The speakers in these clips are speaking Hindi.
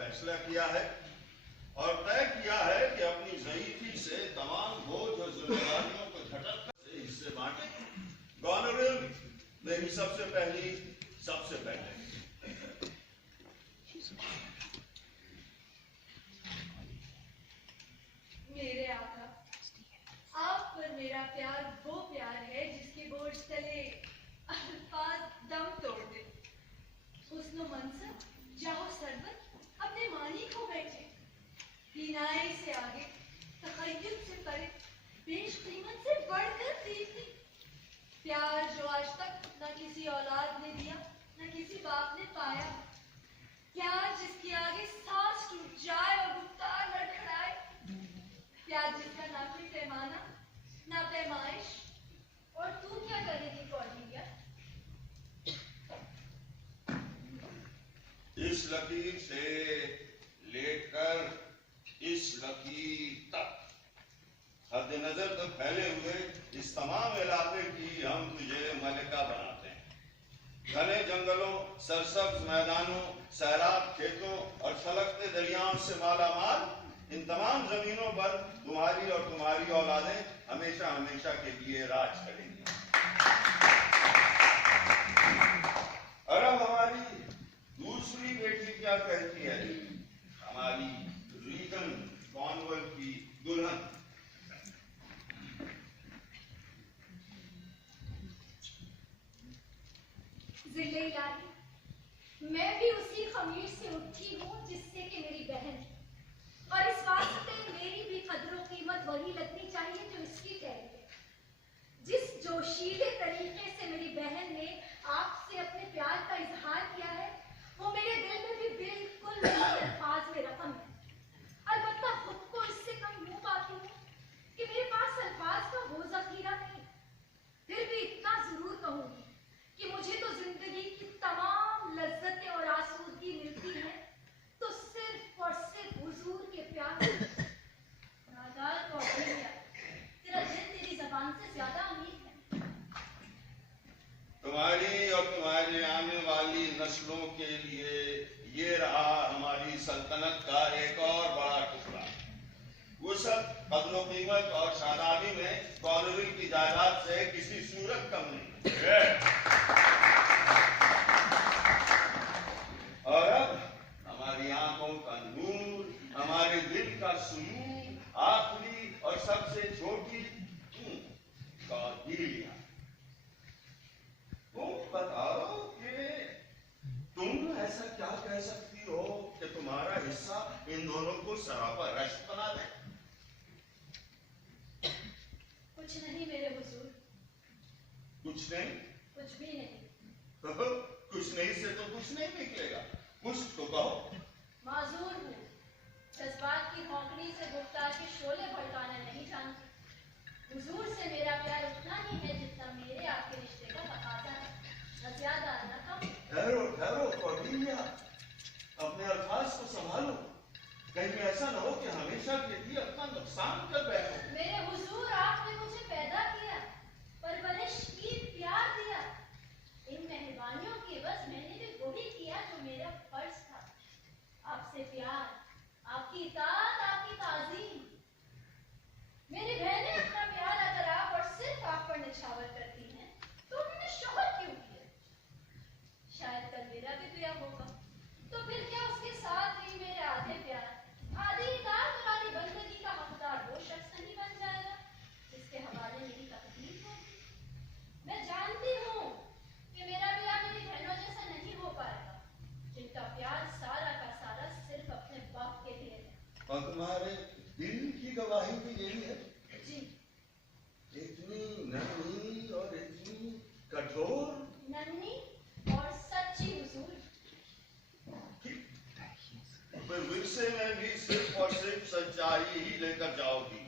फैसला किया है और तय किया है कि अपनी ज़ईफ़ी से तमाम बोझ और जिम्मेदारियों को झटक कर हिस्से बांटे। गवर्नर मेरी सबसे पहले मेरे आका, आप पर मेरा प्यार वो प्यार है जिसके बोझ तले अल्फाज दम तोड़ दे। हुस्न मंसब, जाहो सरबत अपने मानी को बैठे, बीनाई से आगे, तखय्युल से परे, पेश कीमत से बढ़कर प्रीति। प्यार जो आज तक न किसी औलाद ने दिया, न किसी बाप ने पाया। प्यार जिसके आगे सांस टूट जाए और गुफ्तार लड़खड़ाए। प्यार जिसका ना कोई पैमाना, ना पैमाइश। और तू क्या करेगी कौरलिया? इस लकीर से लेकर इस लकीर तक, हद नजर तक फैले हुए इस तमाम इलाके की हम तुझे मलिका बनाते हैं। घने जंगलों, सरसब्ज मैदानों, सैराब खेतों और छलकते दरियाओं से मालामाल इन तमाम जमीनों पर तुम्हारी और तुम्हारी औलादें हमेशा हमेशा के लिए राज करेंगी। और अब हमारी दूसरी बेटी क्या कहती है? हमारी रीगन कॉर्नवॉल की दुल्हन। जिले इलाही, मैं भी उसी खमीर से उठी हूँ जिससे कि मेरी बहन, और इस वास्ते मेरी भी कदर कीमत वही लगनी चाहिए जो इसकी ठहरे। जिस जोशीले तरीके से मेरी बहन ने आपसे अपने प्यार का इजहार किया है, वो मेरे दिल में भी बिल्कुल नहीं अल्फाज में रकम है। अलबत्ता खुद को इससे कम यूं पाती हूँ कि मेरे पास अल्फाज का वो जखीरा नहीं। फिर भी इतना जरूर कहूंगी कि मुझे तो जिंदगी की तमाम लज्जतें और आसूदगी मिलती है तो सिर्फ और सिर्फ हुजूर के प्यार से। नादार को तेरा दिल तेरी जबान से ज्यादा अमीर है। तुम्हारी और तुम्हारी आने वाली नस्लों के लिए ये रहा हमारी सल्तनत का एक और बड़ा टुकड़ा। वुसअत, कदर कीमत और शादाबी में कॉर्नवॉल की जायदाद से किसी सूरत कम नहीं। और अब हमारी आंखों का नूर, हमारे दिल का सुरूर, आखिरी और सबसे छोटी कौरलिया। तुम बताओ कि तुम ऐसा क्या कह सकती हो कि तुम्हारा हिस्सा इन दोनों को सरापा रश्क बना दे? कुछ नहीं मेरे हुजूर। कुछ नहीं? कुछ भी नहीं। तो कुछ नहीं से तो कुछ नहीं निकलेगा, कुछ तो कहो। माजूर हूँ, जज्बात की भौंकनी से गुफ्तार के शोले भड़काना नहीं जानती। हुजूर से मेरा प्यार उतना ही है जितना मेरे आपके रिश्ते का तकाजा है, न ज्यादा न कम। ठहरो ठहरो कौरलिया, अपने अल्फाज को संभालो। कहीं ऐसा न हो कि हमेशा के लिए अपना नुकसान कर बैठो। मेरे हुजूर, आपने मुझे पैदा किया, परवरिश की, प्यार दिया। इन मेहरबानियों के बस मैंने भी वही किया जो मेरा फर्ज था। आपसे प्यार, आपकी इताअत, आपकी ताज़ीम। मेरी बहनें अपना प्यार अगर आप और सिर्फ आप पर निछावर करती हैं तो उन्होंने शोहर क्यों किया? शायद कल मेरा भी ब्याह होगा तो फिर क्या उसके साथ ही मेरे आधे प्यार, आधी इताअत और आधी बंदगी का हकदार वो शख्स नहीं बन जाएगा जिसके हवाले मेरी तकदीर होगी। मैं जानती हूँ कि मेरा ब्याह मेरी बहनों जैसा नहीं हो पाएगा जिनका प्यार सारा का सारा सिर्फ अपने बाप के लिए है। और तुम्हारे दिल की गवाही भी यही है? जी। इतनी नन्ही और इतनी कठोर। नन्ही और सच्ची हुजूर। फिर विरसे में भी सिर्फ और सिर्फ सच्चाई ही लेकर जाओगी,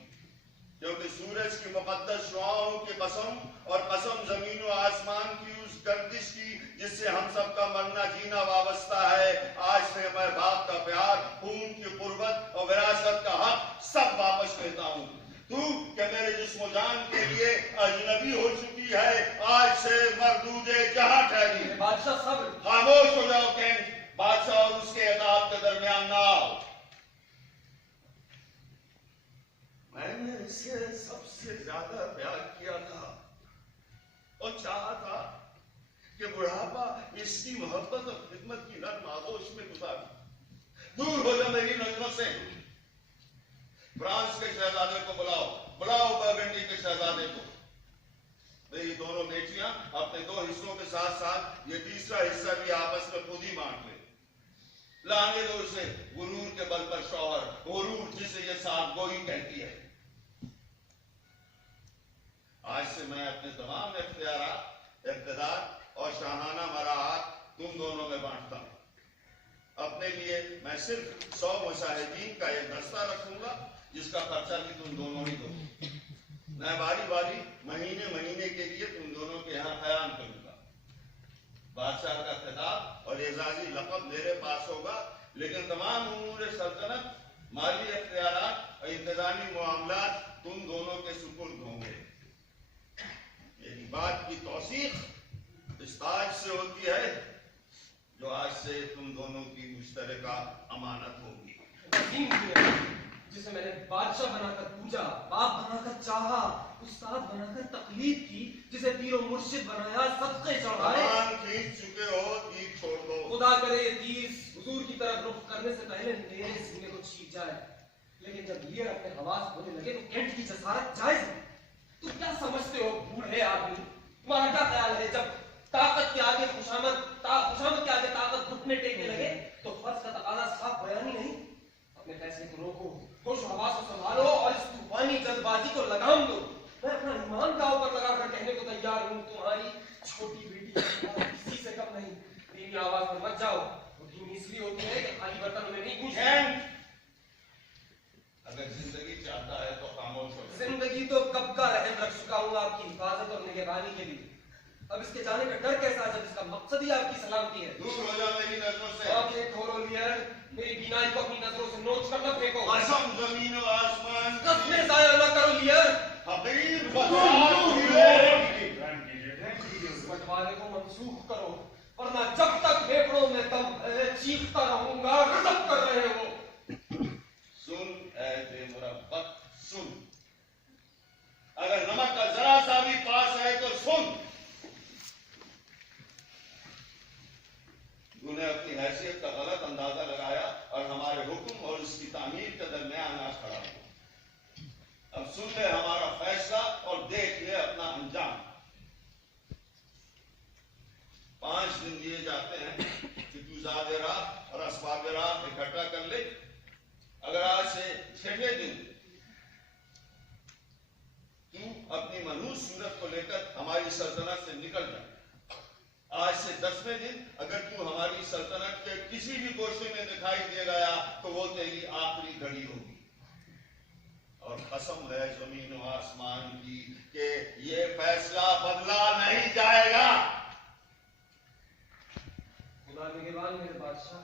क्योंकि सूरज की मुकद्दस शुआओं की कसम और कसम जमीन व आसमान की उस गर्दिश की जिससे हम सबका मरना जीना वाबस्ता है, आज से मैं बाप का प्यार, खून की कुर्बत और विरासत का हक सब वापस लेता हूँ। तू क्या मेरे जिस्म जान के लिए अजनबी हो चुकी है, आज से मरदूदे जहां ठहरी है। बादशाह सब्र। खामोश हो जाओ कैन। बादशाह और उसके अताब के दरमियान ना आओ। मैंने इसे सबसे ज्यादा प्यार किया था और चाहा था कि बुढ़ापा इसकी मोहब्बत और खिदमत की नर्म आगोश में गुजारूं। दूर हो जा मेरी नजरों से। फ्रांस के शहजादे को बुलाओ, बुलाओ बर्गंडी के शहजादे को। मेरी दोनों बेटियां अपने दो हिस्सों के साथ साथ ये तीसरा हिस्सा भी आपस में खुद ही बांट ले। लाने दो उसे गुरूर के बल पर शौहर, गुरूर जिसे ये साथ गोई कहती है। आज से मैं अपने तमाम इख्तियारात, इक़्तिदार और शाहाना मराहत तुम दोनों में बांटता हूं। अपने लिए मैं सिर्फ 100 मुशाहिदीन का एक दस्ता रखूंगा जिसका खर्चा भी तुम दोनों ही दो। मैं बारी बारी महीने महीने के लिए तुम दोनों के यहाँ क़याम करूंगा। बादशाह का खिताब और एजाजी लक़ब मेरे पास होगा, लेकिन तमाम उमूर सल्तनत, माली इख्तियारात और इंतज़ामी मामलात तुम दोनों के सुपुर्द होंगे। मेरी बात की तौसीक़ इस ताज से होती है जो आज से तुम दोनों की मुश्तरका अमानत होगी। जिसे मैंने बादशाह बनाकर पूजा, बाप बनाकर चाहा, उस्ताद बनाकर तकलीफ की, जिसे पीरो मुर्शिद बनाया, सदक़े चढ़ाए। खींच चुके हो, तीर छोड़ दो। खुदा करे तीर हुजूर की तरफ रुख करने से पहले मेरे सीने को छीन जाए। लेकिन जब ये अपने हवास होने लगे तो कैंट की जसारत जायज है। तुम क्या समझते हो बूढ़े आदमी? तुम्हारा क्या ख्याल है जब ताकत के आगे खुशामद के आगे ताकत घुटने टेकने लगे तो फर्ज का तकाजा साफ बयानी नहीं? अपने फैसले को रोको, होश हवास को संभालो और इस तूफानी जल्दबाजी को लगाम दो। मैं अपना ईमान दांव पर लगाकर कहने को तैयार हूँ, तुम्हारी छोटी बेटी किसी से कम नहीं। धीमी आवाज में मत जाओ, वो धीमी इसलिए होती है कि खाली बर्तन में नहीं पूछते। अगर जिंदगी चाहता है तो खामोश हो। जिंदगी तो कब का रहम रख चुका हूँ आपकी हिफाजत और निगरानी के लिए। अब इसके जाने का डर कैसा जब इसका मकसद ही आपकी सलामती है? दूर हो जा मेरी नजरों से। आंखें खोलो लियर, मेरी बीनाई को अपनी नजरों से नोच कर न फेंको। कसम जमीन और आसमान की। कसमें जाया न करो लियर। हबीब बंटवारे को मंसूख करो, वरना जब तक फेफड़ों में दम है चीखता रहूंगा। गजब कर रहे हो। सुन ऐ बेमुरब्बत सुन, अगर नमक का जरा सा भी पास है तो सुन। तूने अपनी हैसियत का गलत अंदाजा लगाया और हमारे हुक्म और उसकी तामीर के दरमियान आ खड़ा हुआ। अब सुन ले हमारा फैसला और देख ले अपना अंजाम। 5 दिन दिए जाते हैं कि तू ज़ादे राह और असबाब राह इकट्ठा कर ले। अगर आज से 6वें दिन तू अपनी मनहूस सूरत को लेकर हमारी सल्तनत से निकल जाए, आज से 10वें दिन अगर तू हमारी सल्तनत के किसी भी गोशे में दिखाई दे गया तो वो तेरी आखिरी घड़ी होगी। और कसम है जमीन और आसमान की कि ये फैसला बदला नहीं जाएगा। खुदा निगहबान मेरे बादशाह,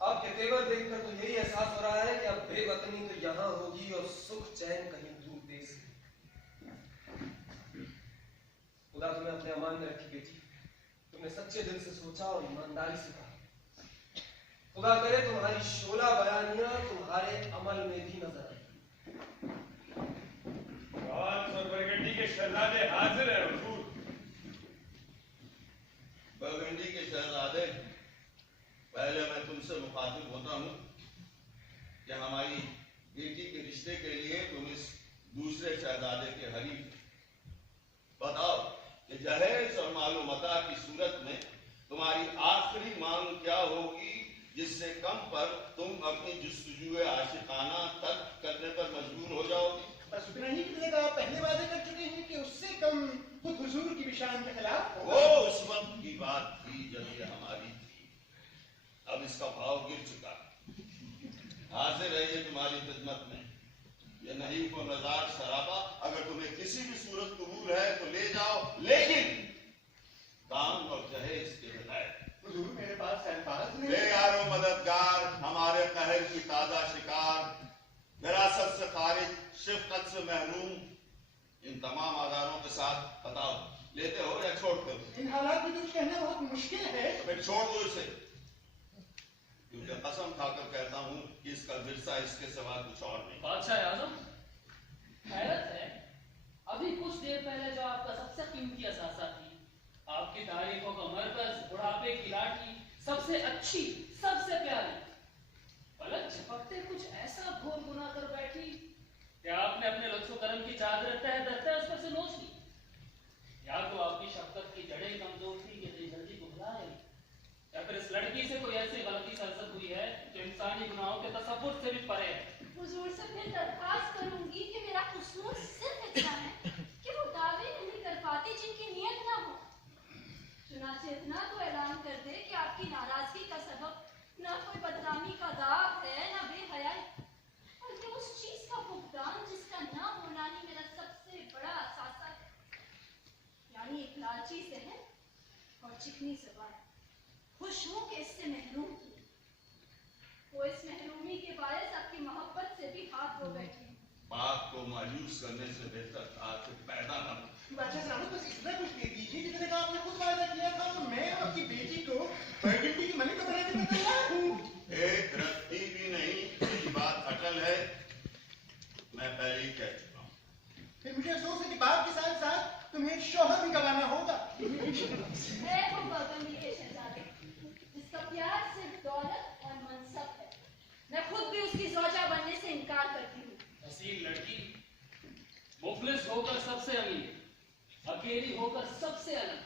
आपके तेवर देखकर तो यही एहसास हो रहा है कि अब बेवतनी तो यहाँ होगी और सुख चैन कहीं दूर देश है। खुदा तुम्हें अपने अमान में रखी बेटी, तुमने सच्चे दिल से सोचा और ईमानदारी से कहा। खुदा करे तुम्हारी शोला बयानियां तुम्हारे अमल में भी नजर आए। बरगंडी के शहजादे हाजिर है हुजूर। बरगंडी के शहजादे, पहले मैं तुमसे मुखातिब होता हूं कि हमारी बेटी के रिश्ते के लिए तुम इस दूसरे शहजादे के हरीफ बताओ कि जहेज और मालूमता की सूरत में तुम्हारी आखिरी मांग क्या होगी जिससे कम पर तुम अपनी जुस्तजुए आशिकाना तक करने पर मजबूर हो जाओगे। बस उतना ही कि आप पहले वादे कर चुके हैं कि उससे कम खुद हुजूर की शान के खिलाफ वो उस वक्त की बात थी जब ये हमारी थी, अब इसका भाव गिर चुका। हाजिर है ये तुम्हारी खिदमत में, ये नहीं को नजार शराबा। अगर तुम्हें किसी भी सूरत कबूल है तो ले जाओ, लेकिन काम और जहेज के हिदायत। हुजूर मेरे पास अल्फाज नहीं। ले यारो मददगार, हमारे कहर की ताजा शिकार, विरासत से खारिज, शिफकत से महरूम, इन तमाम आधारों के साथ बताओ लेते हो या छोड़ते हो? इन हालात में कुछ कहना बहुत मुश्किल है। तो फिर छोड़ दो इसे, क्योंकि कसम खाकर कहता हूं कि इसका विरसा इसके सिवा कुछ और नहीं। बादशाह आजम, हैरत है, अभी कुछ देर पहले जो आपका सबसे कीमती असासा थी, आपकी तारीफों का मरकज, बुढ़ापे की लाठी, सबसे अच्छी, सबसे प्यारी, पलक झपकते कुछ ऐसा घोर गुना कर बैठी कि आपने अपने लुत्फ़ करम की चादर तह दरता उस पर से नोच ली। या तो आपकी शफकत की जड़ें कमजोर थी कि इतनी जल्दी बुझला रही, या फिर इस लड़की से कोई ऐसी गलती सरसद हुई है जो इंसानी गुनाहों के तसव्वुर से भी परे है। हुजूर से मैं दरख्वास्त करूंगी कि मेरा कसूर सिर्फ इतना है कि वो दावे नहीं कर पाते जिनकी नियत ना हो। चुनाचे इतना तो ऐलान कर दे कि आपकी नाराजगी का सबब ना कोई बदनामी का दाग है, ना बेहयाई, बल्कि उस चीज का भुगतान जिसका ना होना ही मेरा सबसे बड़ा असासा है, यानी एक लालची जहन और चिकनी ज़बान। खुश हूं कि इससे महरूम थी। वो इस महरूमी के बायस आपकी मोहब्बत से भी हाथ धो बैठी। बाप को मायूस करने से बेहतर था कि पैदा न हो। बादशाह सलामत, बस इतना कुछ दे दीजिए जितने का आपने खुद वादा किया था, तो मैं आपकी बेटी को बर्गंडी की मलिका बनाने को तैयार हूँ। एक रत्ती भी नहीं, मेरी बात अटल है, मैं पहले ही कह चुका हूँ। फिर मुझे अफसोस है कि बाप के साथ साथ तुम्हें शौहर भी गंवाना होगा। है वो बर्गंडी के शहजादे जिसका प्यार सिर्फ दौलत और मनसब है। मैं खुद भी उसकी ज़ौजा बनने से इनकार करती हूँ। हसीन लड़की, मुफलिस होकर सबसे अमीर, अकेली होकर सबसे अलग,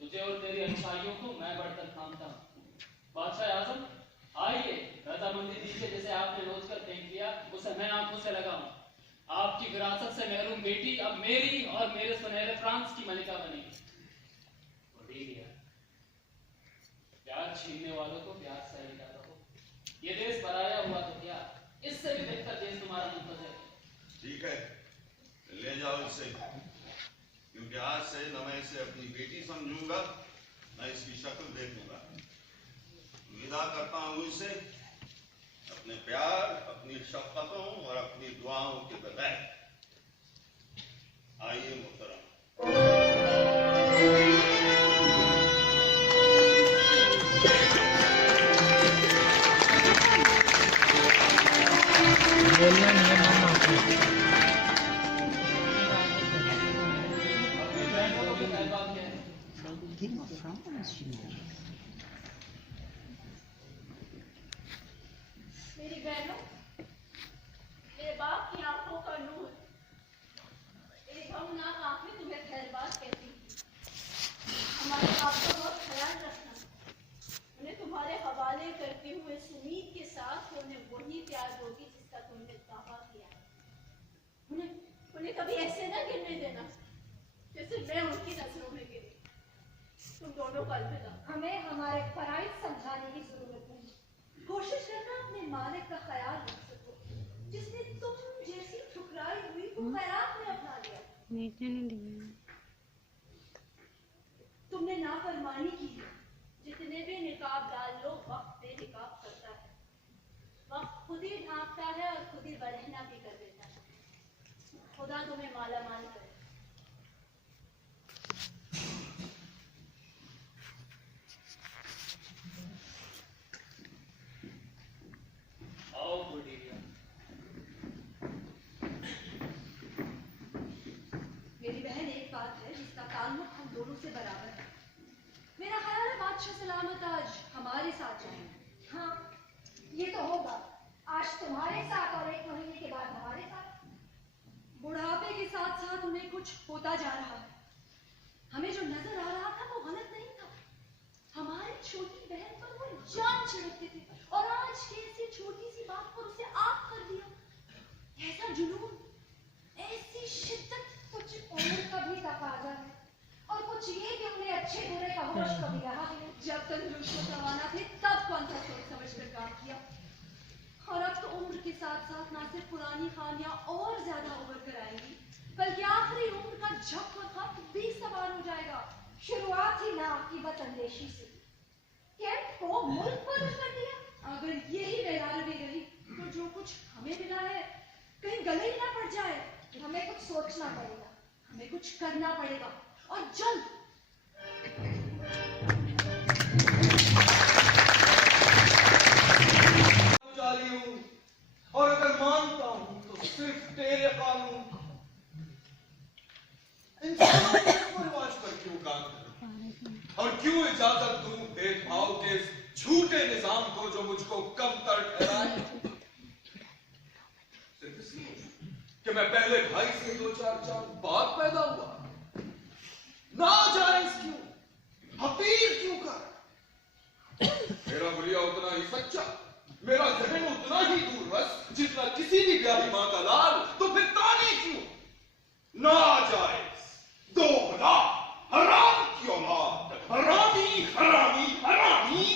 तुझे और तेरी अच्छाइयों को मैं बढ़कर थामता हूँ। बादशाह आजम, आइए रजामंदी दीजिए, जिसे आपने नोच कर फेंक दिया उसे मैं आंखों से लगाऊं। आपकी विरासत से महरूम बेटी अब मेरी और मेरे सुनहरे फ्रांस की मलिका बनेगी। प्यार छीनने वालों को प्यार से लेता रहो। ये देश पराया हुआ तो क्या, इससे भी बेहतर देश तुम्हारा मुंतज़िर है। ठीक है, ले जाओ इसे, क्योंकि आज से न मैं इसे अपनी बेटी समझूंगा, न इसकी शक्ल देखूंगा। विदा करता हूं इसे अपने प्यार, अपनी शफ़क़तों और अपनी दुआओं के बगैर। आइए मुहतरम। अपने बहनों को भी कहलवा दिया है। मेरी बहनों, मेरे बाप की आंखों का नूर, एक गमनाक आंखें तुम्हें खैरबाद कहती थी। हमारे बाप का बहुत ख्याल रखना, उन्हें तुम्हारे हवाले करती हूँ इस उम्मीद के साथ कि उन्हें वही प्यार दोगी जिसका तुमने दावा किया है। उन्हें कभी ऐसे ना गिरने देना जैसे मैं उनकी नजरों में गिरी। तुम दोनों को अलविदा। हमें हमारे फराइज समझाने की जरूरत नहीं। कोशिश करना अपने मालिक का ख्याल रख सको, जिसने तुम जैसी ठुकराई हुई को खैरात में अपना लिया। तुमने नाफरमानी की है। जितने भी निकाब डाल लो, वक्त बेनिकाब करता है। वक्त खुद ही ढांकता है और खुद ही बरहना भी कर देता है। खुदा तुम्हें माला माल करे। आओ बुढ़िया। मेरी बहन, एक बात है जिसका ताल्लुक हम दोनों से बराबर है। मेरा ख्याल है बादशाह सलामत आज हमारे साथ जाएंगे। हाँ, ये तो होगा। आज तुम्हारे साथ और 1 महीने के बाद हमारे साथ। बुढ़ापे के साथ साथ उन्हें कुछ होता जा रहा है। हमें जो नजर आ रहा था वो गलत नहीं था। हमारी छोटी बहन पर वो जान छिड़कते थे और आज कैसी छोटी सी बात पर उसे आग कर दिया। ऐसा जुनून, ऐसी शिद्दत, कुछ उम्र का भी तकाजा है और कुछ ये कि उन्हें अच्छे बुरे का होश कभी रहा है। जब तंदुरुस्त और रवाना थे तब कौन सा सोच समझ कर काम किया, और अब तो उम्र के साथ साथ ना सिर्फ पुरानी खामियां और ज्यादा उभर कर आएंगी, बल्कि आखिरी उम्र का झक और खत भी सवार हो जाएगा। शुरुआत ही नाअकीबत अंदेशी से। कैंट को मुल्क पर कर दिया। अगर यही बेरारवी रही तो जो कुछ हमें मिला है कहीं गले ही ना पड़ जाए। हमें कुछ सोचना पड़ेगा। हमें कुछ करना पड़ेगा। और जल्द। जाली हूं और अगर मानता हूं तो सिर्फ तेरे कानून का। इंसानों के रिवाज पर क्यों काम करूं और क्यों इजाजत दूं भेदभाव के इस झूठे निजाम को जो मुझको कमतर ठहराए। सिर्फ इसलिए कि मैं पहले भाई से 2-4 चांद बाद पैदा हुआ। नाजायज क्यों, हकीर क्यों कर। मेरा बुलिया उतना ही सच्चा, मेरा जहन उतना ही दूरवस जितना किसी भी ब्याही मां का लाल। तो फिर ताने क्यों। नाजायज, दोगला, हराम की औलाद, हरामी हरामी हरामी।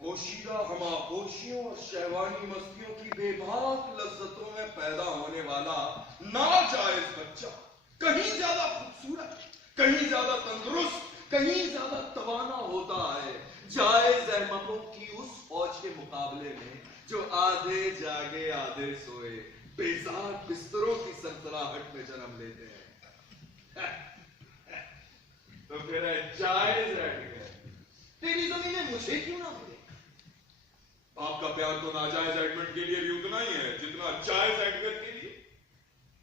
पोशीदा हमापोशियों और शहवानी मस्तियों की बेबाक लज्जतों में पैदा होने वाला नाजायज बच्चा कहीं ज्यादा खूबसूरत, कहीं ज्यादा तंदुरुस्त, कहीं ज्यादा तवाना होता है जायज अहमकों की उस फौज के मुकाबले में जो आधे जागे आधे सोए बेजार बिस्तरों की सरसराहट में जन्म लेते हैं। तो फिर जायज एडगर तेरी जमीनें मुझे क्यों ना मिले। बाप का प्यार तो नाजायज एडमिट के लिए भी उतना ही है जितना जायज एडमिट के लिए।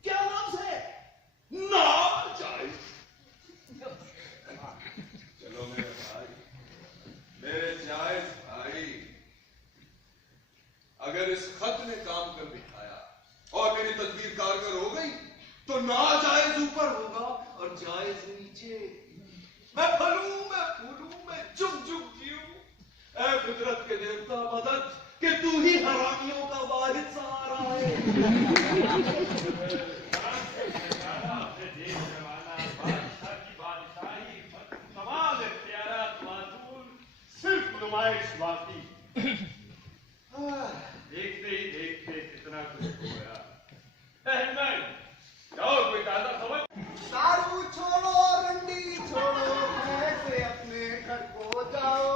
क्या लफ्ज है नाजायज। चलो मेरे भाई, मेरे जायज भाई, अगर इस खत ने काम कर दिखाया और मेरी तदबीर कारगर हो गई तो नाजायज ऊपर होगा और जायज नीचे। मैं फलूं, मैं फूलूं, मैं जुग जुग जीऊं। ऐ कुदरत के देवता मदद कि तू ही हरामियों का वाहिद सहारा है। अपने देश जवाना बादशाह की बादशाही तमाम इख्तियारात माजूल सिर्फ नुमाइश बाकी। देखते ही देखते कितना कुछ हो गया। अहमद जाओ कोई ताजा खबर। दारू छोड़ो, रंडी छोड़ो, ऐसे अपने घर को जाओ।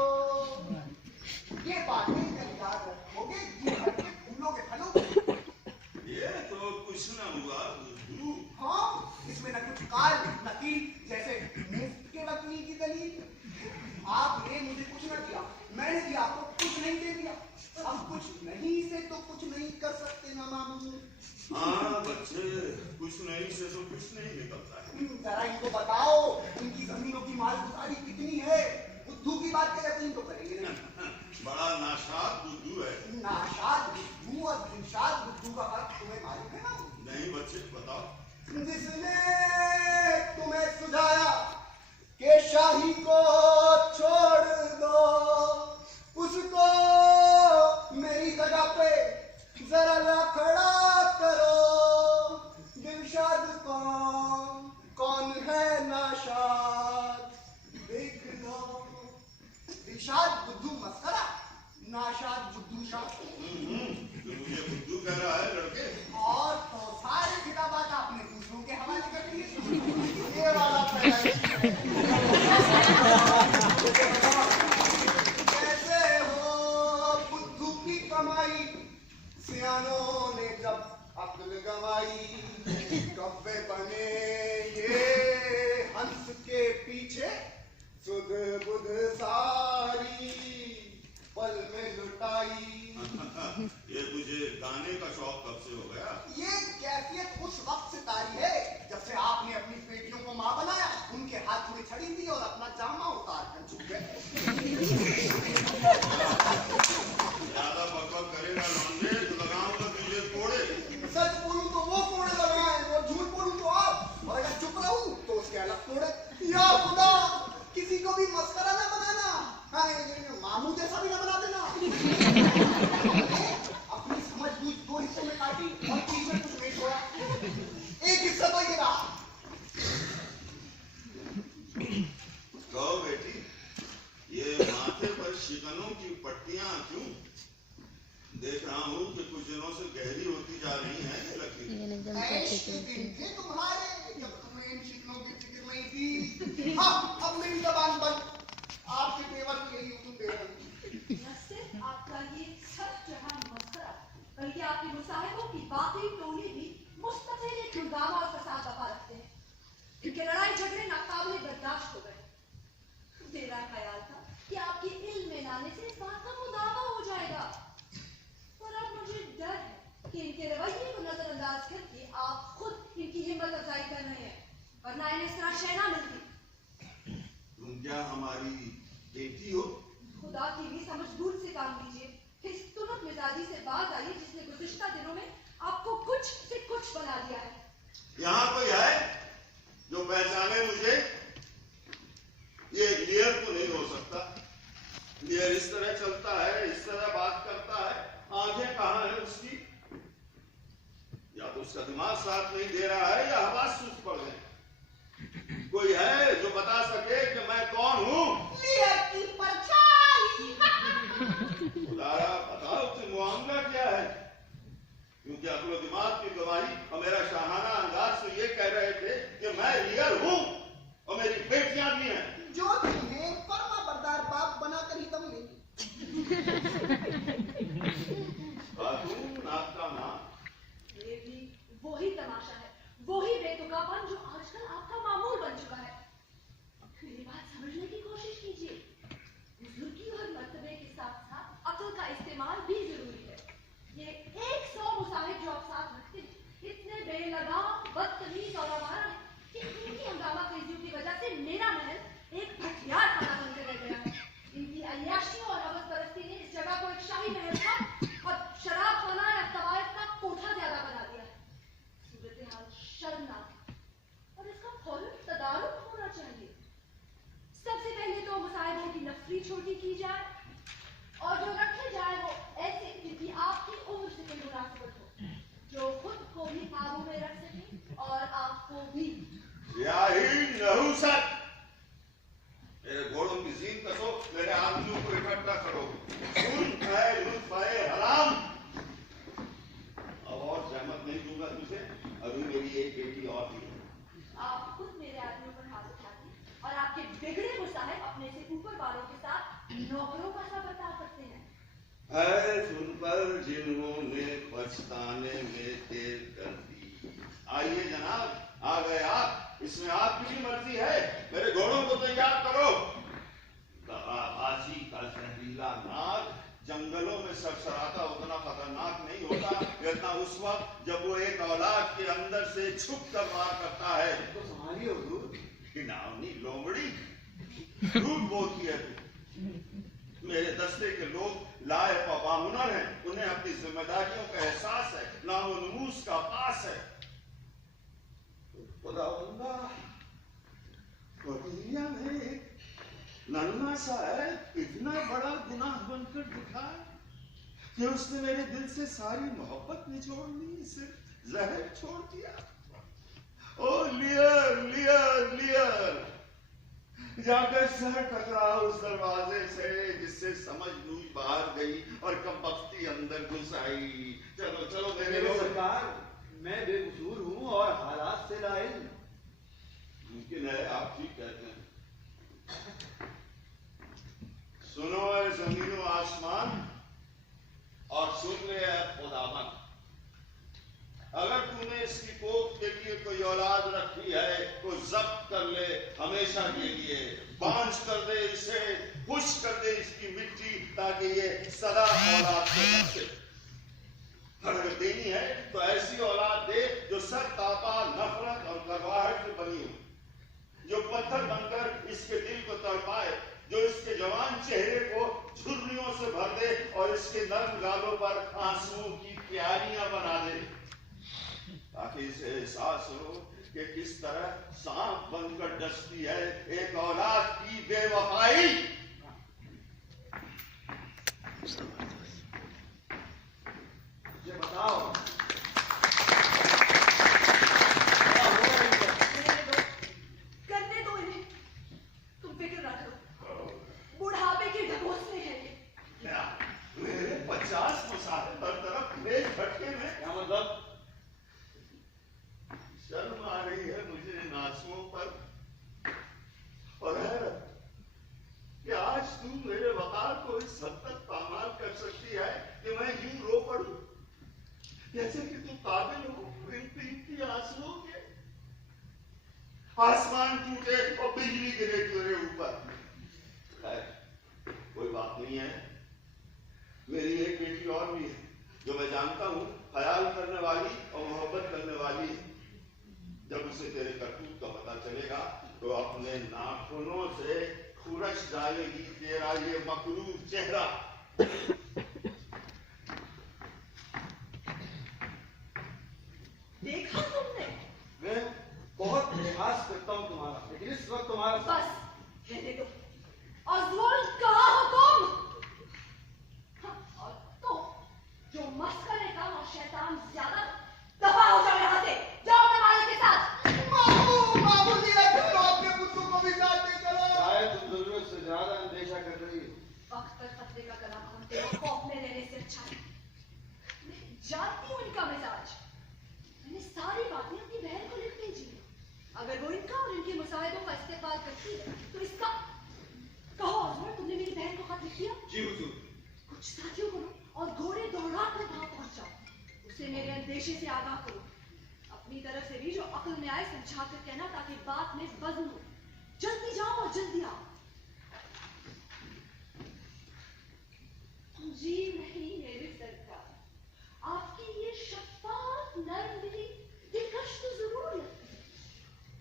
ये बातें कल याद रखोगे, ये घर के फूलों के फलों। ये तो कुछ ना हुआ बुद्धू। हाँ, इसमें न कुछ काल न कील, जैसे मुफ्त के वकील की दलील। आपने मुझे कुछ न दिया, मैंने दिया आपको कुछ नहीं दे दिया। अब कुछ नहीं से तो कुछ नहीं कर सकते ना मामू। हाँ बच्चे, कुछ नहीं से तो कुछ नहीं निकलता है। जरा इनको बताओ इनकी जमीनों की मालगुजारी कितनी है। बुद्धू की बात का यकीन तो करेंगे नहीं। बड़ा नाशाद बुद्धू है। नाशाद बुद्धू और दिलशाद बुद्धू का फर्क तुम्हें मालूम है ना? नहीं बच्चे बताओ। जिसने तुम्हें सुझाया कि शाही को छोड़ दो, उसको मेरी जगह पे जरा ला खड़ा करो। दिलशाद कौन, कौन है नाशाद, देख लो। दिलशाद बुद्धू मस्करा, नाशाद बुद्धू शाद। तो मुझे बुद्धू कह रहा है लड़के। और तो सारे किताबात आपने दूसरों के हवाले कर दिए। ये वाला कैसे हो बुद्धू की कमाई, सियानों ने जब अक्ल गंवाई। कब्बे बने ये हंस के पीछे, सुध बुध सारी पल में लुटाई। ये तुझे गाने का शौक कब से हो गया? ये कैफियत उस वक्त से तारी है जब से आपने अपनी बेटियों को मां बनाया, उनके हाथ में छड़ी दी और अपना जामा उतार कर झुक गए। ज्यादा बकबक करेगा लौंडे तो लगाऊंगा तुझे कोड़े। सच बोलूं तो वो कोड़े लगाए और झूठ बोलूं तो आप, और अगर चुप रहूं तो उसके अलग कोड़े। या खुदा, किसी को भी मस्करा ना बनाना। हाँ, मामू जैसा भी ना बना देना। अपनी समझ बूझ दो हिस्सों में काटी और बीच में कुछ नहीं छोड़ा। एक हिस्सा तो ये रहा। कहो बेटी, ये माथे पर शिकनों की पट्टियां क्यों? देख रहा हूँ कि कुछ दिनों से गहरी होती जा रही है ये लकीर। ऐसे दिन थे तुम्हारे जब तुम्हें इन शिकनों की फिक्र नहीं थी। हाँ, अब मेरी जबान बंद। आपके तेवर में यही हुक्म दे रहा हूँ। न सिर्फ आपका ये सब जहां मस्करा, बल्कि आपके मुसाहिबों की बाकी टोली भी मुस्तकिल गुलगामा और फसाद बपा रखते हैं। इनके लड़ाई झगड़े नाकाबिले बर्दाश्त हो गए। मेरा ख्याल था कि आपके इल्म में लाने से इस बात का मुदावा हो जाएगा, पर अब मुझे डर है कि इनके रवैये को नजरअंदाज करके आप खुद इनकी हिम्मत अफजाई कर रहे हैं, वरना इन्हें इस तरह शहना मिलती। तुम क्या हमारी बेटी हो? खुदा की भी समझ दूर से काम लीजिए। इस तुनक मिजाजी से बाज आइए जिसने गुज़िश्ता दिनों में आपको कुछ से कुछ बना दिया है। यहाँ कोई है जो पहचाने मुझे? ये लियर तो नहीं हो सकता। लियर इस तरह चलता है, इस तरह बात करता है, आंखें कहाँ है उसकी? या तो उसका दिमाग साथ नहीं दे रहा है या हवा सुस्त पड़ गए। कोई है जो बता सके कि मैं कौन हूँ? लियर की परछाई। खुदारा बताओ कि मामला क्या है? क्योंकि अक्ल दिमाग की गवाही और मेरा शाहाना अंदाज तो ये कह रहे थे कि मैं लियर हूँ और मेरी बेटियां भी हैं। जो तुम्हें फर्मा बरदार बाप बनाकर ही दम लेगी। खातून आपका नाम? ये भी वही तमाशा है, वही बेतुकापन जो आजकल आपका मामूल बन चुका है। मेरी बात समझने की कोशिश कीजिए। बुजुर्गी और मर्तबे के साथ साथ अक्ल का इस्तेमाल भी जरूरी है। ये 100 मुसाहिब जो आप साथ रखते हैं इतने बेलगाम, बदतमीज और आवारा हैं कि इनकी हंगामा तेजियों की वजह से मेरा महल एक हथियार खाना बनकर रह गया है। इनकी अय्याशियों और हवस परस्ती ने इस जगह को एक शाही महल था और शराब खाना या कवायद का कोठा ज्यादा बना दिया है। सूरत हाल शर्मनाक है और इसका फौरन तदारुक होना चाहिए। सबसे पहले तो मुसाहिबों की नफरी छोटी की जाए और जो रखे जाए वो ऐसे जिनकी आपकी उम्र से कोई मुनासिबत हो, जो खुद को भी काबू में रख सके और आपको भी। यही नहुसत! मेरे घोड़ों की जीन कसो, मेरे आदमियों को इकट्ठा करो। सुन है लुत्फ़े हराम, अब और जहमत नहीं दूंगा तुझे। अभी मेरी एक बेटी और भी है। आप खुद मेरे आदमियों पर हाथ उठाते और आपके बिगड़े मुसाहिब अपने से ऊपर वालों के साथ नौकरों का सा बर्ताव करते हैं। है सुन पर जिन्होंने पछताने में देर कर दी। आइए जनाब, आ गए आप। इसमें आपकी भी मर्जी है। मेरे घोड़ों को तैयार करो। दगाबाजी का जहरीला नाग जंगलों में सरसराता उतना खतरनाक नहीं होता जितना उस वक्त जब वो एक औलाद के अंदर से छुप कर वार करता है। तो तुम्हारी हुजूर घिनौनी लोमड़ी, झूठ बोलती है तू। मेरे दस्ते के लोग लायक और बाहुनर हैं, उन्हें अपनी जिम्मेदारियों का एहसास है, नामोनमूस का पास है। खुदावंदा, दुनिया में एक नन्हा सा है, इतना बड़ा गुनाह बनकर दिखा कि उसने मेरे दिल से सारी मोहब्बत निचोड़ ली, सिर्फ जहर छोड़ दिया। ओ लियर लियर लियर, जाकर सर टकरा उस दरवाजे से जिससे समझ बूझ बाहर गई और कमबख्ती अंदर घुस आई। चलो चलो मेरे लोग। सरकार, मैं बेकसूर हूँ और हालात से लाइल। मुमकिन है, आप ठीक कहते हैं। सुनो है जमीन व आसमान और सुन ले है खुदावन। अगर तूने इसकी कोख के लिए कोई औलाद रखी है तो जब्त कर ले हमेशा के लिए, बांझ कर दे इसे, खुश कर दे इसकी मिट्टी ताकि ये सदा औलाद से बचे। अगर देनी है तो ऐसी औलाद दे जो सर तापा नफरत और करवाहट से बनी हो, जो पत्थर बनकर इसके दिल को तड़पाए, जो इसके जवान चेहरे को झुर्रियों से भर दे और इसके नर्म गालों पर आंसुओं की क्यारियां बना दे, ताकि इसे एहसास हो कि किस तरह सांप बनकर डसती है एक औलाद की बेवफाई। मुझे बताओ, करने दो इन्हें, तुम फिक्र ना करो, बुढ़ापे की ढकोसले हैं ये। क्या मेरे 50 मुसाफिर हर तरफ भेज भटके में? क्या मतलब? शर्म आ रही है मुझे इन आंसुओं पर और हैरत कि आज तू मेरे वकार को इस हद तक पामाल कर सकती है कि मैं यूं रो पड़ूं जैसे कि तू काबिल हो इन आंसुओं के। आसमान टूटे और बिजली गिरे तेरे ऊपर। कोई बात नहीं है, मेरी एक बेटी और भी है जो मैं जानता हूँ ख्याल करने वाली और मोहब्बत करने वाली है। जब उसे तेरे करतूत का पता चलेगा तो अपने नाखूनों से खुरच डालेगी तेरा ये मकरूर चेहरा। देखा तुमने? मैं बहुत लिहाज करता हूँ तुम्हारा, लेकिन इस वक्त तुम्हारा बस कहने दो। ऑज़वर्ल्ड कहाँ हो तुम? हाँ, और तो जो मस्करे काम और शैतान ज्यादा, दफा हो जाओ यहाँ से, जाओ अपने मालिक के साथ। मामू जी अपने पुत्रों को भी साथ ले चलो। शायद तुम जरूरत से ज्यादा अंदेशा कर रही हो। वक्त पर खतरे का गला बांधते हो, खौफ में रहने से अच्छा है। मैं जानती हूँ इनका मिजाज। मैंने सारी बातें अपनी बहन को लिख भेजी हैं। अगर वो इनका और इनके मुसाहिबों का इस्तेमाल करती है तो इसका कहो। ऑज़वर्ल्ड, तुमने मेरी बहन को खत लिख दिया? जी हुजूर। कुछ साथियों को लो और घोड़े दौड़ा कर वहां पहुंचाओ। उसे मेरे अंदेशे से आगाह करो। अपनी तरफ से भी जो अक्ल में आए समझा कर कहना, ताकि बात में वजन हो। जल्दी जाओ और जल्दी आओ। जी नहीं मेरे सरकार, आपकी ये शफाफ नर्म दिली दिलकश तो जरूर लगती है,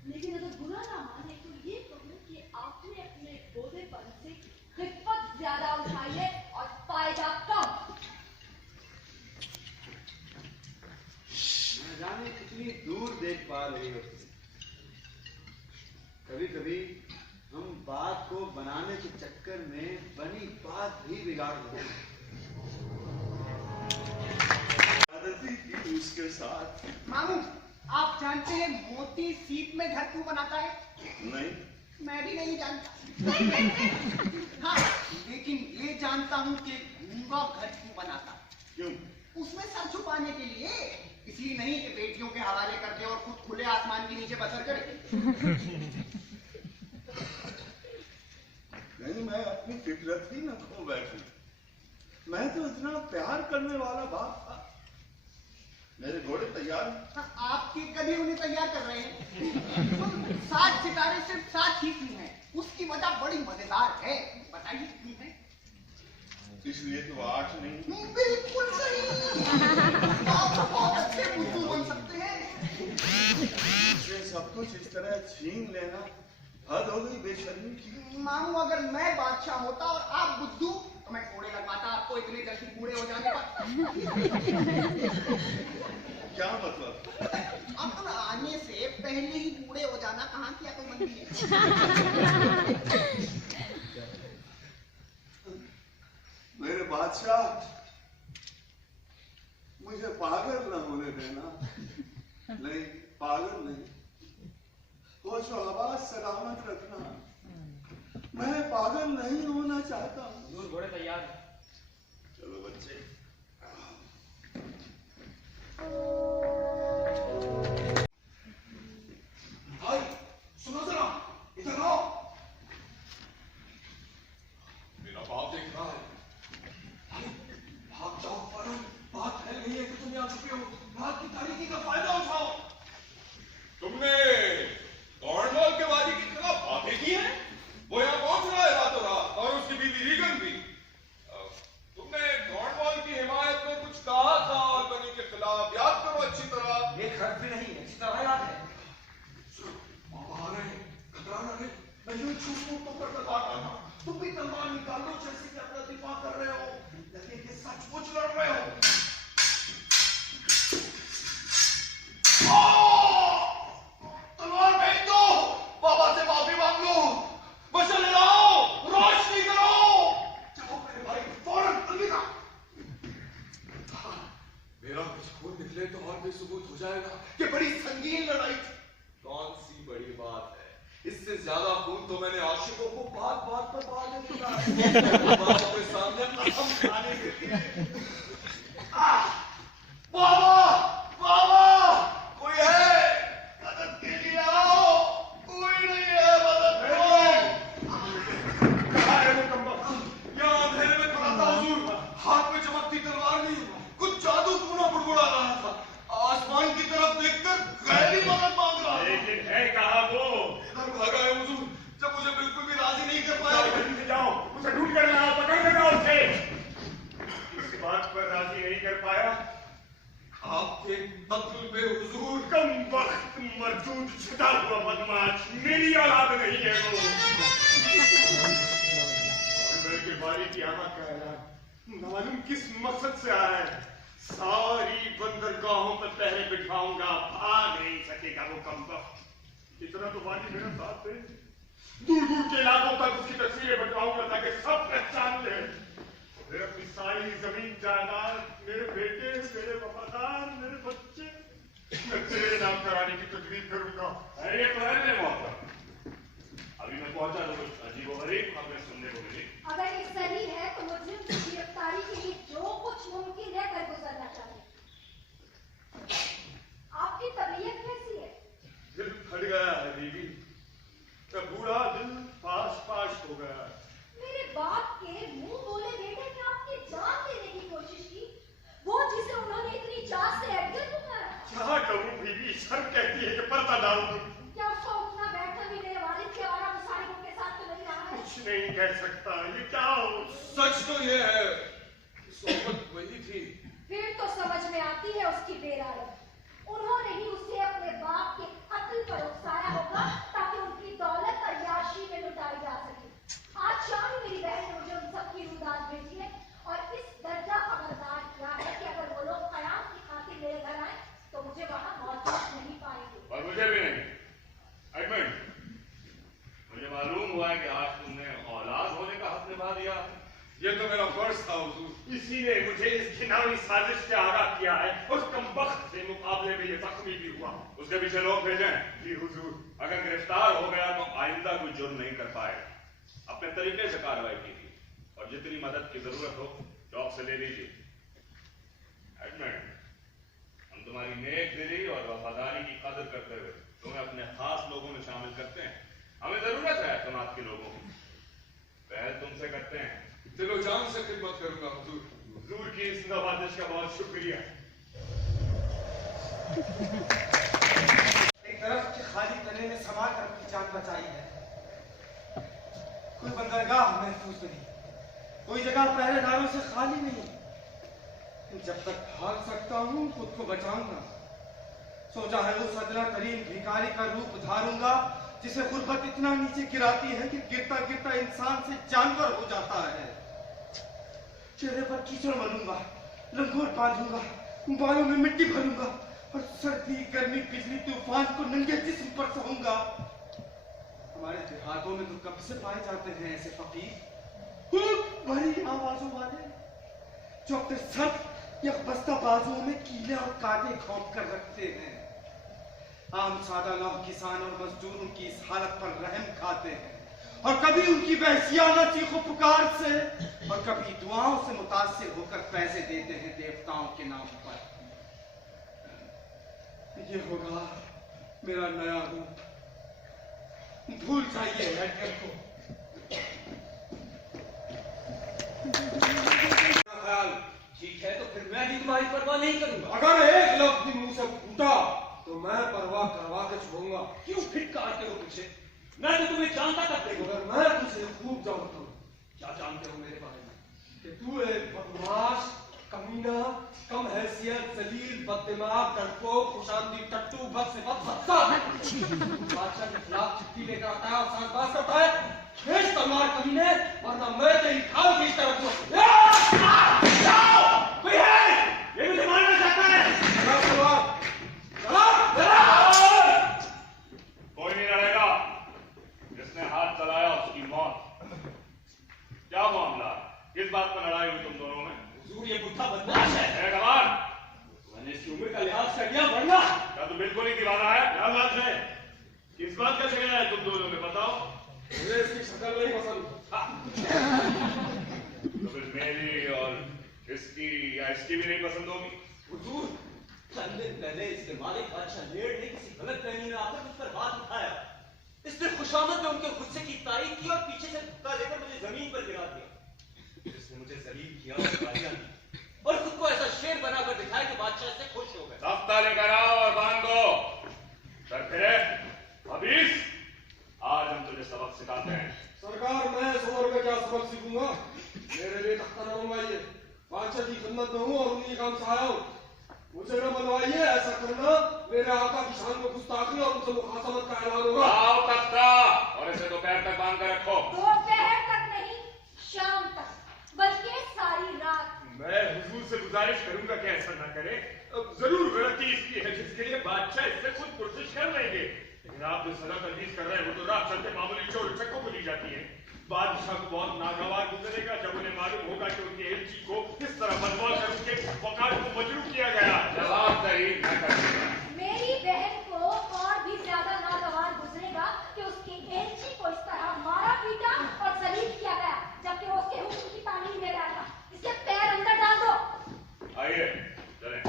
लेकिन अगर बुरा ना माने तो ये कहूं कि आपने अपने बोधेपन से खिफत ज्यादा उठाई है और फायदा कम। न जाने कितनी दूर देख पा रही हो। कभी कभी हम बात को बनाने के चक्कर में बनी बात भी बिगाड़ देते हैं। आदती थी उसके साथ। मामू, आप जानते हैं मोती सीप में घर क्यों बनाता है? नहीं, मैं भी नहीं जानता। हाँ, लेकिन ये जानता हूँ कि गूंगा घर क्यों बनाता है। क्यों? उसमें सर छुपाने के लिए, इसलिए नहीं कि बेटियों के हवाले कर दे और खुद खुले आसमान के नीचे बसर करे। नहीं, मैं अपनी फितरत ही न खो बैठूं। मैं तो इतना प्यार करने वाला बाप था। मेरे घोड़े तैयार हैं। हाँ, आपके कभी उन्हें तैयार कर रहे हैं। 7 सितारे सिर्फ 7 ही क्यों हैं? उसकी वजह बड़ी मजेदार है, बताइए क्यों है? इसलिए तो 8 नहीं। बिल्कुल सही। आप तो बहुत अच्छे बुद्धू बन सकते हैं। इससे सब कुछ इस तरह छीन लेना हद हो गई बेशर्मी की। मामू, अगर मैं बादशाह होता और आप बुद्धू, तो मैं घोड़े लगवाता आपको इतने जल्दी बूढ़े हो जाने का। क्या मतलब? अकल आने से पहले ही बूढ़े हो जाना कहाँ की अकलमंदी है? मेरे बादशाह, मुझे पागल न होने देना। नहीं, पागल नहीं, होशो हवास सलामत रखना। मैं पागल नहीं होना चाहता हूँ। हुजूर, घोड़े तैयार हैं। चलो बच्चे। भाई, सुनो जरा, इधर आओ। मेरा बाप देख रहा है। भाग जाओ फौरन, बात है नहीं है कि तुम यहाँ छुपे हो। रात की तारीकी का फायदा उठाओ। तुमने कॉर्नवॉल के वादी की तरफ बातें की हैं? वो यहाँ पहुंच रहा है रातों रात, और उसकी बीवी रीगन भी। तुमने कॉर्नवॉल की हिमायत में कुछ कहा था अल्बनी के खिलाफ, याद करो अच्छी तरह। एक हर्फ भी नहीं, अच्छी तरह याद है। बाबा आ रहे हैं, घबरा ना रहे। मैं यूं झूठ तो कर बताता था। तुम भी तलवार निकाल लो जैसे कि अपना दिफा कर रहे हो, लगे कि सचमुच लड़ रहे हो। तलवार फेंक दो, बाबा से माफी मांग लो, मशल लाओ, रोशनी करो। जाओ मेरे भाई, फौरन अलविदा। मेरा कुछ खून निकले तो और भी सबूत हो जाएगा। ये बड़ी संगीन लड़ाई थी। कौन सी बड़ी बात है? इससे ज्यादा खून तो मैंने आशिकों को बात बात पर बहा दिया है। बाप के सामने कसम खाने के लिए। बाबा, बाबा, कोई है? मदद के लिए आओ। कोई नहीं है, मदद करो। कहाँ है वो कम्बख्त? यहाँ अंधेरे में खड़ा था हुजूर, हाथ में चमकती तलवार नहीं, कुछ जादू टूना बुड़बुड़ा रहा था। आसमान की तरफ देखकर गहरी मदद मांग रहा था। लेकिन है कहाँ वो? के कत्ल पे हुजूर कम वक्त मरदूद छुटा हुआ बदमाश, मेरी औलाद नहीं है वो। अंदर के बारी की आमा का ऐलान मालूम किस मकसद से आया है। सारी बंदरगाहों पर पहरे बिठाऊंगा, भाग नहीं सकेगा वो कम वक्त। इतना तो वाली मेरा साथ है, दूर दूर के इलाकों तक उसकी तस्वीरें बनवाऊंगा ताकि सब पहचान ले। फिर अपनी सारी जमीन जायदाद, मेरे बेटे, मेरे वफादार, मेरे बच्चे मैं तेरे नाम कराने की तजवीज करूंगा। ये तो है मेरे मोहब्बत। अभी मैं पहुंचा तो कुछ अजीबोगरीब खबरें सुनने को मिली। अगर ये सही है तो मुझे उनकी गिरफ्तारी के लिए जो कुछ मुमकिन है कर गुजरना चाहिए। आपकी तबीयत कैसी है? दिल फट गया है बीवी, तो बूढ़ा दिल पास पास हो गया। मेरे बाप के मुंह बोले बेटे ने आपकी जान लेने की कोशिश की, वो जिसे उन्होंने इतनी चाह से एडगर पुकारा। क्या करूं बीवी, सब कहती है कि पर्दा डाल दो। क्या उसका उठना बैठना भी मेरे वालिद के आवारा मुसाहिबों के साथ तो नहीं रहा है? कुछ नहीं कह सकता, ये क्या हो। सच तो ये है कि सोबत वही थी। फिर तो समझ में आती है उसकी बेराई। उन्होंने ही उसे अपने बाप के कत्ल पर उकसाया होगा ताकि उनकी दौलत अय्याशी में लुटाई जा सके। आज शाम ही मेरी बहन ने मुझे उन सब की रुदात भेजी है और इस दर्जा खबरदार किया है कि अगर वो लोग कयाम की खातिर मेरे घर आए तो मुझे वहां मौजूद नहीं पाएंगे। और मुझे भी नहीं। एडमंड, मुझे मालूम हुआ है कि आज तुमने औलाद होने का हक निभा दिया। ये तो मेरा फर्ज था हुजूर। इसी ने मुझे इस घिनौनी साजिश से आगाह किया है। उस कमबख्त से मुकाबले में ये जख्मी भी हुआ। उसके पीछे लोग भेजें। जी हुजूर। अगर गिरफ्तार हो गया तो आइंदा कोई जुर्म नहीं कर पाएगा। अपने तरीके से कार्रवाई कीजिए और जितनी मदद की जरूरत हो चौक से ले लीजिए। एडमंड, हम तुम्हारी नेक दिली और वफादारी की कदर करते हुए तुम्हें अपने खास लोगों में शामिल करते हैं। हमें जरूरत है एतमाद के लोगों की, पहल तुमसे करते हैं। दिलो जान से खिदमत करूंगा हुजूर। हुजूर की इस नवाजिश का बहुत शुक्रिया। एक तरफ के खाली तने में समा कर अपनी जान बचाई है। कोई बंदरगाह महफूज नहीं, कोई जगह पहरेदारों से खाली नहीं। जब तक भाग सकता हूँ खुद को बचाऊंगा। सोचा है उस अदना तरीन भिखारी का रूप धारूंगा जिसे गुर्बत इतना नीचे गिराती है कि गिरता गिरता इंसान से जानवर हो जाता है। चेहरे पर कीचड़ मलूंगा, लंगोट बांधूंगा, बालों में मिट्टी भरूंगा और सर्दी गर्मी बिजली तूफान को नंगे जिस्म पर सहूंगा। हमारे देहातों में तो कब से पाए जाते हैं ऐसे फकीर बड़ी आवाजों वाले जो अपने सर या बस्ता बाजुओं में कीले और कांटे घोंप कर रखते हैं। आम सादा लौह किसान और मजदूर उनकी इस हालत पर रहम खाते हैं और कभी उनकी वहशियाना चीखों पुकार से और कभी दुआओं से मुतासिर होकर पैसे देते हैं देवताओं के नाम पर। ये होगा मेरा नया रूप। भूल जाइए एडगर को। ख्याल ठीक है तो फिर मैं भी तुम्हारी परवाह नहीं करूंगा। अगर एक लफ्ज भी मुंह से फूटा तो मैं परवाह करवा के छोड़ूंगा। क्यों फिटकारते हो मुझे? मैं तो तुम्हें जानता करते हूँ। मगर मैं तुझे खूब जानता हूँ। क्या जानते हो मेरे बारे में? कि तू एक बदमाश, कमीना, कम हैसियत, जलील, बददिमाग, डरपोक, खुशामदी, टट्टू, बद से बदसत्ता है। बादशाह के खिलाफ चिट्ठी लेकर आता है और साजबाज करता है। खींच तलवार कमीने, वरना मैं तेरी खाल खींच कर रखूंगा। कोई है? ये मुझे मारना चाहता है। कोई नहीं लड़ेगा। जिसने हाथ चलाया उसकी मौत। क्या मामला, किस बात पर लड़ाई हुई तुम दोनों में? हुजूर ये बुढ़ा बदमाश है। मैंने इसकी उम्र का लिहाज कर दिया वरना। क्या तुम बिल्कुल ही दीवाना है? क्या बात है? किस बात का झगड़ा है तुम दोनों में, बताओ। मुझे इसकी शक्ल नहीं पसंद। तो फिर मेरी और इसकी या इसकी भी नहीं पसंद होगी। हुजूर, चंद दिन पहले इसके मालिक बादशाह लेड ने किसी गलतफहमी में आकर मुझ पर हाथ उठाया। इसने खुशामद में उनके गुस्से की तारीफ की और पीछे से धक्का देकर मुझे जमीन पर गिरा दिया। इसने मुझे जलील किया और गालियां दी और खुद को ऐसा शेर बनाकर दिखाया कि बादशाह से खुश हो गए। सफ्ता लेकर आओ और बांध दो। सरफिरे, हबीस, आज हम तुझे सबक सिखाते हैं। सरकार, मैं इस उम्र में क्या सबक सीखूंगा? मेरे लिए तख्ता न बनवाइए। बादशाह की खिदमत में हूँ और उन्हीं काम से आया हूँ। मुझे न बनवाइए। चाहिए ऐसा करना मेरे आका की शान में गुस्ताखी और उनसे मुखासमत का ऐलान होगा। आओ तख्ता और इसे दोपहर तक बांध कर रखो। दोपहर तक नहीं, शाम तक, बल्कि सारी रात। मैं हुजूर से गुजारिश करूंगा कि ऐसा ना करे। अब जरूर गलती इसकी है जिसके लिए बादशाह इससे खुद कोशिश कर लेंगे, लेकिन आप जो सजा तजवीज कर रहे हैं वो तो रात चलते मामूली चोर चक्कों को दी जाती है। बादशाह को बहुत नागवार गुजरेगा जब उन्हें मालूम होगा कि उनके एलची को किस तरह मनवा कर उनके वकार को मजरूह किया गया। जवाबदारी न करेगा। मेरी बहन को और भी ज्यादा नागवार गुजरेगा कि उसके एलची को इस तरह मारा पीटा और सलीब किया गया जबकि वो उसके हुक्म की तामील में गया था। इसके पैर अंदर डाल दो। आइए चलें।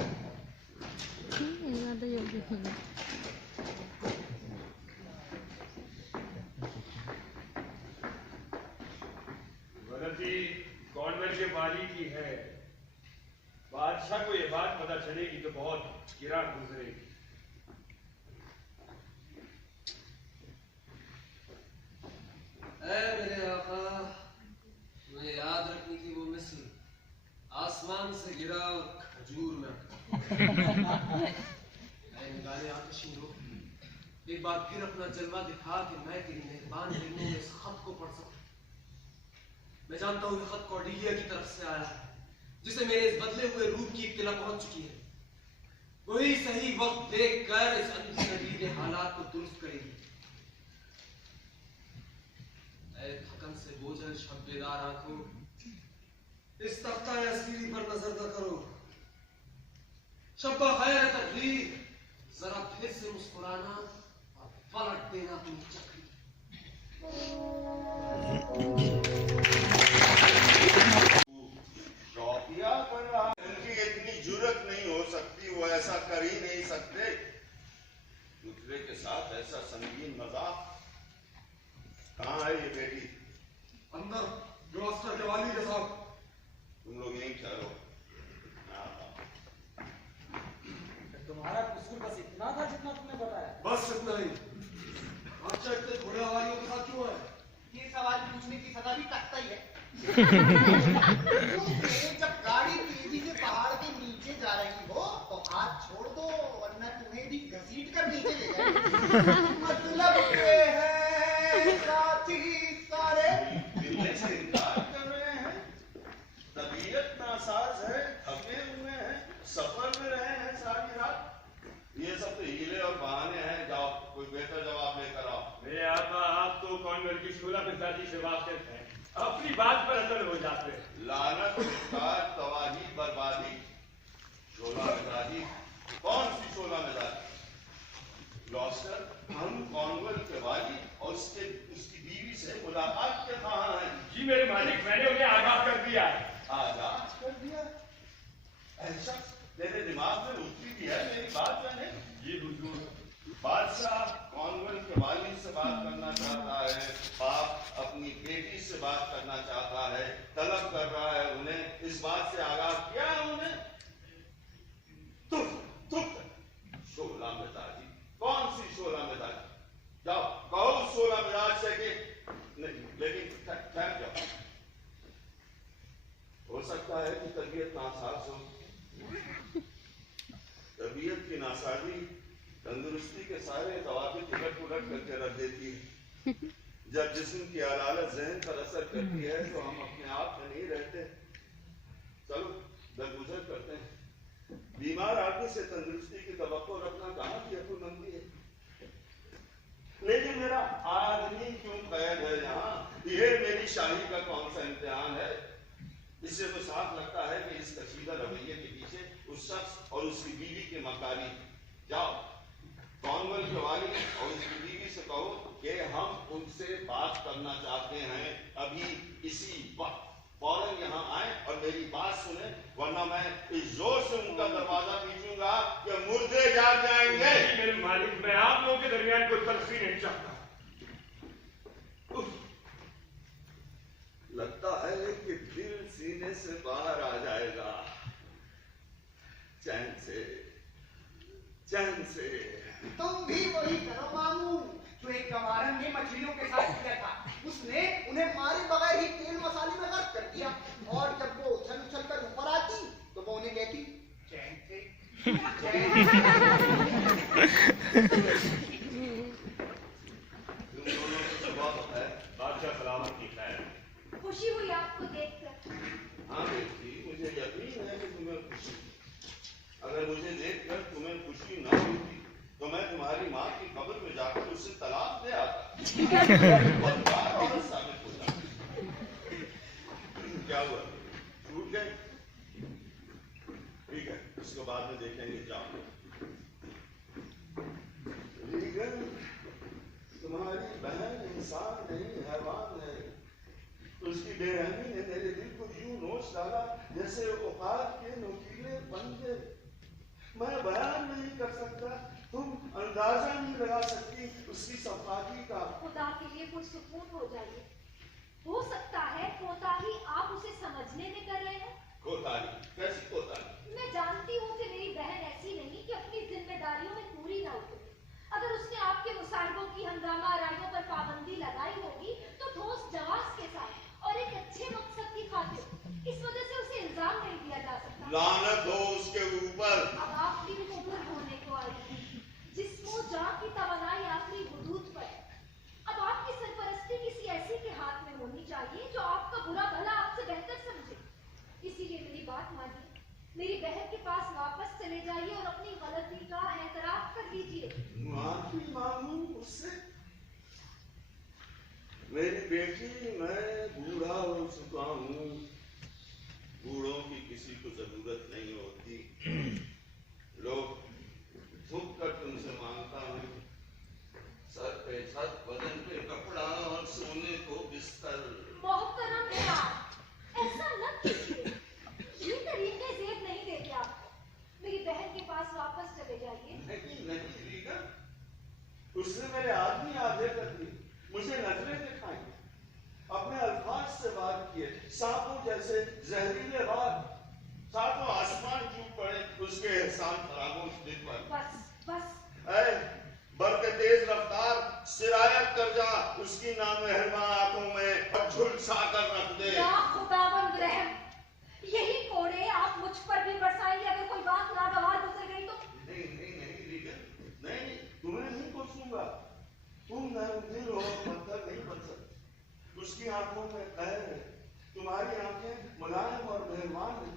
गलती कॉन्वेंट के वाली की है। बादशाह को ये बात पता चलेगी तो बहुत गिरा गुजरेगी। ऐ मेरे आका, तुम्हें याद रखनी थी वो मिस्र आसमान से गिरा और खजूर में निगाहे आतिशी हो, एक बार फिर अपना जलवा दिखा कि मैं तेरी मेहरबान नगरियों में इस खत को पढ़ सकूं। मैं जानता हूं ये खत कॉर्डेलिया की तरफ से आया है, जिसे मेरे इस बदले हुए रूप की इत्तला पहुंच चुकी है। वही सही वक्त देखकर इस अंधी नदी के हालात को दुरुस्त करेगी। ऐ थकन से बोझल शब्देदार आंखों, इस तख्ता अस्सीरी पर नजर न करो। शब्बा खैर तकदीर, जरा फिर से मुस्कुराना और पलट देना अपनी चक्री। शौकिया कर रहा, उनकी इतनी जुर्रत नहीं हो सकती, वो ऐसा कर ही नहीं सकते। दूसरे के साथ ऐसा संगीन मजाक। कहाँ है ये बेटी? अंदर ग्लॉस्टर के वाली के साथ। तुम लोग यहीं ठहरो। तुम्हारा कसूर बस इतना था जितना तुमने बताया? बस इतना ही। अच्छा इतने घोड़े वालियों के साथ क्यों है? ये सवाल पूछने की सजा भी तख्ता ही है। जब गाड़ी तेजी से पहाड़ के नीचे जा रही हो तो हाथ छोड़ दो, वरना तुम्हें भी घसीट कर नीचे ले जाएंगे। मतलब ये है साथी सारे मिलने से इनकार कर रहे हैं, तबीयत नासाज है, थके हुए हैं, सफर में रहे हैं सारी रात। ये सब तो हीले और बहाने हैं। जाओ कोई बेहतर जवाब लेकर आओ। मेरे आका आप तो कॉन्वेंट की शोला पिताजी से वाकिफ हैं, अपनी बात पर असल हो जाते हैं। लानत, इनकार, तबाही, बर्बादी, शोला मिजाजी। कौन सी शोला मिजाजी? ग्लॉस्टर, हम कॉर्नवॉल के वाली और उसकी बीवी से मुलाकात के कहाँ हैं? जी मेरे मालिक, मैंने उन्हें आगाह कर दिया है। आगाह कर दिया? ऐसा तेरे दिमाग में उतरी भी है मेरी बात? मैंने जी हुजूर। बादशाह कॉर्नवॉल के वाली से बात करना चाहता है, बाप अपनी बेटी से बात करना चाहता है, तलब कर रहा है उन्हें। इस बात से आगाह किया है उन्हें? शोला मिजाजी। कौन सी शोला मिजाजी? जाओ कहो शोला मिजाज से कि नहीं, लेकिन ठहर जाओ। हो सकता है कि तबीयत नासाज हो। तबीयत की नासाजी तंदुरुस्ती के सारे दवाबित उलट पुलट करके रख देती है। जब जिस्म की अदालत जहन पर असर करती है तो हम अपने आप में नहीं रहते। चलो दरगुजर करते हैं। बीमार आदमी से तंदुरुस्ती की तवक्को रखना कहाँ की अक्लमंदी है? लेकिन मेरा आदमी क्यों कैद है यहाँ? ये मेरी शाही का कौन सा इम्तिहान है? इससे तो साफ लगता है कि इस कशीदा रवैये के पीछे उस शख्स और उसकी बीवी की मक्कारी। जाओ कॉर्नवॉल के वाली और उसकी बीवी से कहो कि हम उनसे बात करना चाहते हैं, अभी इसी वक्त फौरन यहाँ आए और मेरी बात सुने, वरना मैं इस जोर से उनका दरवाजा पीटूंगा कि मुर्दे जाग जाएंगे। मेरे मालिक, मैं आप लोगों के दरमियान कोई तलखी नहीं चाहता। लगता है कि दिल सीने से बाहर आ जाएगा। चैन से, चैन से। तुम भी वही करो मामू जो एक गवारन ने मछलियों के साथ किया था। उसने उन्हें मारे बगैर ही तेल मसाले में गर्क कर दिया, और जब वो उछल उछल कर ऊपर आती तो वो उन्हें कहती चैन से, तुम दोनों को सुबह है बादशाह सलामत की खैर। खुशी हुई आपको देखकर। हाँ बेटी, मुझे यकीन है कि तुम्हें खुशी। अगर मुझे देखकर तुम्हें खुशी न होती तो मैं तुम्हारी माँ की कब्र में जाकर उससे तलाक दे आता। बदकार औरत साबित हो जाती। क्या हुआ? छूट गए? ठीक है, इसको बाद में देखेंगे। जाओ। रीगन, तुम्हारी बहन इंसान नहीं, हैवान है। उसकी बेरहमी ने मेरे दिल को यूं नोच डाला जैसे औकात के नुकीले पंजे। मैं बयान नहीं कर सकता, तुम अंदाजा नहीं लगा सकती उसकी सफाई का। खुदा के लिए पुरसुकून हो जाइए। हो सकता है कोताही आप उसे समझने में कर रहे हैं। कोताही? कैसी कोताही? मैं जानती हूँ कि मेरी बहन ऐसी नहीं कि अपनी जिम्मेदारियों में पूरी ना उतरे। अगर उसने आपके मुसाहिबों की हंगामा आराइयों पर पाबंदी लगाई होगी तो ठोस जवाब के साथ और एक अच्छे मकसद की खातिर। इस वजह से उसे इल्जाम नहीं दिया जा सकता। लानत हो उसके ऊपर। अब आपकी भी उम्र होने को आई है। जिस्मो जान की तवानाई आखिरी हुदूद पर है। अब आपकी सरपरस्ती किसी ऐसे के हाथ में होनी चाहिए जो आपका बुरा भला आपसे बेहतर समझे। इसीलिए मेरी बात मानिए, मेरी बहन के पास वापस चले जाइए और अपनी गलती का एतराफ कर लीजिए। माफी मांगू उससे? मेरी बेटी, मैं बूढ़ा हो चुका हूँ। बूढ़ों की किसी को जरूरत नहीं होती। लोग झुक कर तुमसे मांगता हूँ, सर पे छत, बदन पे कपड़ा और सोने को बिस्तर। मोहतरम यार, ऐसा न कीजिए। ये तरीके जेब नहीं देते आपको। मेरी बहन के पास वापस चले जाइए। नहीं नहीं रीगन, उसने मेरे आदमी आधे कर दिए, मुझे नजरें दिखाई, अपने अल्फाज से बात किए, सांपों जैसे जहरीले बात। सातों आसमान चूक पड़े उसके एहसान फरामोश दिल पर। बस बस ऐ बल्कि तेज रफ्तार सिरायत कर जा उसकी नामहरमा आंखों में और झुलसा कर रख दे। या खुदावंद रहम, यही कोड़े आप मुझ पर भी बरसाएंगे अगर कोई बात नागवार गुजर गई तो। नहीं नहीं नहीं रीगन, नहीं, तुम्हें नहीं कोसूंगा। तुम नामुमकिन हो, पत्थर नहीं बन सकते। उसकी आंखों में कहर है, तुम्हारी आंखें मुलायम और मेहरबान है।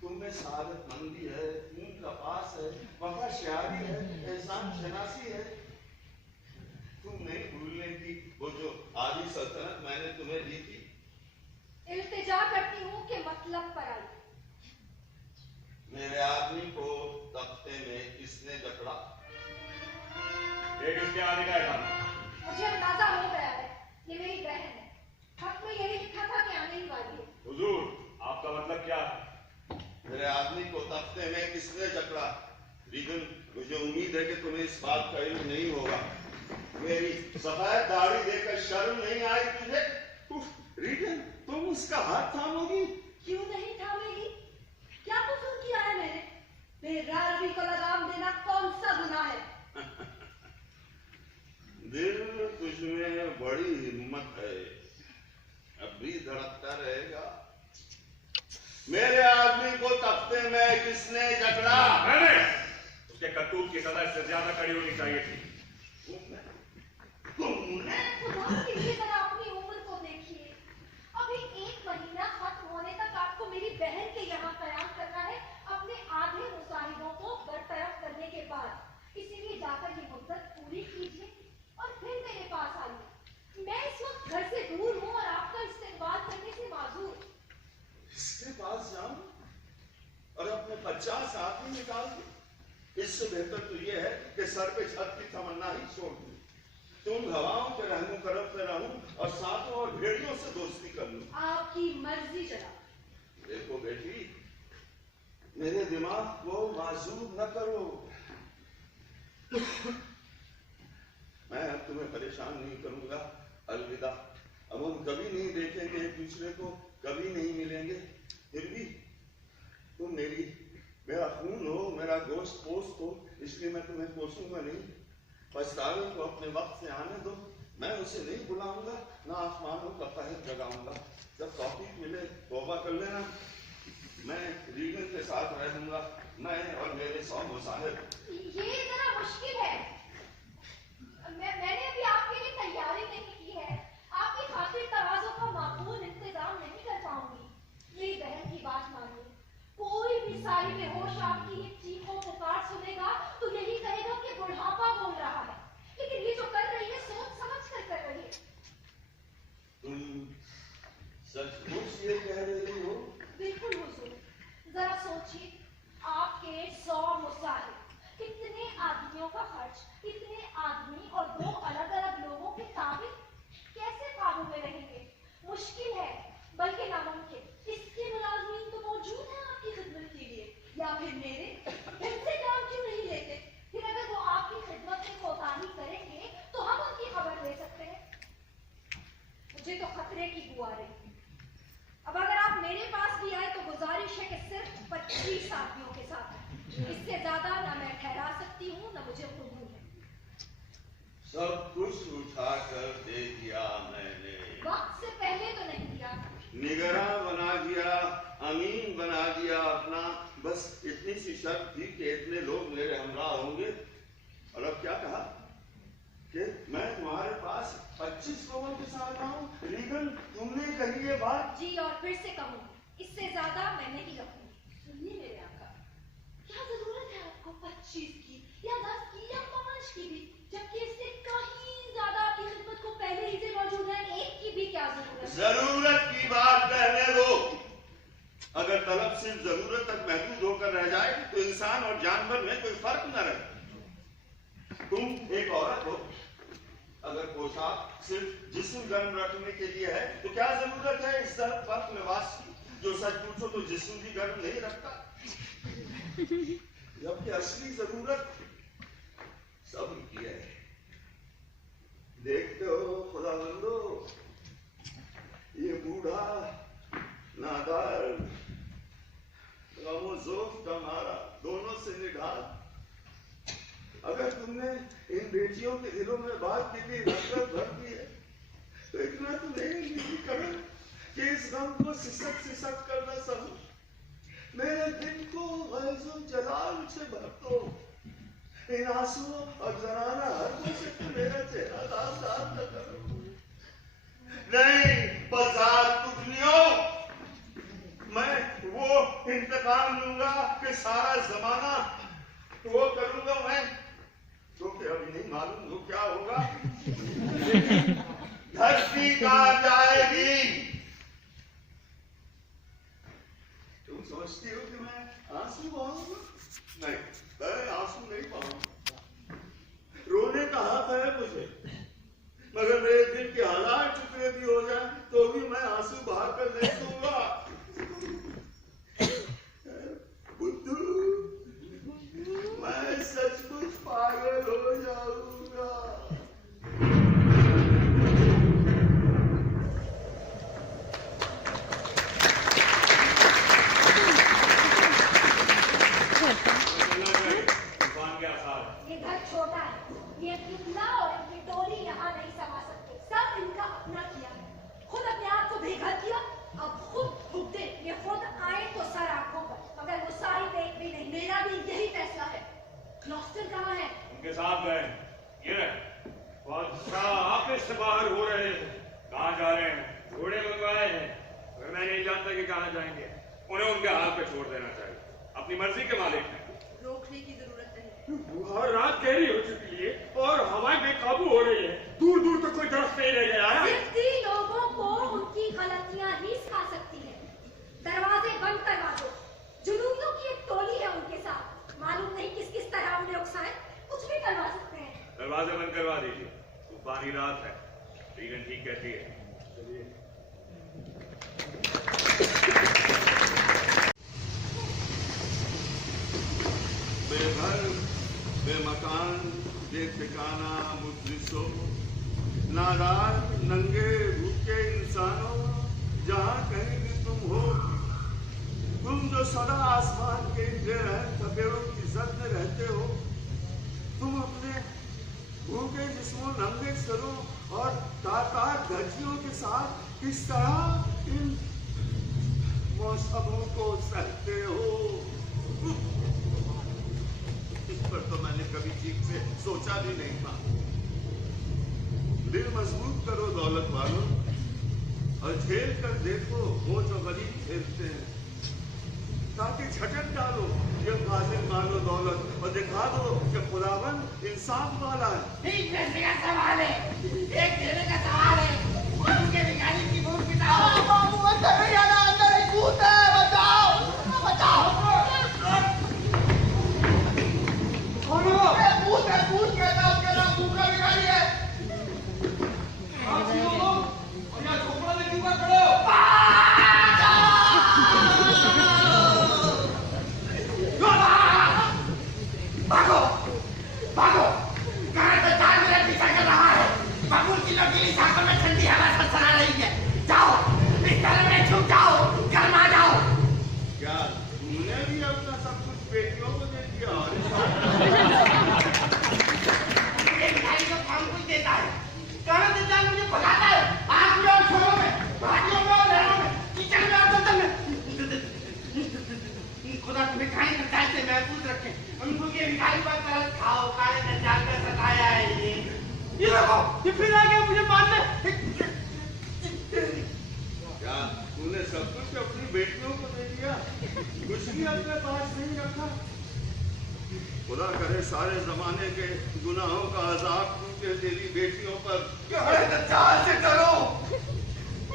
तुम में सादतमंदी है, खून का पास है, वफा शायरी है, एहसान शनासी है। तुम नहीं भूलने की वो जो आधी सल्तनत मैंने तुम्हें दी थी। इल्तिजा करती हूँ कि मतलब पर आई। मेरे आदमी को तख्ते में किसने जकड़ा? ये किसके आने का है? मुझे अंदाजा हो गया है, ये मेरी बहन है। खत में यही लिखा था कि आने ही वाली है। हुजूर, आपका मतलब क्या है? मेरे आदमी को तख्ते में किसने जकड़ा? रीगन, मुझे उम्मीद है कि तुम्हें इस बात का इल्म नहीं होगा। मेरी सफेद दाढ़ी देखकर शर्म नहीं आई तुझे? रीगन, तुम उसका हाथ थामोगी? क्यों नहीं थामेगी? क्या कसूर किया है मैंने? बेरार रवि को लगाम देना कौन सा गुनाह है? दिल तुझमें बड़ी हिम्मत है, अब भी धड़कता रहेगा। मेरे आदमी को तख्ते में किसने जकड़ा? मैंने। उसके करतूत की सजा इससे ज्यादा कड़ी होनी चाहिए थी। तुमने? खुदा के लिए जरा अपनी उम्र को देखिए। अभी 1 महीना खत्म होने तक आपको मेरी बहन के यहाँ कयाम करना है, अपने आधे मुसाहिबों को बरतरफ करने के बाद। इसीलिए जाकर ये मुद्दत पूरी कीजिए और फिर मेरे पास आइए। मैं इस वक्त घर से दूर हूँ और आपका इस्तेमाल करने से माजूर। इसके पास जाऊं और अपने 50 आदमी निकाल दूं? इससे बेहतर तो ये है कि सर पे छत की तमन्ना ही छोड़ दूं। तुम हवाओं के रहमो करम पे रहूं और सांपों और भेड़ियों से दोस्ती कर लूं। आपकी मर्जी जनाब। देखो बेटी, मेरे दिमाग को मासूम न करो। मैं अब तुम्हें परेशान नहीं करूंगा। अलविदा। अब हम कभी नहीं देखेंगे एक दूसरे को, कभी नहीं मिलेंगे। फिर भी तुम मेरा खून हो, मेरा गोश्त पोस्ट हो, इसलिए मैं तुम्हें कोसूंगा नहीं। पछतावे को अपने वक्त से आने दो। मैं उसे नहीं बुलाऊंगा, ना आसमानों का पहर जगाऊंगा। जब तौफीक मिले तौबा कर लेना। मैं रीगन के साथ रह दूंगा। मैं और मेरे 100 मुसाहिब। ये जरा मुश्किल है। मैंने अभी आपके लिए तैयारी नहीं की है। आपकी खातिर तवाज़ो का माकूल इंतजाम नहीं कर पाऊंगी। मेरी बहन की बात मानो, कोई भी सारी बेहोश आपकी ये चीखों पुकार सुनेगा तो यही कहेगा कि बुढ़ापा बोल रहा है। लेकिन ये जो कर रही है सोच समझ कर रही है। तुम सचमुच ये कह रही हो? बिल्कुल हुजूर। जरा सोचिए, आपके 100 मुसाहिब, कितने आदमियों का खर्च, कितने आदमी और 2 अलग-अलग लोगों के ताबिल कैसे काबू में रहेंगे? मुश्किल है, बल्कि नामुमकिन। इसके मुलाज़िमीन तो मौजूद हैं आपकी खिदमत के लिए। या फिर मेरे उनसे काम क्यों नहीं लेते? फिर अगर वो आपकी खिदमत में कोताही करेंगे तो हम उनकी खबर ले सकते हैं। मुझे तो खतरे की बुआ रही। अब अगर आप मेरे पास भी आए तो गुजारिश है कि सिर्फ 25 आदमियों के साथ आए। इससे ज्यादा ना मैं ठहरा सकती हूँ ना मुझे कबूल है। सब कुछ उठा कर दे दिया मैंने। वक्त से पहले तो नहीं दिया। निगरान बना दिया, अमीन बना दिया अपना। बस इतनी सी शर्त थी कि इतने लोग मेरे हमरा होंगे। और अब क्या कहा कि मैं तुम्हारे पास 25 लोगों के साथ आऊं? रीगन, तुमने कही ये बात? जी, और फिर से कहूँ, इससे ज्यादा मैं नहीं रखूंगी। सुनिए मेरे आका, क्या जरूरत है आपको 25 की या 10 की या 5 की भी, जबकि इससे कहीं ज्यादा आपकी खिदमत को पहले ही से मौजूद है। 1 की भी क्या जरूरत है? जरूरत की बात कहने दो। अगर तलब सिर्फ जरूरत तक महदूद होकर रह जाए तो इंसान और जानवर में कोई फर्क न रहे। तुम एक औरत हो, अगर पोशाक सिर्फ जिस्म गर्म रखने के लिए है तो क्या जरूरत है इस तरह फर्क लिबास की, जो सच पूछो तो जिस्म भी गर्म नहीं रखता। जबकि असली जरूरत सब्र की है। देखते हो खुदावंदो, ये बूढ़ा नादार गमोजोफ का मारा दोनों से निढाल। अगर तुमने इन बेटियों के दिलों में बात की थी, नफरत भर दी है, तो इतना तो नहीं करो कि इस गम को सिसक सिसक कर न सकूं। मेरे दिल को गैज़ो जलाल से भर दो। इन आंसुओं और जनाना हरकों से तो मेरा चेहरा लाल न करो। नहीं, बज़ार तुगनियों, मैं वो इंतकाम लूंगा कि सारा जमाना वो करूंगा मैं, क्योंकि अभी नहीं मालूम वो क्या होगा। धरती कहाँ जाएगी? तुम समझती हो कि मैं आंसू बहाऊंगा? नहीं, मैं आंसू नहीं बहाऊंगा। रोने का हक है मुझे, मगर मेरे दिल के हालात टुकड़े भी हो जाए तो भी मैं आंसू बहा कर नहीं दूंगा। बुद्धू, मैं सचमुच पागल हो जाऊंगा। ये घर छोटा है, ये कितना और इनकी टोली यहाँ नहीं समा सकते। सब इनका अपना किया है। खुद अपने आप को बेघर किया, अब खुद भुगते। ये खुद आए तो सर आंखों पर, मगर वो सारी देख भी नहीं। मेरा भी यही फैसला है। क्लॉस्टर कहाँ है? उनके साथ गए। ये बादशाह ऑफिस से बाहर हो रहे हैं। कहाँ जा रहे हैं? घोड़े मंगवाए हैं, मगर मैं नहीं जानता कि कहाँ जाएंगे। उन्हें उनके हाथ पे छोड़ देना चाहिए। अपनी मर्जी के मालिक हैं। रोकने की जरूरत नहीं। और रात गहरी हो चुकी है और हवाएं बेकाबू हो रही है। दूर दूर तक कोई दरख्त नहीं रह गया है। जिद्दी लोगों को उनकी गलतियां ही सिखा सकती है। दरवाजे बंद करवा दो। जुनूनियों की एक टोली है उनके साथ। मालूम नहीं किस किस तरह उन्हें उकसाए, कुछ भी करवा सकते हैं। दरवाजे बंद करवा दीजिए। तूफानी रात है, रीगन ठीक कहती है। चलिए। बेघर, बेमकान, बेठिकाना मुफलिसों, नादार, नंगे, भूखे इंसानों, जहाँ कहीं भी तुम हो, तुम जो सदा आसमान के थपेड़ों की जद में रहते हो, तुम अपने भूखे जिस्मों, नंगे सरों और तातार धज्जियों के साथ किस तरह इन मौसमों को सहते हो। ठीक से सोचा भी नहीं था। दिल मजबूत करो दौलत वालों, और झेल कर देखो वो जो गरीब खेलते हैं, ताकि झटक डालो ये फाजिल मानो दौलत और दिखा दो कि खुदावन इंसाफ वाला है। एक पैसे का सवाल है, एक देने का सवाल है, उनके भिखारी की भूख मिटाओ। बाबू अंदर नहीं आना, अंदर एक भूत है, बचाओ बचाओ। कौन हो? भूत है, भूत कहता है, उसका नाम भूत का भिखारी है। आप लोगों और यहाँ झोपड़ा लेके ऊपर खड़े हो। भागो भागो, कहाँ से जान मेरा पीछा कर रहा है। बबूल की लकीली सांखों में ठंडी हवा सनसना रही है। जाओ इस घर में छुप जाओ, घर में आ जाओ। क्या तुमने भी अपना सब कुछ बेटियों को दे दिया? ये भिखारी को काम कुछ देता है, कहाँ से जान मुझे भगाता है। आग में और छोरों में, भाटियों में और लहरों में, कीचड़ में और दलदल में। खुदा तुम्हें खाने का चाय से महफूज रखे। उनको ये भिखारी पर तरस खाओ, खाने में जाकर सताया है ये देखो, ये फिर आ गया मुझे मारने। क्या तूने सब कुछ अपनी बेटियों को दे दिया? कुछ भी अपने पास नहीं रखा? खुदा करे सारे जमाने के गुनाहों का अजाब टूटे तेरी बेटियों पर। दज्जाल से डरो,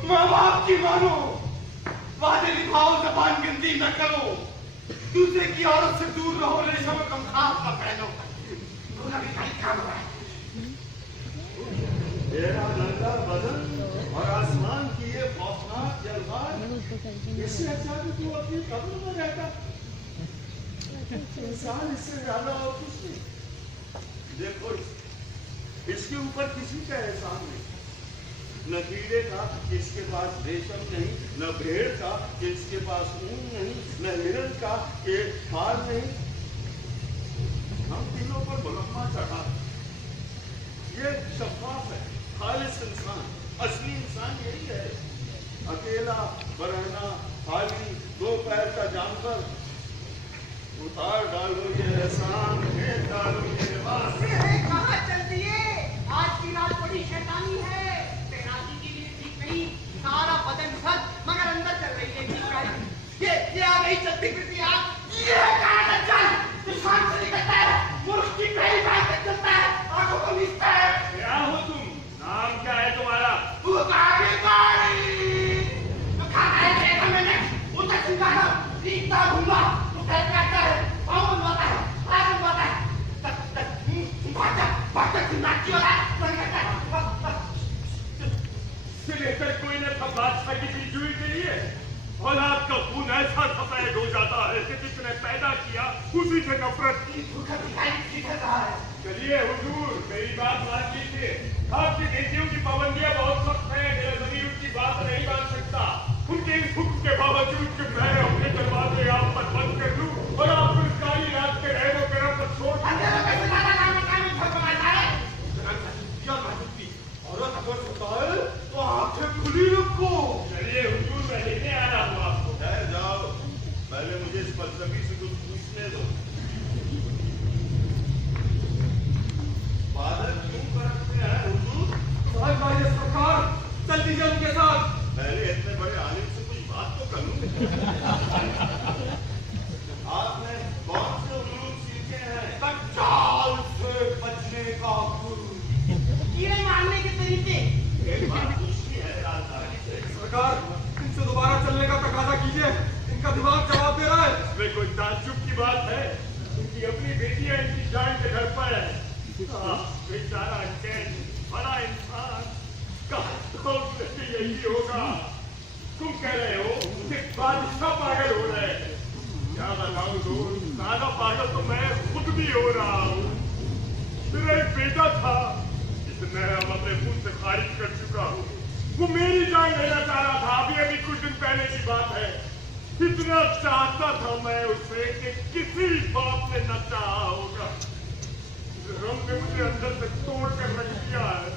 माँ बाप की मानो, वादे निभाओ, ज़बान गिनती न करो, दूसरे की औरत से दूर रहो, रेशम कम खास न पहनो। खुदा भिखारी काम है। तेरा नंगा बदन और आसमान की ये खौफनाक जलवार, इससे अच्छा तो तू अपनी कब्र में रहता। इंसान इससे ज्यादा और कुछ नहीं। देखो इसके ऊपर किसी का एहसान नहीं, न कीड़े का जिसके पास रेशम नहीं, न भेड़ का जिसके पास ऊन नहीं, न हिरण का के खाल नहीं। हम तीनों पर मुकम्मा चढ़ा। ये शफाफ है, खालिस इंसान, असली इंसान यही है। अकेला, बरहना, खाली, दो पैर का जानवर। उतार डालो ये एहसान, फेंक डालो ये लिबास। कहाँ चल दिए? आज की रात बड़ी शैतानी है। तैनाती के लिए ठीक नहीं, सारा बदन सद, मगर अंदर चल रही है भिखारी। ये आ गई चलती फिरती आग। ये कहाँ से चल? दुश्मन से निकलता है, मुल्क की पहली बात से चलता है, आंखों को मीचता है। क्या हो तुम? नाम क्या है तुम्हारा? तो खाना है देखा मैंने, उतर चिंता कर, सीखता घूमा, तो घर पे आता है, पाँव बनवाता है, हाथ बनवाता है, भागता चिंताची वाला से लेकर कोई न था बादशाह की बिजुई के लिए। औलाद का खून ऐसा सफेद हो जाता है कि जिसने पैदा किया उसी से नफरत की। चलिए हुजूर, मेरी बात मान लीजिए। आपकी बेटियों की पाबंदियां बहुत सख्त हैं, मेरा जमीन उनकी बात नहीं मान सकता। उनके इस हुक्म के बावजूद कि मैं अपने दरवाजे आप पर बंद कर लूं और आपको इस काली रात के रहनो करम पर छोड़ औरत अगर सुताए तो आंखें खुली रखो। चलिए हुजूर, मैं लेने आ रहा हूँ आपको। ठहर जाओ, पहले मुझे इस फलसफी से कुछ पूछने दो। बादल क्यों बरसते हैं हुजूर? सरकार, चल दीजिए उनके साथ। पहले इतने बड़े आलिम से कुछ बात तो करूं। आपने कौन से उलूम सीखे हैं? दज्जाल से बचने का गुर, कीड़े मारने के तरीके। एक बात पूछनी है राजधानी से। सरकार, इनसे दोबारा चलने का तकाजा कीजिए, इनका दिमाग जवाब दे रहा है। इसमें कोई ताज्जुब की बात है? उनकी अपनी बेटियां इनकी जान के घर पर है। बेचारा अनचैन बड़ा इंसान का यही होगा। तुम कह रहे हो कि बादशाह पागल हो रहे हैं। क्या बताऊं दोस्त, ज्यादा पागल तो मैं खुद भी हो रहा हूँ। मेरा एक बेटा था जिसे मैं अब अपने मुंह से खारिज कर चुका हूँ। वो मेरी जान लेना चाह रहा था, अभी कुछ दिन पहले की बात है। इतना चाहता था मैं उसे कि किसी बाप ने न चाहा होगा। रंग ने मुझे अंदर से तोड़ कर रख दिया है।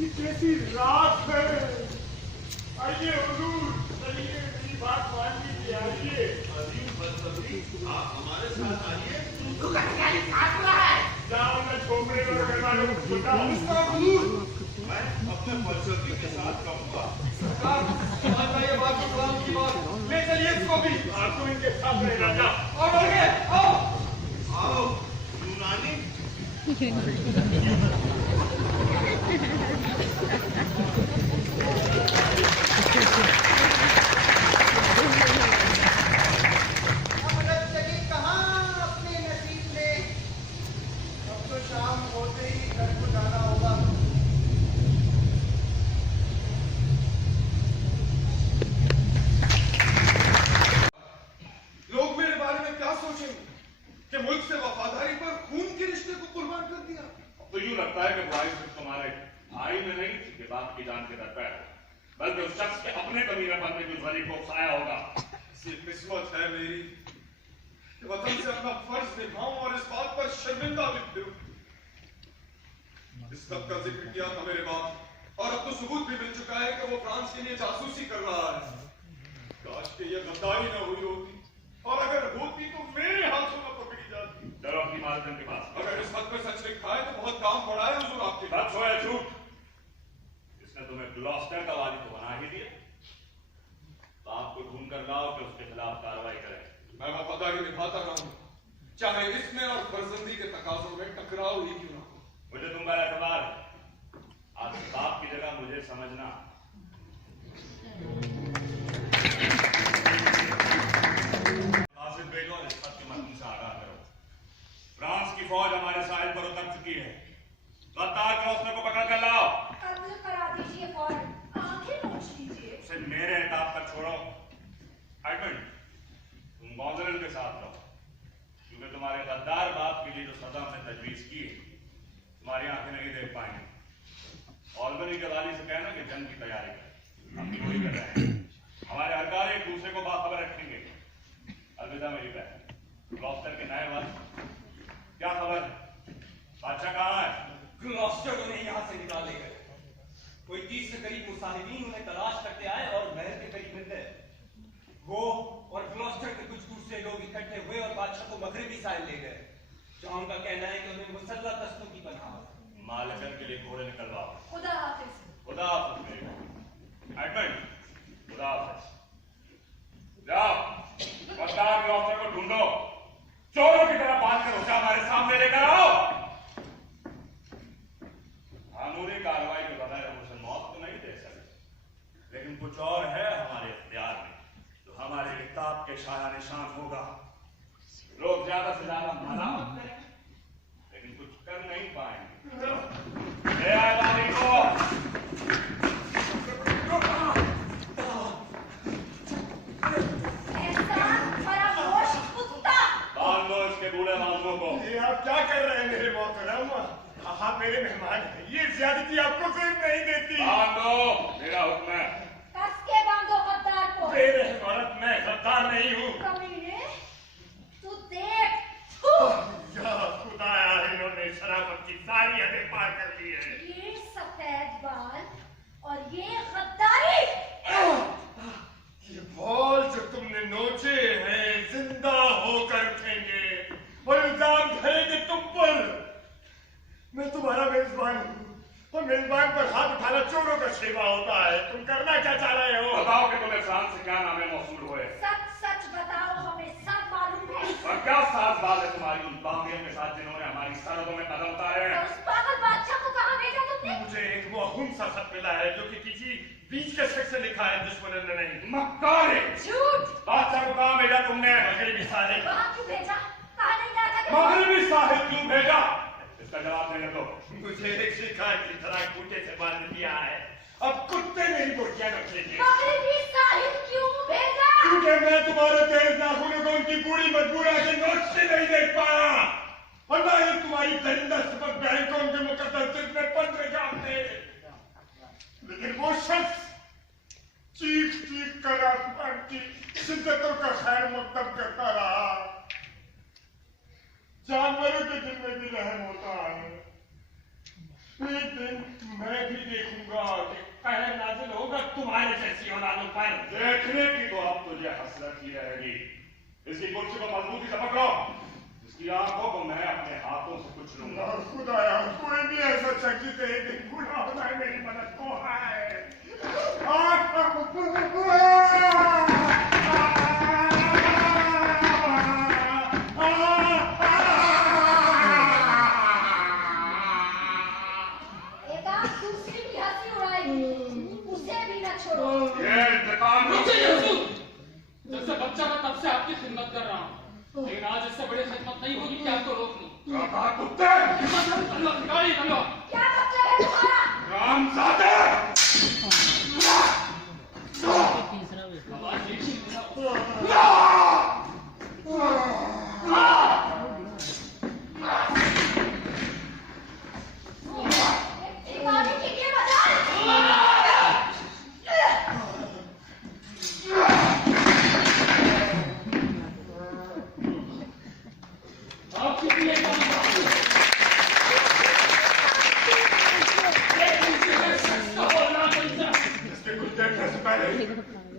ये कैसी रात है। आइए हुजूर, चलिए, मेरी बात मान लीजिए। आइए अजीम फलसफी, आप हमारे साथ आइए। तू कहीं साथ रहा है। जाओ वालों को बताओ। मैं अपने फलसफे के साथ कहूँगा। ये बात तो कमाल की बात। ले चलिए इसको भी। तुम इनके साथ रहे राजा। और आगे आओ। आओ यूनानी। शाम होते ही घर को जाना होगा। लोग मेरे बारे में क्या सोचेंगे कि मुल्क से वफादारी पर खून के रिश्ते को कुर्बान कर दिया। तो यूं लगता है कि बुराई सिर्फ तुम्हारे भाई में नहीं थी कि बाप की जान के दर पे, बल्कि उस शख्स के अपने कमीनापन में जो ध्वनि को उकसाया होगा। सिर्फ किस्मत है मेरी कि वतन से अपना फर्ज निभाऊं और इस बात पर शर्मिंदा भी फिरूं। इस सब का जिक्र किया था मेरे बाप, और अब तो सबूत भी मिल चुका है कि वो फ्रांस के लिए जासूसी कर रहा है। काश कि ये गद्दारी न हुई होती, और अगर होती तो मेरे हाथों में पकड़ी जाती। चलो अपनी मालकन के पास। अगर इस खत में सच लिखा है तो बहुत काम पड़ा है हुजूर आपके। सच हो या झूठ, इसने तुम्हें ग्लॉस्टर का वाली तो बना ही दिया। बाप को ढूंढ कर लाओ कि उसके खिलाफ कार्रवाई करें। मैं वफादारी निभाता रहूंगा, चाहे इसमें और फर्जंदी के तकाजों में टकराव ही क्यों ना हो। मुझे तुम पर एतबार है। आज बाप की जगह मुझे समझना। कासिद भेजो और इस खत के मजमून से आगाह करो। फ्रांस की फौज हमारे साहिल पर उतर चुकी है। गद्दार ग्लॉस्टर को पकड़ कर लाओ। कत्ल करा दीजिए फौरन, आंखें नोच लीजिए। उसे मेरे एहताब पर छोड़ो। एडमंड, तुम गॉन्जरेल के साथ रहो, क्योंकि तुम्हारे गद्दार बाप के लिए जो सजा में तजवीज की तुम्हारी आंखें नहीं देख पाएंगे। ऑल्बनी के वाली से कहना कि जंग की तैयारी करें, हम भी वही कर रहे हैं। हमारे हरकार एक दूसरे को बाखबर रखेंगे। अलविदा मेरी बहन। ग्लॉस्टर के नए वाली क्या खबर है? बादशाह कहाँ है? ग्लॉस्टर उन्हें यहाँ से निकाले गए। कोई 30 से करीब मुसाहिबीन उन्हें तलाश करते आए और महल के करीब मिल गए। वो और ग्लॉस्टर के कुछ दूसरे लोग इकट्ठे हुए और बादशाह को मगरिबी साहिल ले गए, जहाँ उनका कहना है कि उन्हें मुसल्लह दस्तों की पनाह। मालकन के लिए घोड़े निकलवाओ। खुदा हाफिज। खुदा हाफिज मेरी बहन। एडमंड, खुदा हाफिज। जाओ, गद्दार ग्लॉस्टर को ढूंढो, चोरों की तरह बांध कर उसे हमारे सामने लेकर आओ। कानूनी कार्रवाई के बगैर हम उसे मौत तो नहीं दे सकते, लेकिन कुछ और है हमारे इख्तियार में जो हमारे किताब के शाया निशान होगा। लोग ज्यादा से ज्यादा मलामत करेंगे, लेकिन कुछ कर नहीं पाएंगे। ले आए बारी को। बांध दो इसके बूढ़े बाजुओं को। ये आप क्या कर रहे हैं मेरे मोहतरम? आप मेरे मेहमान हैं, ये ज्यादती आपको ज़रूरत नहीं देती। बांध दो, मेरा हुक्म है। कस के बांधो गद्दार को। मेरे औरत, मैं गद्दार नहीं हूँ। कमीने, तू देख। या खुदाया, इन्होंने शराफत की सारी हदें पार कर ली है। ये सफेद बाल और ये गद्दारी। ये बाल जो तुमने नोचे हैं जिंदा होकर उठेंगे और इल्जाम धरेंगे तुम पर। मैं तुम्हारा मेजबान हूँ और मेजबान पर हाथ उठाना चोरों का सेवा होता है। तुम करना क्या चाह रहे हो? बताओ कि तुम्हें फ्रांस से क्या नामे मौसूल हुए। सच सच बताओ, हमें सब मालूम है। और क्या साजबाज है तुम्हारी उन बागियों के साथ जिन्होंने हमारी सरहदों में कदम उतारे हैं? उस पागल बादशाह को कहाँ भेजा तुमने? मुझे एक मौहूम सा खत मिला है जो कि किसी बीच के शख्स से लिखा है, दुश्मन ने नहीं। मक्कार है। झूठ। बादशाह को कहाँ भेजा तुमने? मगरिबी साहिल। वहाँ क्यों भेजा? कहा नहीं जाता कि मगरिबी साहिल क्यों भेजा? इसका जवाब देने दो। मुझे एक शिकार की तरह खूंटे से बांध दिया है, अब कुत्ते मेरी बोटियां रखेंगे। मगरिबी साहिल क्यों भेजा? क्योंकि मैं तुम्हारे तेज नाखूनों को उनकी पूरी मजबूरा के नोट से नहीं देख पाया, और ना ही तुम्हारी दरिंदा सिपत बहन को उनके मुकद्दर सिर्फ में पंद्रे जाते। लेकिन वो शख्स चीख चीख कर आसमान की शिद्दतों का खैर मकदम करता रहा। जानवरों के दिल में भी रहम होता है। एक दिन मैं भी देखूंगा कि कहर नाजिल होगा तुम्हारे जैसी औलादों पर। देखने की तो अब तुझे हसरत ही रहेगी। इसकी कुर्सी को मजबूती से पकड़ो, इसकी आंखों को मैं अपने हाथों से कुछ लूंगा। खुदाया, कोई भी शक्ति से एक दिन पूरा होना है, मेरी मदद को है। एक आध दूसरी भी हंसी उड़ाएगी, उसे भी न छोड़ो। ये इंतकाम जैसे बच्चा मैं तब से आपकी खिदमत कर रहा हूँ, लेकिन आज इससे बड़ी खिदमत नहीं होगी कि आपको रोक लूं। कुत्ते क्या मतलब है तुम्हारा? रामजादे!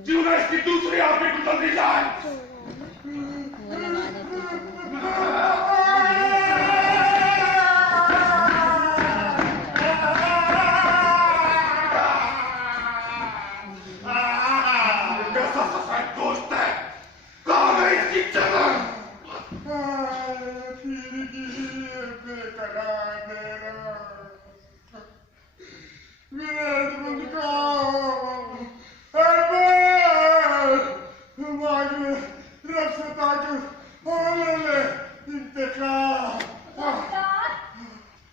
क्यों ना इसकी दूसरी आंख में गुजर दी जाए? कैसा सफेद दोस्त है? कहाँ है इसकी जगह?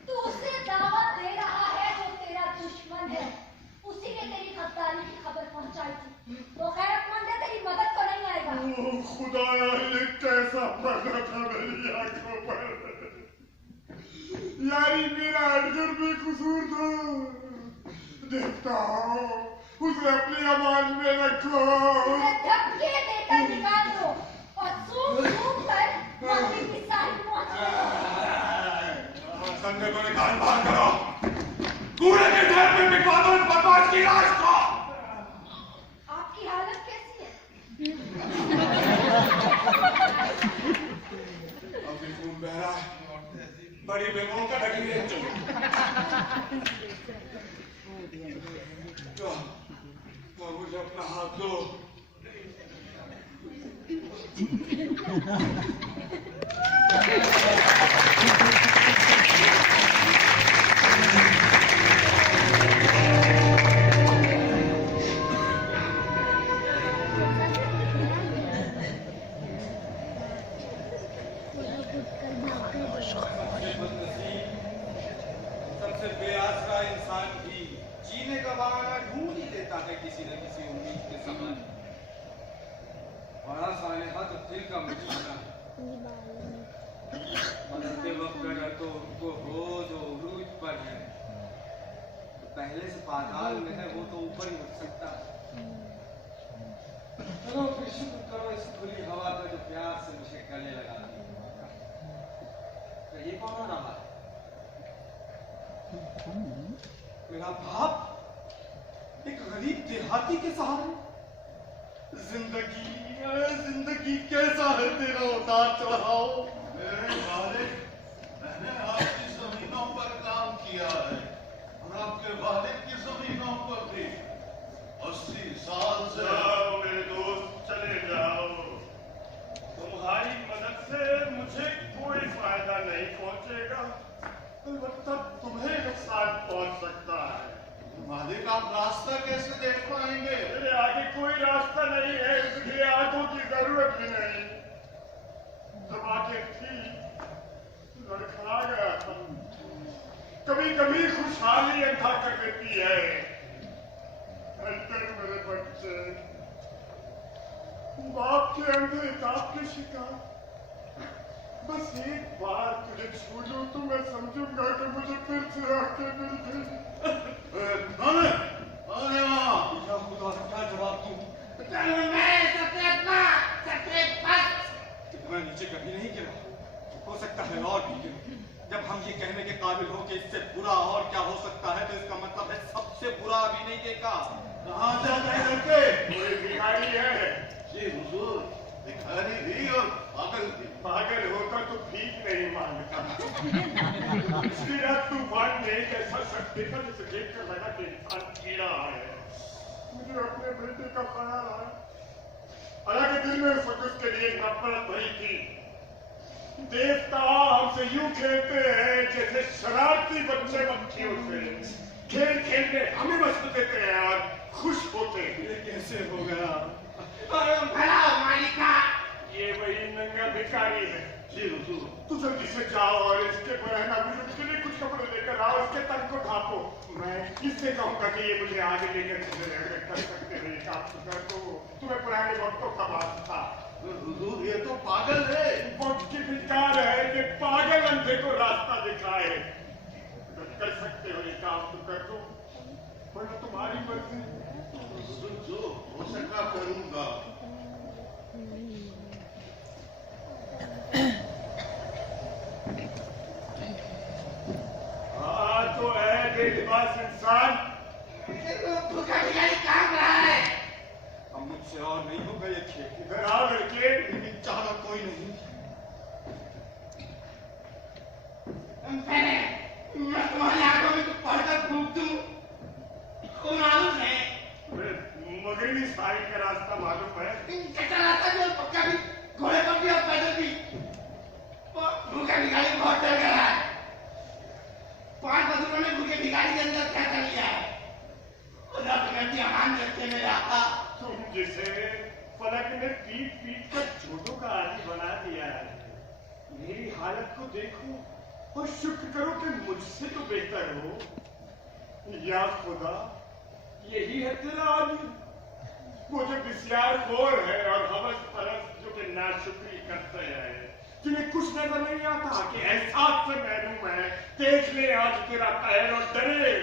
तू उसे दावत दे रहा है जो तेरा दुश्मन है। उसी ने तेरी गद्दारी की खबर पहुंचाई थी। वो खैरतमंद है, तेरी मदद को नहीं आएगा। खुदाया, ये कैसा पर्दा था मेरी आंखों पर। यारी मेरा अर्जुन भी कसूर था। देखता हूँ उसे अपनी आवाज में रखो। उसे धक्के देकर निकाल दो और सूख सूख कर मकड़ी की सारी पहुंच। संजय को निकाल बाहर करो। कूड़े के ढेर में बिठवा दो इस बदमाश की लाश को। आपकी हालत कैसी है? अभी खून बह रहा है। बड़ी बेगों का ढकी है। मुझे अपना हाथ दो। सबसे बेआसरा इंसान भी जीने का बहाना ढूंढ ही लेता है किसी न किसी उम्मीद के समय। बड़ा सानेहा तो दिल का मुझे बदलते वक्त अगर तो उनको हो जो उरूज पर है, तो पहले से पाताल में है, वो तो ऊपर ही उठ सकता है। चलो फिर शुक्र करो इस खुली हवा का जो प्यार से मुझे गले लगा दिया। ये कौन आ रहा है? मेरा बाप एक गरीब देहाती के सहारे। जिंदगी कैसा है तेरा उतार चढ़ाव? मेरे वालिद, मैंने आपकी जमीनों पर काम किया है और आपके वालिद की जमीनों पर भी 80 साल से। जाओ मेरे दोस्त, चले जाओ। तुम्हारी मदद से मुझे कोई फायदा नहीं पहुंचेगा, अलबत्ता तुम्हें नुकसान पहुंच सकता है। मालिक, आप रास्ता कैसे देख पाएंगे? मेरे आगे कोई रास्ता नहीं है, इसलिए आंखों की जरूरत भी नहीं। जब आंखें थी लड़खड़ा गया था। कभी कभी खुशहाली अंधा कर देती है। मेरे बच्चे बाप के अंधे दाप के शिकार। बस एक बार तुझे छू लूं तो मैं समझूंगा कि मुझे फिर से आंखें मिल गई। खुदा क्या जवाब दूं? इतना नीचे कभी नहीं गिरा, हो सकता है और भी गिरो। जब हम ये कहने के काबिल हो कि इससे बुरा और क्या हो सकता है, तो इसका मतलब है सबसे बुरा अभी नहीं देखा। कहाँ जाते हैं? कोई भिखारी है? जी हुजूर, भिखारी भी और पागल भी। पागल होता तो ठीक नहीं मानता। इसलिए आज तूफान ने एक ऐसा शख्स देखा जिसे देखकर लगा कि इंसान कीड़ा है। मुझे अपने बेटे का ख्याल आया। हालांकि दिल में उस वक्त उसके लिए नफरत भरी थी। देवता हमसे यूं खेलते हैं जैसे शरारती बच्चे बच्चियों से। खेल खेल में हमें मस्त देते हैं और खुश होते हैं। ये कैसे हो गया? भला मालिका, ये वही नंगा भिखारी है। जी हुजूर। तू जल्दी से जाओ और इसके बहना बुजुर्ग के लिए कुछ कपड़े लेकर आओ, इसके तन को ढांपो। मैं इससे कहूंगा कि ये मुझे आगे लेकर चले कर सकते हैं। काम तो तुम्हें पुराने वक्तों का बात था। हुजूर ये तो पागल है। वक्त की विचार है कि पागल अंधे को रास्ता दिखाए। कर सकते हो ये काम तो कर दो, वरना तुम्हारी मर्जी। जो हो सका करूंगा। हाँ तो है बेलिबास इंसान। भूखा भिखारी काम रहा है। अब मुझसे और नहीं होगा ये खेल। इधर आओ लड़के, लेकिन चाहना कोई नहीं। मैं तुम्हारी आंखों में तो पढ़कर फूंक दूं। को मालूम है? मगरबी साइड का रास्ता मालूम है? कच्चा रास्ता जो पक्का भी, घोड़े पर भी और पैदल भी। भूखा भिखारी बहुत डर गया है। 5 बंदूकों ने भूखे भिखारी के अंदर क्या कर लिया है? रब ने ध्यान रखे मेरा। तुम जिसे फलक ने पीट पीट कर छोटों का आदि बना दिया है, मेरी हालत को देखो और शुक्र करो कि मुझसे तो बेहतर हो। या खुदा, यही है तेरा आदमी। वो जो बिस्यारखोर है और हवस परस्त जो कि नाशुक्री करते हैं, जिन्हें कुछ नजर नहीं आता कि एहसास से महरूम है। देख ले आज तेरा कहर और डरे,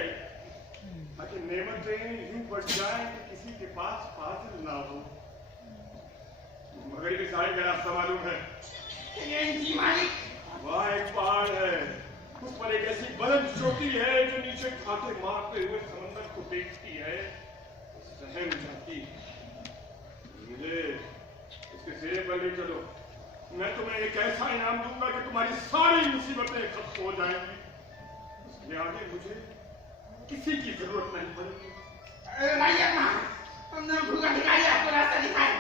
ताकि नेमतें यूं बढ़ जाए कि किसी के पास फाजिल ना हो। मगरबी साइड का रास्ता मालूम है? जी मालिक। वहाँ एक पहाड़ है, उस पर एक ऐसी बुलंद चोटी है जो नीचे खाते मारते हुए समंदर को देखती है, सहम जाती। मुझे इसके सिरे पर ले चलो। मैं तुम्हें एक ऐसा इनाम दूंगा कि तुम्हारी सारी मुसीबतें खत्म हो जाएंगी। उसके आगे मुझे किसी की जरूरत नहीं पड़ेगी। हमने भूखा भिखारी आपको रास्ता दिखाया।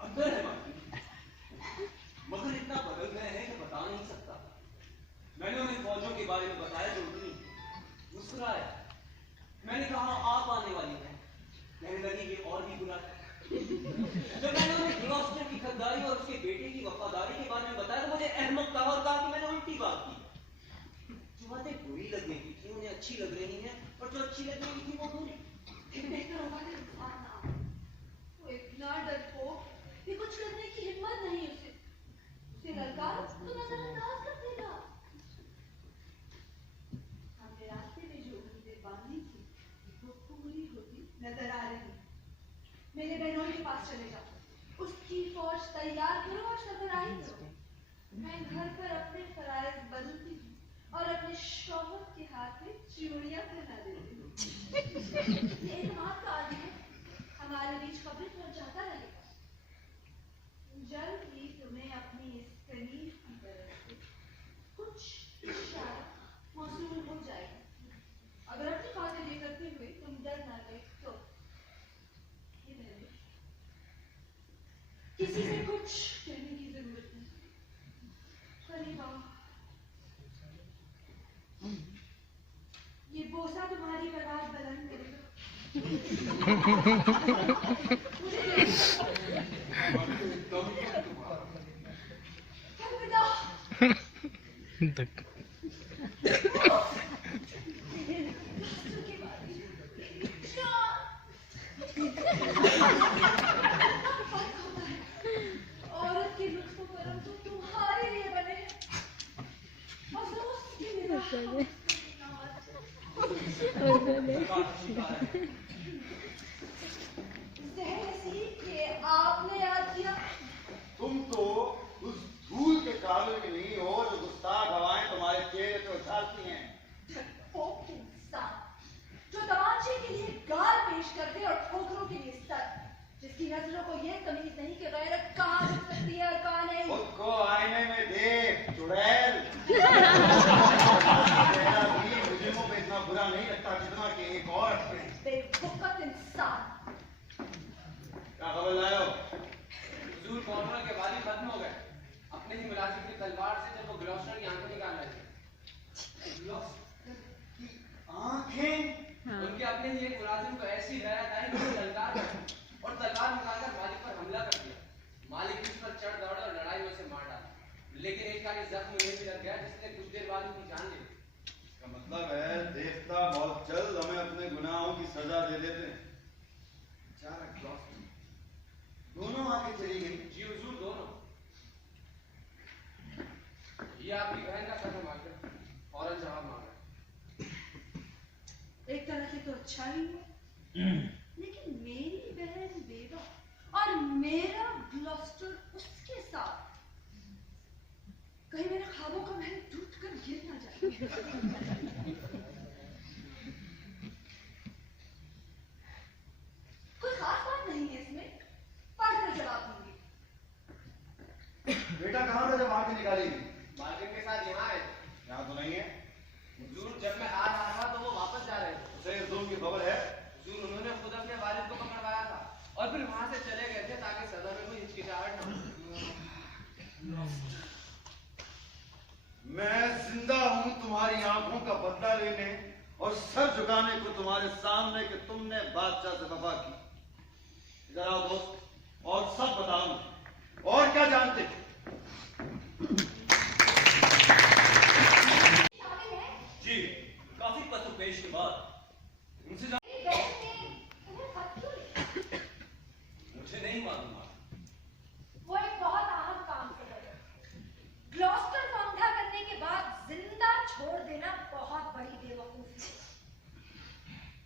अंदर है मगर इतना बदल गए हैं कि बता नहीं सकता। मैंने उन्हें फौजों के बारे में बताया तो उतनी मुस्कुराए। मैंने कहा आप आने वाली हैं, कहने लगी ये और भी बुरा है। जब मैंने उन्हें ग्लॉस्टर की खरीदारी और उसके बेटे की वफादारी के बारे में बताया तो मुझे अहमक कहा और कहा कि मैंने उल्टी बात की। जो बातें बुरी लगने की थी उन्हें अच्छी लग रही हैं और जो अच्छी लगने की थी वो बुरी। वो इतना डरपोक कि कुछ करने की हिम्मत नहीं उसे ललकारो तो नजरअंदाज कर देगा। हमने रास्ते में जो उम्मीदें बांधी थी वो पूरी होती नजर आ रही। मेरे बहनों के पास चले जाओ, उसकी फौज तैयार करो और सरबराही करो। मैं घर पर अपने फराइज बदलती हूँ और अपने शौहर के हाथ में चूड़ियां पहना देती हूँ। ये एतमाद का आदमी है, हमारे बीच खबरें पहुंचाता रहेगा। जल्द ही तुम्हें अपनी इस कनीज की तरफ से कुछ इशारा मौसूल हो जाएगा। अगर अपनी खातिर ये करते हुए तुम डर ना गए तो किसी से कुछ कहने की जरूरत नहीं। करीबा, ये बोसा तुम्हारी आवाज बुलंद करेगा। औरत के लुत्फ करम तो तुम्हारे लिए बने हैं। अफसोस कि मेरा आपने याद किया। तुम तो उस धूल के काबिल भी नहीं हो जो गुस्ताख हवाएं पालिश कर दे और ठोकरों के लिए सर, जिसकी नजरों को ये तमीज नहीं कि गैरत कहाँ रुक सकती है और कहाँ नहीं। खुद को आईने में देख चुड़ैल। मेरा भी मुजरिमों पे इतना बुरा नहीं लगता जितना कि एक औरत पे। बेवकूफ इंसान। क्या खबर लाए हो? हुजूर गवर्नर के वाली खत्म हो गए। अपने ही मुलाजिम की तलवार से जब वो ग्लॉस्टर की आंखें निकाल रहे थे। ग्लॉस्टर की आंखें? उनके अपने ही एक मुलाजिम को ऐसी हैरत आई कि वो ललकार गए और तलवार निकालकर मालिक पर हमला कर दिया। मालिक उस पर चढ़ दौड़ा और लड़ाई में उसे मार डाला, लेकिन एक का जख्म उन्हें भी लग गया जिसने कुछ देर बाद उनकी जान ले ली। इसका मतलब है देवता बहुत जल्द हमें अपने गुनाहों की सजा दे देते हैं। अचानक ग्लॉस्टर दोनों आंखें चली गई। जी हुजूर, दोनों। ये आपकी बहन का शक्ल मांगे, फौरन जवाब मांगा। एक तरह से तो अच्छा ही है, लेकिन मेरी बहन बेवा और मेरा ग्लॉस्टर उसके साथ, कहीं मेरे ख्वाबों का महल टूटकर गिर ना जाए। कोई खास बात नहीं है इसमें, पढ़कर जवाब दूंगी। बेटा कहाँ था जब आंखें निकाली? मालिक के साथ यहाँ आए। यहाँ तो नहीं है। हुजूर, जब मैं आ रहा था तो वो वापस जा रहे थे। उसे इस जुल्म की खबर है? हुजूर, उन्होंने खुद अपने वालिद को पकड़वाया था और फिर वहां से चले गए थे ताकि सदर में कोई हिचकिचाहट न हो। मैं जिंदा हूं तुम्हारी आंखों का बदला लेने और सर झुकाने को तुम्हारे सामने कि तुमने बादशाह से वफा की। इधर आओ दोस्त, और सब बताओ और क्या जानते। जी, काफी पसोपेश के बाद उनसे मुझे नहीं मालूम। वो एक बहुत अहम काम कर रहे हैं। ग्लॉस्टर को अंधा करने के बाद जिंदा छोड़ देना बहुत बड़ी बेवकूफी है।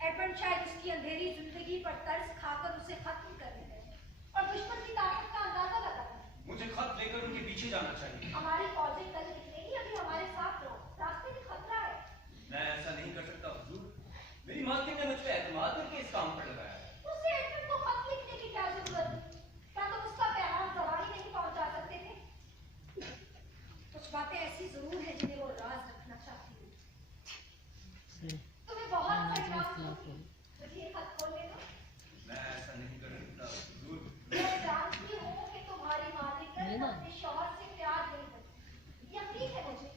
एडमंड शायद उसकी अंधेरी जिंदगी पर तरस खाकर उसे खत्म कर देते हैं और दुश्मन की ताकत का अंदाजा लगाते हैं। मुझे खत लेकर उनके पीछे जाना चाहिए। हमारी फौजें कल निकलेगी, अभी हमारे साथ रहो, रास्ते में खतरा है। मैं ऐसा नहीं कर सकता हुजूर। मेरी मालकिन ने मुझ पर एतमाद करके इस काम पर लगाया है। उसे एडमंड को खत लिखने की क्या जरूरत है? क्या तुम उसका पैगाम जवानी नहीं पहुंचा सकते थे? कुछ बातें ऐसी जरूर है जिन्हें वो राज रखना चाहती है। तुम्हें बहुत परिणाम होगी। मुझे ये खत खोलने दो। मैं ऐसा नहीं कर सकता हुजूर। मैं जानती हूँ कि तुम्हारी मालिकन अपने शौहर से प्यार नहीं करती। यकीन है मुझे।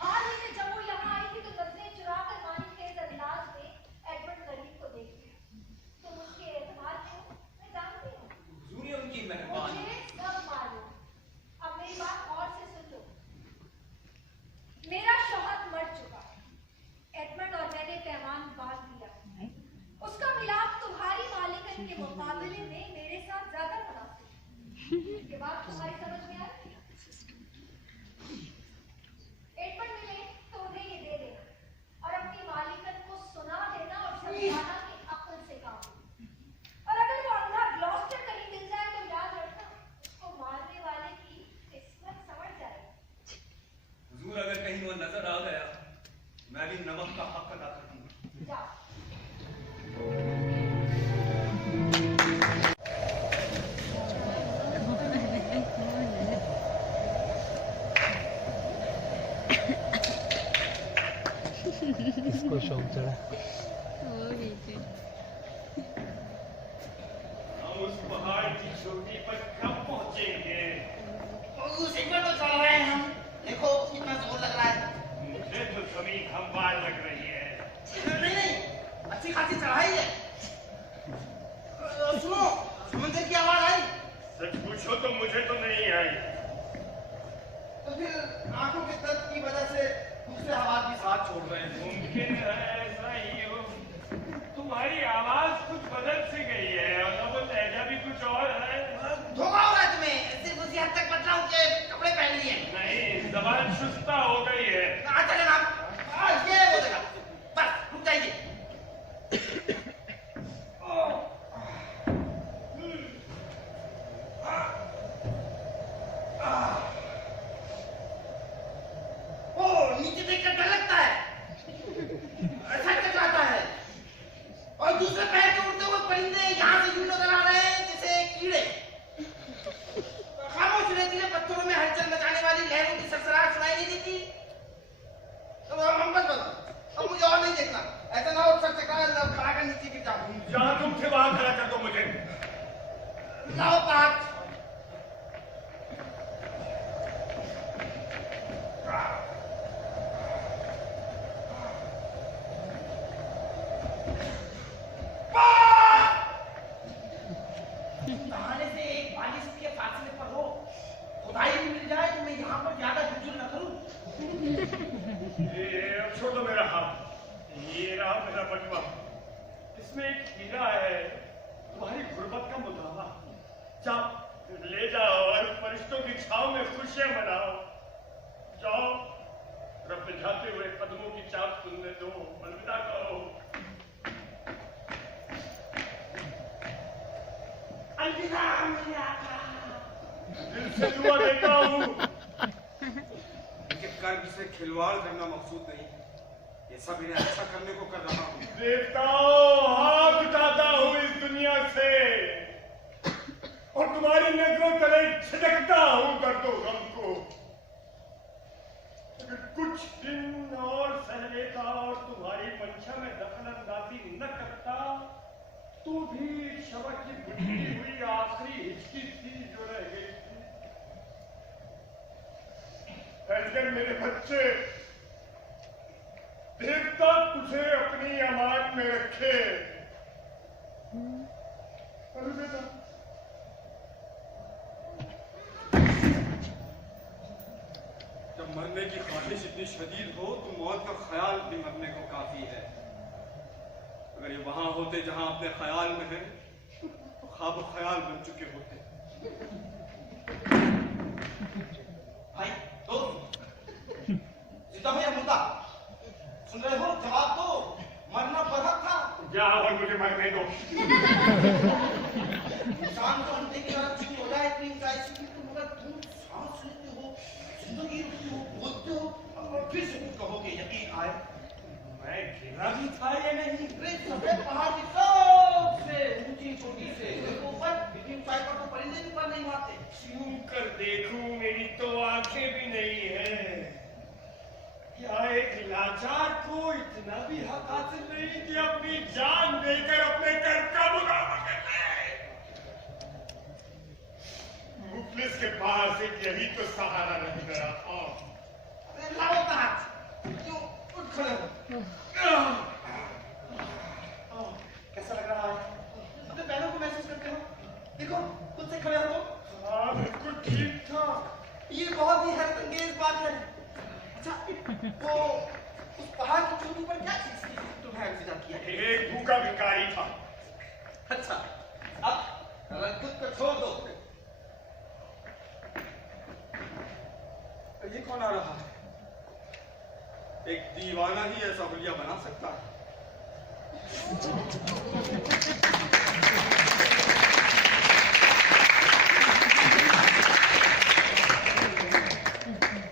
हाल ही में जब वो यहाँ आई थी तो नजरें चुराकर मालिक के इस अंदाज में एडमंड गरीब को देखी। तुम उसके एतमाद में हो, मैं जानती हूँ। हुजूर, ये उनकी मेहरबानी। मुझे सब मालूम। अब मेरी बात और से सुन लो। मेरा शौहर मर चुका है। एडमंड और मैंने पैमान बांध लिया। उसका मिलाप तुम्हारी मालिकन के मुकाबले में मेरे साथ ज्यादा मुनासिब है। ये बात तुम्हारी समझ में आ रही है? एडमंड मिले तो उन्हें ये दे देना और अपनी मालिकन को सुना देना और समझाना कि अक्ल से काम लो। और अगर वो अंधा ग्लॉस्टर कहीं मिल जाए तो याद रखना, उसको मारने वाले की किस्मत समझ जाएगी। हुजूर, अगर कहीं वो नजर आ गया मैं भी नमक का हक अदा कर दूंगा। जाओ। इसको शौक चढ़ा। हम उस पहाड़ की चोटी पर कब पहुंचेंगे? उसी पर तो चल रहे हैं हम। देखो कितना जोर लग रहा है। मुझे तो जमीन हमवार लग रही है। नहीं, अच्छी खासी चढ़ाई है। सुनो, समुद्र की आवाज आई। सच पूछो तो मुझे तो नहीं आई। तो फिर आंखों के दर्द की वजह से दूसरे हवा भी साथ छोड़ रहे हैं। मुमकिन है ऐसा ही हो। तुम्हारी आवाज कुछ बदल सी गई है और अब लहजा भी कुछ और है। धोखा हो रहा है तुम्हें। सिर्फ उसी हद तक बदला हूं कि कपड़े पहन लिए। नहीं, जबान सुस्ता हो गई है। चले ना, ये हो जाएगा। बस रुक जाइए। नीचे देखकर डर लगता है। मेरा बटवा, इसमें एक हीरा है, तुम्हारी गुर्बत का मुदावा। जाओ ले जाओ और फरिश्तों की छाव में खुशियां मनाओ। जाओ, रब जाते हुए कदमों की चाप सुनने दो, अलविदा कहो। अलविदा मेरे आका, दिल से दुआ देता हूँ। इनके कर्म से खिलवाड़ करना मकसूद नहीं, ये सब इन्हें अच्छा करने को कर रहा हूँ। देवताओं, हाथ उठाता हूँ इस दुनिया से और तुम्हारी नजरों तले छिटकता हूँ दर्दो गम को। अगर कुछ दिन और सह लेता और तुम्हारी मंशा में दखल अंदाजी न करता तो भी शबक की बुझी हुई आखिरी हिचकी थी जो रह गई थी। ऐसे मेरे बच्चे, देवता तुझे अपनी अमान में रखे। अलविदा। जब मरने की ख्वाहिश इतनी शदीद हो तो मौत का ख्याल भी मरने को काफी है। अगर ये वहां होते जहां अपने ख्याल में है तो ख्वाब ख्याल बन चुके होते। भाई दोस्त, जिंदा हो या मुर्दा? सुन रहे हो? जवाब दो। मरना बरहक था। जाओ और मुझे मरने दो। इंसान को अंधे की तरह चूक हो जाए इतनी ऊंचाई से कि तुम अगर तुम सांस लेते हो, जिंदगी रुकती हो, बोलते हो और फिर से कुछ कहोगे यकीन आए। मैं गिरा भी था या नहीं? सफेद पहाड़ की सबसे ऊंची चोटी से ऊपर इतनी ऊंचाई पर तो परिंदे भी पर नहीं मारते। छू कर देखूं, मेरी तो आंखें भी नहीं है। क्या एक लाचार को इतना भी हक हासिल नहीं कि अपनी जान देकर अपने कर्म का मुकाबला कर ले? मुफलिस के पास एक यही तो सहारा नहीं मेरा। लाओ हाथ, क्यों उठ खड़े हो? कैसा लग रहा है? अपने पैरों को महसूस करते हो? देखो खुद से खड़े हो तो। हाँ बिल्कुल ठीक था। ये बहुत ही हैरतअंगेज बात है। अच्छा, वो उस पहाड़ की चोटी पर क्या चीज थी तुम्हें इंतजार किया? एक भूखा भिखारी था। अच्छा, अब अगर खुद को छोड़ दो। ये कौन आ रहा है? एक दीवाना ही ऐसा हुलिया बना सकता है।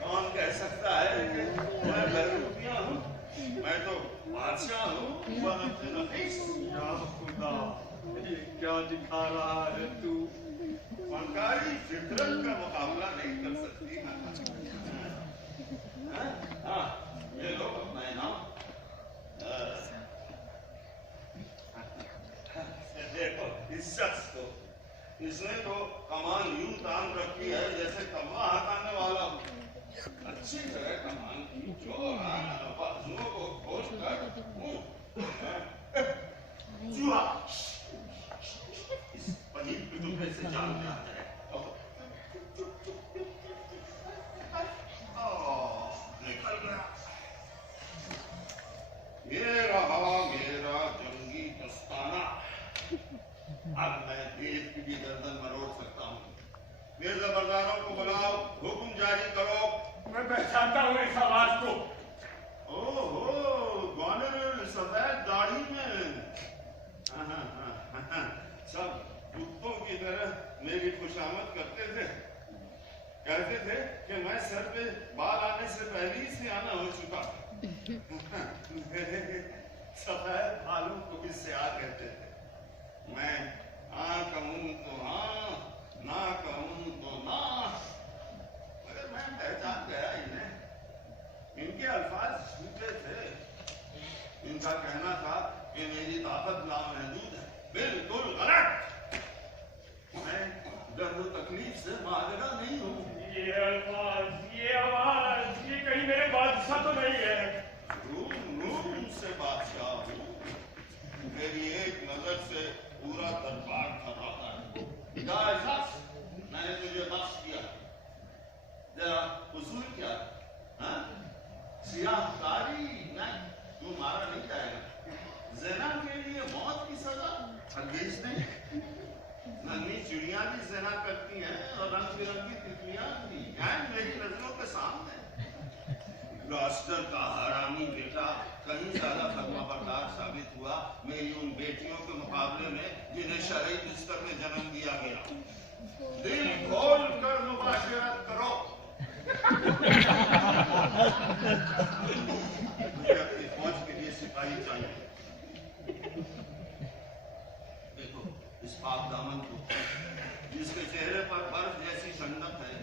कौन कह सकता है कि मैं बहरूपिया हूँ? मैं तो बादशाह हूँ। या खुदा, ये क्या दिखा रहा है तू? फनकारी फितरत का मुकाबला नहीं कर सकती ना। हाँ, ये लो अपना इनाम। देखो इस शख्स को, इसने तो कमान यूं तान रखी है जैसे कमा हटाने वाला हो। अच्छी तरह कमान की जो बाजुओं को खोल कर चूहा इस पनीर पिटुके से जान लिया है। निकल गया। ये रहा मेरा जंगी दस्ताना। अब मैं देश की भी गर्दन मरोड़ सकता हूँ। मेरे जबरदारों को बुलाओ, हुक्म जारी करो। मैं पहचानता हूँ इस आवाज को। ओहो, ग्वालियर सफेद दाढ़ी में। सब कुत्तों की तरह मेरी खुशामद करते थे। कहते थे कि मैं सर पे बाल आने से पहले ही से आना हो चुका। सफेद बालों को भी सियाह कहते थे। मैं हाँ कहूँ तो हाँ, ना कहूँ तो ना। मगर मैं पहचान गया इन्हें। इनके अल्फाज झूठे थे। इनका कहना था कि मेरी ताकत नामहदूद है। बिल्कुल गलत। मैं दर्द तकलीफ से माजरा नहीं हूँ। ये अल्फाज, ये आवाज, ये कहीं मेरे बादशाह तो नहीं है। नूर से बादशाह हूँ। मेरी एक नजर से पूरा दरबार थर्राता है। मैंने तुझे बख्श दिया। जरा उसूल क्या है? सियाहकारी नहीं, तू मारा नहीं जाएगा। गॉस्टर का हरामी बेटा कहीं ज्यादा फर्माबरदार साबित हुआ मेरी उन बेटियों के मुकाबले में जिन्हें शरई बिस्तर में जन्म दिया गया। दिल खोल कर मुबाशरत करो। मुझे अपनी फौज के लिए सिपाही चाहिए। देखो इस पाक दामन को जिसके चेहरे पर बर्फ जैसी ठंडक है,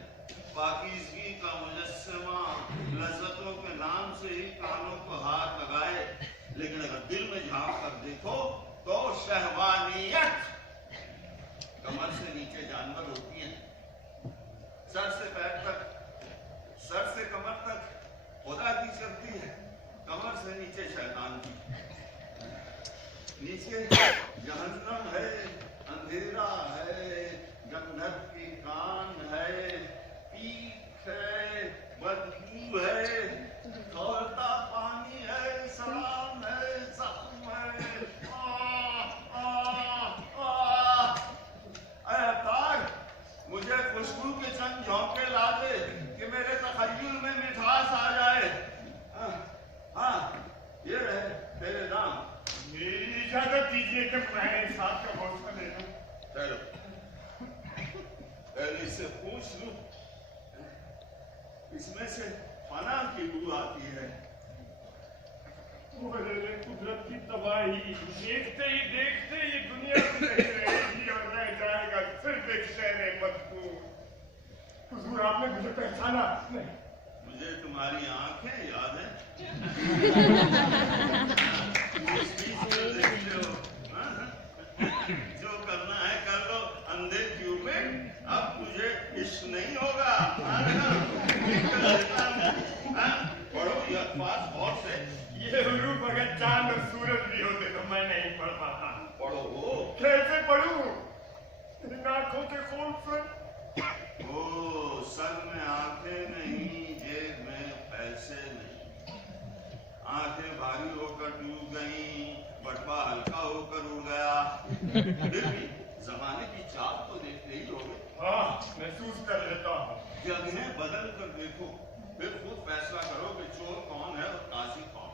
पाकीज़गी का मुजस्समा, लज्जतों के नाम से ही कानों को हाथ लगाए, लेकिन अगर दिल में झांक कर देखो तो शहवानियत। कमर से नीचे जानवर होती है, सर से पैर तक, सर से कमर तक खुदा की चलती है, कमर से नीचे शैतान की। नीचे जहन्नम है, अंधेरा है, गंधक की कान है, पीक है, बदबू है, खौलता पानी है, सलाम है, जख्म है। अवतार मुझे खुशबू के चंद झोंके ला दे कि मेरे तखय्युल में मिठास आ जाए। हाँ ये रहे तेरे नाम। मेरी इजाजत दीजिए कि मैं साथ का हौसला ले लूं। चलो पहले इससे पूछ लूं, इसमें से फना की बू आती है। कुदरत की तबाही, देखते ही दुनिया रहेगी और रह जाएगा सिर्फ एक शहर मजबूर। हुजूर आपने मुझे पहचाना नहीं? मुझे तुम्हारी आंखें याद है। जो करना है कर लो, अंधे क्यूपिड, अब तुझे इश्क नहीं होगा। पढ़ो ये अल्फाज गौर से। ये हुरूफ अगर चांद और सूरज भी होते तो मैं नहीं पढ़ पाता। पढ़ो वो। कैसे पढ़ूं? इन आंखों के खून से। ओ सर में आंखें नहीं, जेब में पैसे नहीं। आंखें भारी होकर डूब गई, बटवा हल्का होकर उड़ गया। फिर भी जमाने की चाल तो देखते ही होगे। हाँ महसूस कर लेता हूँ। जगहें बदल कर देखो, फिर खुद फैसला करो कि चोर कौन है और काशी कौन।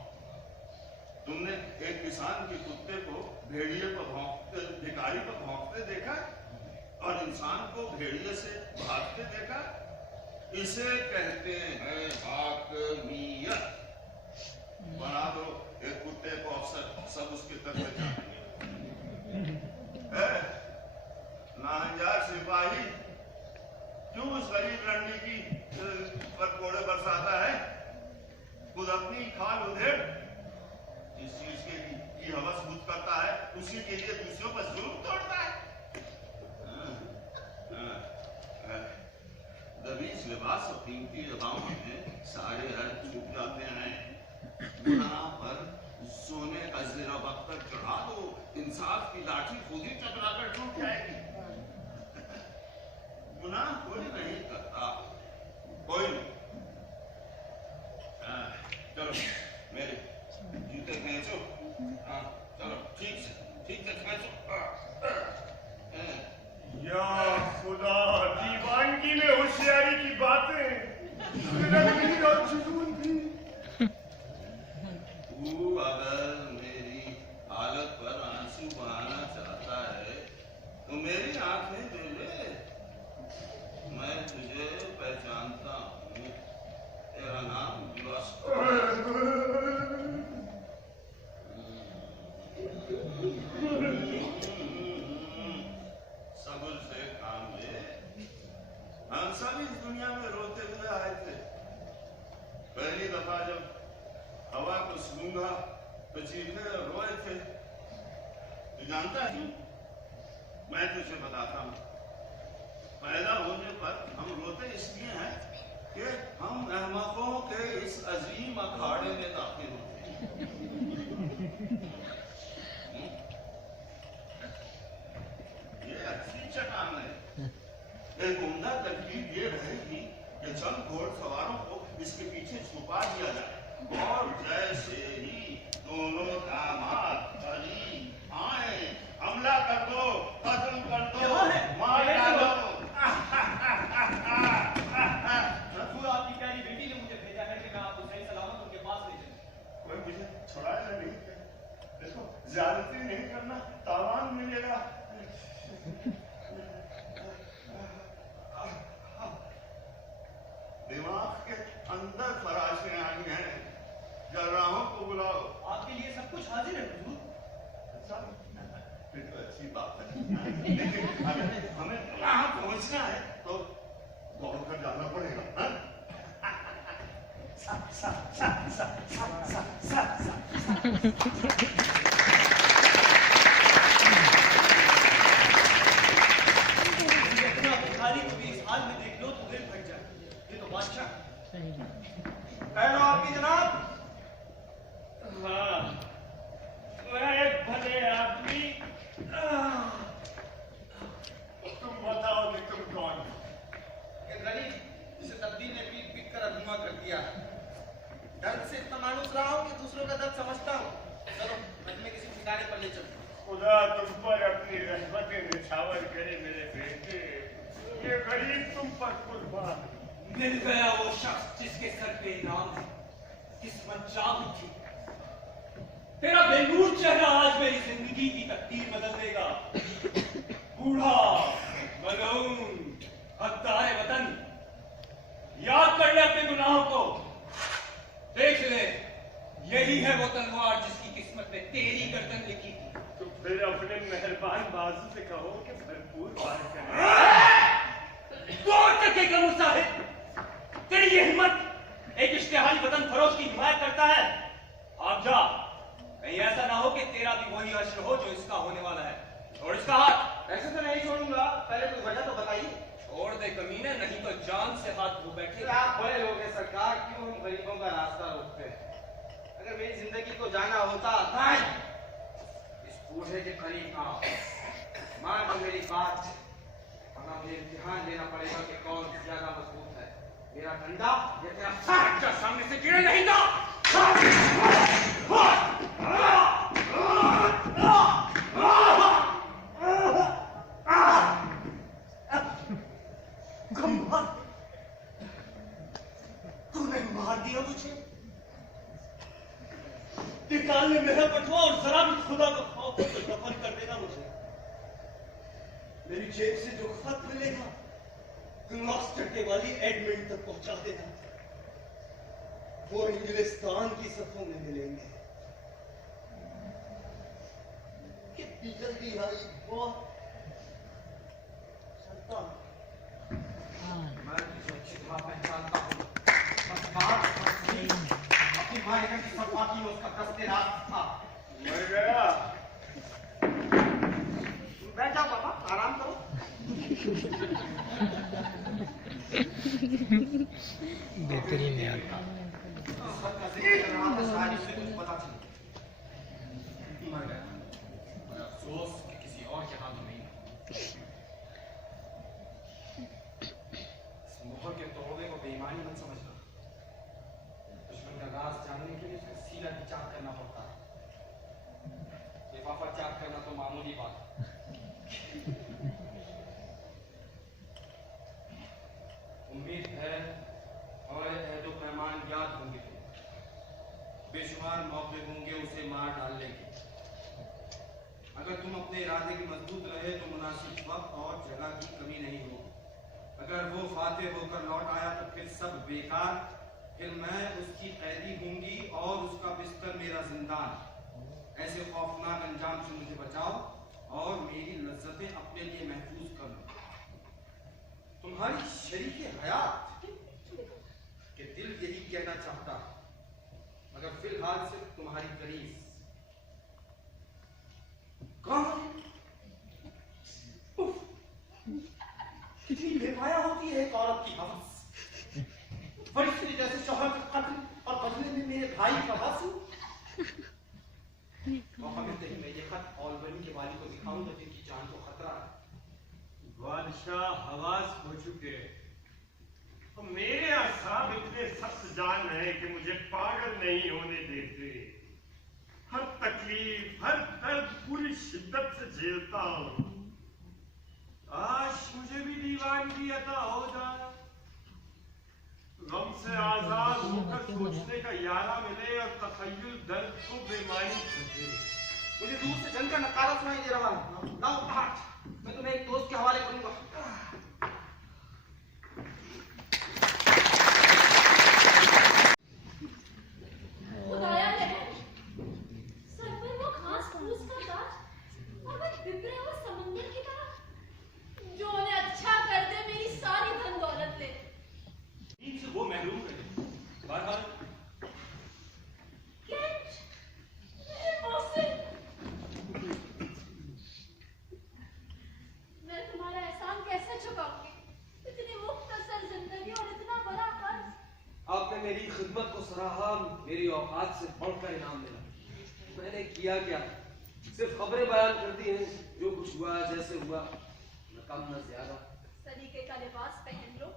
तुमने एक किसान के कुत्ते को भेड़िए पर भौंकते, भिखारी पर भौंकते देखा और इंसान को भेड़िए से भागते देखा? इसे कहते हैं हाकमियत। बना दो एक कुत्ते को अफसर, सब उसके तरफ जाएंगे। नाहंजार सिपाही क्यों उस गरीब लड़ने की पर कोड़े बरसाता है? खुद अपनी खाल उधेड़ जिस चीज की हवस बुद्ध करता है, उसी के लिए दूसरों पर जुल्म तोड़ता है। दबीज लिबास और कीमती रदाओं में सारे अर्थ छुप जाते हैं। गुनाह पर सोने का ज़रा बख्तर चढ़ा दो, इंसाफ की लाठी खुद ही टकरा कर टूट जाएगी। गुनाह कोई नहीं करता, कोई नहीं। चलो मेरे जूते खींचो। हाँ चलो ठीक से खींचो। या खुदा, दीवानगी में होशियारी की बातें, रंगीन और जुनून भी। तू अगर मेरी हालत पर आंसू बहाना चाहता है तो मेरी आंखें दे ले। मैं तुझे पहचानता हूँ, तेरा नाम सब्र से काम ले। हम सब इस दुनिया में रोते हुए आए थे। पहली दफा जब हवा को सूंघा तो चीखे और रोए थे। तू जानता है क्यों? मैं तुझे बताता हूँ। पैदा होने पर हम रोते इसलिए हैं कि हम अहमकों के इस अजीम अखाड़े में दाखिल होते हैं। ये अच्छी चट्टान है। एक उम्दा तरकीब ये रहेगी कि चंद घोड़सवारों को इसके पीछे छुपा दिया जाए और जैसे ही दोनों दामाद अली आए, हमला कर दो, खत्म कर दो, मार डालो। आपकी प्यारी बेटी ने मुझे भेजा है कि मैं आपको सही सलामत ज्यादती नहीं करना, तावान मिलेगा। दिमाग के अंदर फराशें आई हैं, जर्राहों को बुलाओ। आपके लिए सब कुछ हाजिर है हुजूर। अच्छा, फिर तो अच्छी बात है, लेकिन हमें वहां पहुंचना है तो दौड़ कर जाना पड़ेगा। हाँ? भिखारी को भी इस हाल में देख लो तो दिल फट जाए। ये तो बादशाह हेलो आपकी जनाब। हाँ, मैं एक भले आदमी। तुम बताओ कि तुम कौन हो? ये गरीब जिसे तब्दील ने पीट पीट कर अधूरा कर दिया। दर्द से इतना मानूस रहा हूँ कि दूसरों का दर्द समझता हूँ। चलो मैं तुम्हें किसी ठिकाने पर ले चलूँ। खुदा तुम पर अपनी रहमतें निछावर करे मेरे बेटे। ये गरीब तुम पर कुर्बान। मिल गया वो शख्स जिसके सर पे इनाम थी, किस्मत जाग थी। तेरा बेनूर चेहरा आज मेरी जिंदगी की तकदीर बदल देगा। बूढ़ा, मलून, हकदार वतन, याद कर ले अपने गुनाहों को। देख ले, यही है वो तलवार जिसकी किस्मत में तेरी गर्दन लिखी थी। तो फिर अपने मेहरबान बाजू से कहो कि भरपूर वार करें। दौड़ टकेगा मुसाहिब, तेरी ये हिम्मत एक इश्तिहारी वतन फरोश की हिमायत करता है। आप जा, कहीं ऐसा ना हो कि तेरा भी वही हश्र हो जो इसका होने वाला है। छोड़ इसका हाथ। ऐसे तो नहीं छोड़ूंगा, पहले कोई वजह तो बताइए। छोड़ दे कमीने, नहीं तो जान से हाथ धो बैठे। आप बड़े लोग हैं सरकार, क्यों हम गरीबों का रास्ता रोकते हैं? अगर मेरी जिंदगी को जाना होता इस बूढ़े के करीब आओ, मान लो मेरी बात, वरना मुझे इम्तिहान देना पड़ेगा कि कौन ज्यादा मजबूत है, मेरा डंडा या तेरा सर। जो सामने से गिरे नहीं था। तूने मार दिया मुझे। निकाल ले मेरा पटवा और जरा भी खुदा का खौफ हो तो दफन कर देना मुझे। मेरी जेब से जो खत मिलेगा ग्लास चढ़के वाली एडमिन तक पहुंचा देना। वो इंग्लिस्तान की सफों में मिलेंगे। कितनी जल्दी आई बहुत। मैं तुझे अच्छी तरह पहचानता हूँ। अपनी मालिका की सब बाकी में उसका दस्ते रात था। मर गया। बैठ जाओ बाबा, आराम करो। बेहतरीन यार। मर गया, और अफसोस कि किसी और के हाथ में नहीं। इस मोहर के तोड़ने को बेईमानी मत समझना। दुश्मन का राज जानने के लिए उसका सीना भी चाक करना पड़ता है। लिफाफा चाक करना तो मामूली बात है। उम्मीद है हमारे अहदो पैमान याद होंगे। बेशुमार मौके होंगे उसे मार डालने के। अगर तुम अपने इरादे के मजबूत रहे तो मुनासिब वक्त और जगह की कमी नहीं हो। अगर वो फातेह होकर लौट आया तो फिर सब बेकार, फिर मैं उसकी कैदी होंगी और उसका बिस्तर मेरा जिंदान। ऐसे खौफनाक अंजाम से मुझे बचाओ और मेरी लज्जतें अपने लिए महफूज कर लो। तुम्हारी शरीके हयात के दिल यही कहना चाहता, मगर फिलहाल सिर्फ तुम्हारी करीज। कौन? कितनी बेपाया होती है एक औरत की हवस। फरिश्ते जैसे शौहर का कत्ल और बदले में मेरे भाई का वस्ल। मौका मिलते ही मैं ये खत ऑलबनी के वाली को दिखाऊंगा जिनकी जान को खतरा है। बादशाह हवास हो चुके। तो मेरे असाब इतने सख्त जान है कि मुझे पागल नहीं होने देते। हर तकलीफ, हर दर्द पूरी शिद्दत से झेलता हूं। आज मुझे भी दीवानगी अता हो जाए, गम से आजाद होकर सोचने का यारा मिले और तखय्युल दर्द को बेमानी कर दे। मुझे दूर से जंग का नकारा सुनाई दे रहा है। लाओ पहाड़, मैं तुम्हें एक दोस्त के हवाले करूंगा। खुदाया लहर, सर पर वो घास फूस का ताज और मैं बिखरे हुए समंदर की तरह जो उन्हें अच्छा कर दे, मेरी सारी धन दौलत ले। नींद से वो महरूम रहे। बहरहाल मैं तुम्हारा एहसान कैसे चुकाऊंगी? इतनी मुख्तसर जिंदगी और इतना बड़ा कर्ज। आपने मेरी खिदमत को सराहा, मेरी औकात से बढ़कर इनाम मिला। मैंने किया क्या? सिर्फ खबरें बयान कर दी हैं, जो कुछ हुआ जैसे हुआ, न कम न ज्यादा। सलीके का लिबास पहन लो,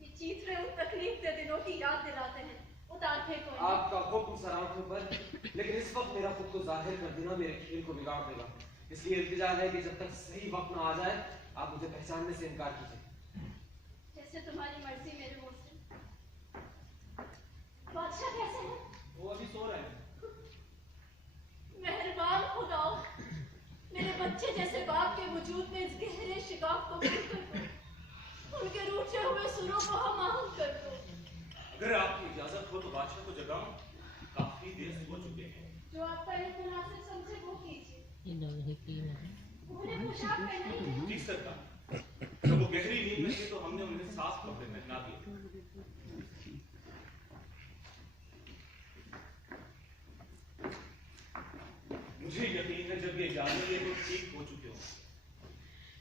ये चीथड़े उन तकलीफ के दिनों की याद दिलाते हैं। उतार फेंको। आपका हुक्म सर आंखों पर, लेकिन इस वक्त मेरा खुद को जाहिर कर देना मेरे खेल को बिगाड़ देगा। इसलिए इल्तिजा है कि जब तक सही वक्त न आ जाए, आप मुझे पहचानने से इनकार कीजिए। जैसे तुम्हारी मर्जी मेरे मुंह से। बादशाह कैसे हैं? वो अभी सो रहे हैं। मेहरबान खुदाओ, मेरे बच्चे जैसे बाप के वजूद में इस गहरे शिकाफ को दूर कर दो। उनके रूठे हुए सुरों को हम आहंग कर दो। अगर आपकी इजाजत हो तो बादशाह को जगाऊं, काफी देर से हो चुके हैं। जो आपका एक मुनासिब समझे वो कीजिए। उन्हें पोशाक पहनाइए। जी सरकार, जब वो गहरी नींद में थे तो हमने उन्हें साफ कपड़े पहना दिए। मुझे यकीन है जब ये जानेंगे तो ठीक हो चुके हो।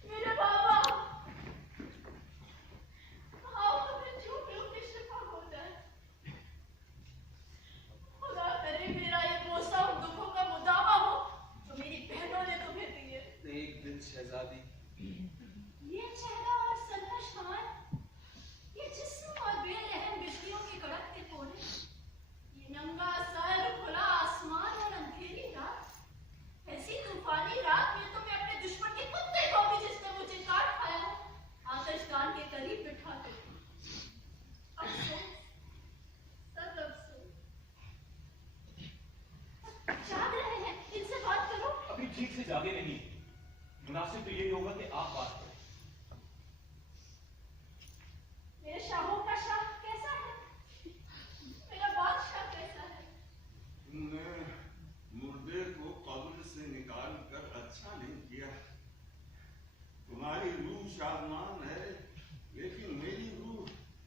मेरे बाबा, आओ हमें झूठ लो कि शिफा हो जाए। खुदा करे मेरा ये बोसा उन दुखों का मुदावा हो जो मेरी बहनों ने तुम्हें दिए। एक दिन शहजादी, ये चेहरा और सरकश कमान, ये जिस्म और बेरहम बिजलियों के कड़कते कोने, ये नंगा सर, खुला आसमान और अंधेरी रात, ऐसी तूफानी रात में तो मैं अपने दुश्मन के कुत्ते को भी जिसने मुझे काट खाया हो, आतिशदान के करीब बिठा कर अफसोस, सब अफसोस। जाग रहे हैं, इनसे बात करो। अभी ठीक से जागे नहीं, मुनासिब तो यही होगा कि आप बात करें। मेरे शाहों का शाह कैसा है? मेरा बादशाह कैसा है? तुमने मुर्दे को कब्र से निकाल कर अच्छा नहीं किया। तुम्हारी रूह शादमान है, लेकिन मेरी रूह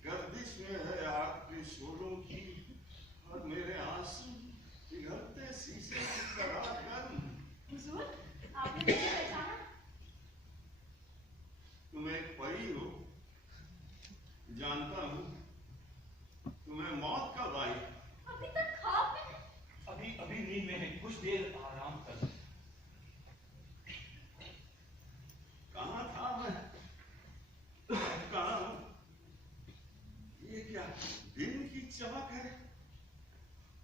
गर्दिश में है आग के शोलों की, और मेरे आंसू पिघलते शीशे की तरह गर्म। हुजूर, आपने मुझे पहचाना? तुम एक परी हो, जानता हूँ। तुम्हें मौत कब आई? अभी तक ख्वाब में है। अभी अभी नींद में है, कुछ देर आराम कर। कहाँ था मैं? कहाँ हूँ? ये क्या दिन की चमक है?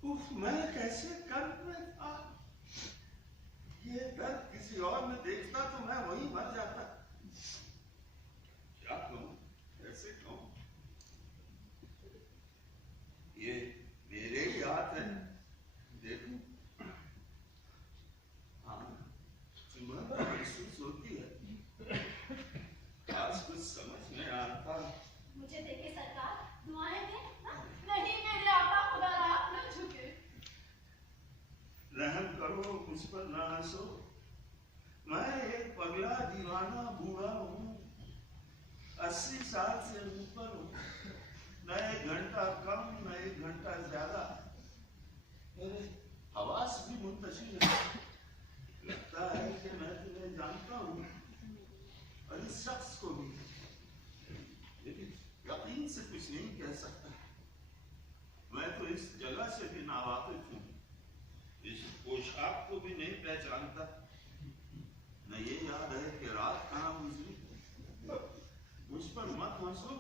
उफ, मैं कैसे कर्म में था? ये दर्द किसी और में देखता तो मैं वहीं मर जाता। क्या कहूँ, कैसे कहूँ? ये मेरे ही हाथ है, देखो। हाँ, चुम्बन महसूस होती है। आज कुछ समझ में आता। मुझे देखे सरकार, दुआएं दें। नहीं, मेरे आका खुदा रात न झुके। रहम करो मुझ पर, ना हंसो। मैं एक पगला दीवाना बूढ़ा हूँ, 80 साल से ऊपर हूँ। न एक घंटा कम, न एक घंटा ज्यादा। मेरे हवास भी मुंतशिर है। लगता है कि मैं तुम्हें जानता हूँ, और इस शख्स को भी, लेकिन यकीन से कुछ नहीं कह सकता। मैं तो इस जगह से भी नावाकिफ हूँ, इस पोशाक को भी नहीं पहचानता। न ये याद है कि रात कहाँ गुजरी। मुझ पर मत हंसो,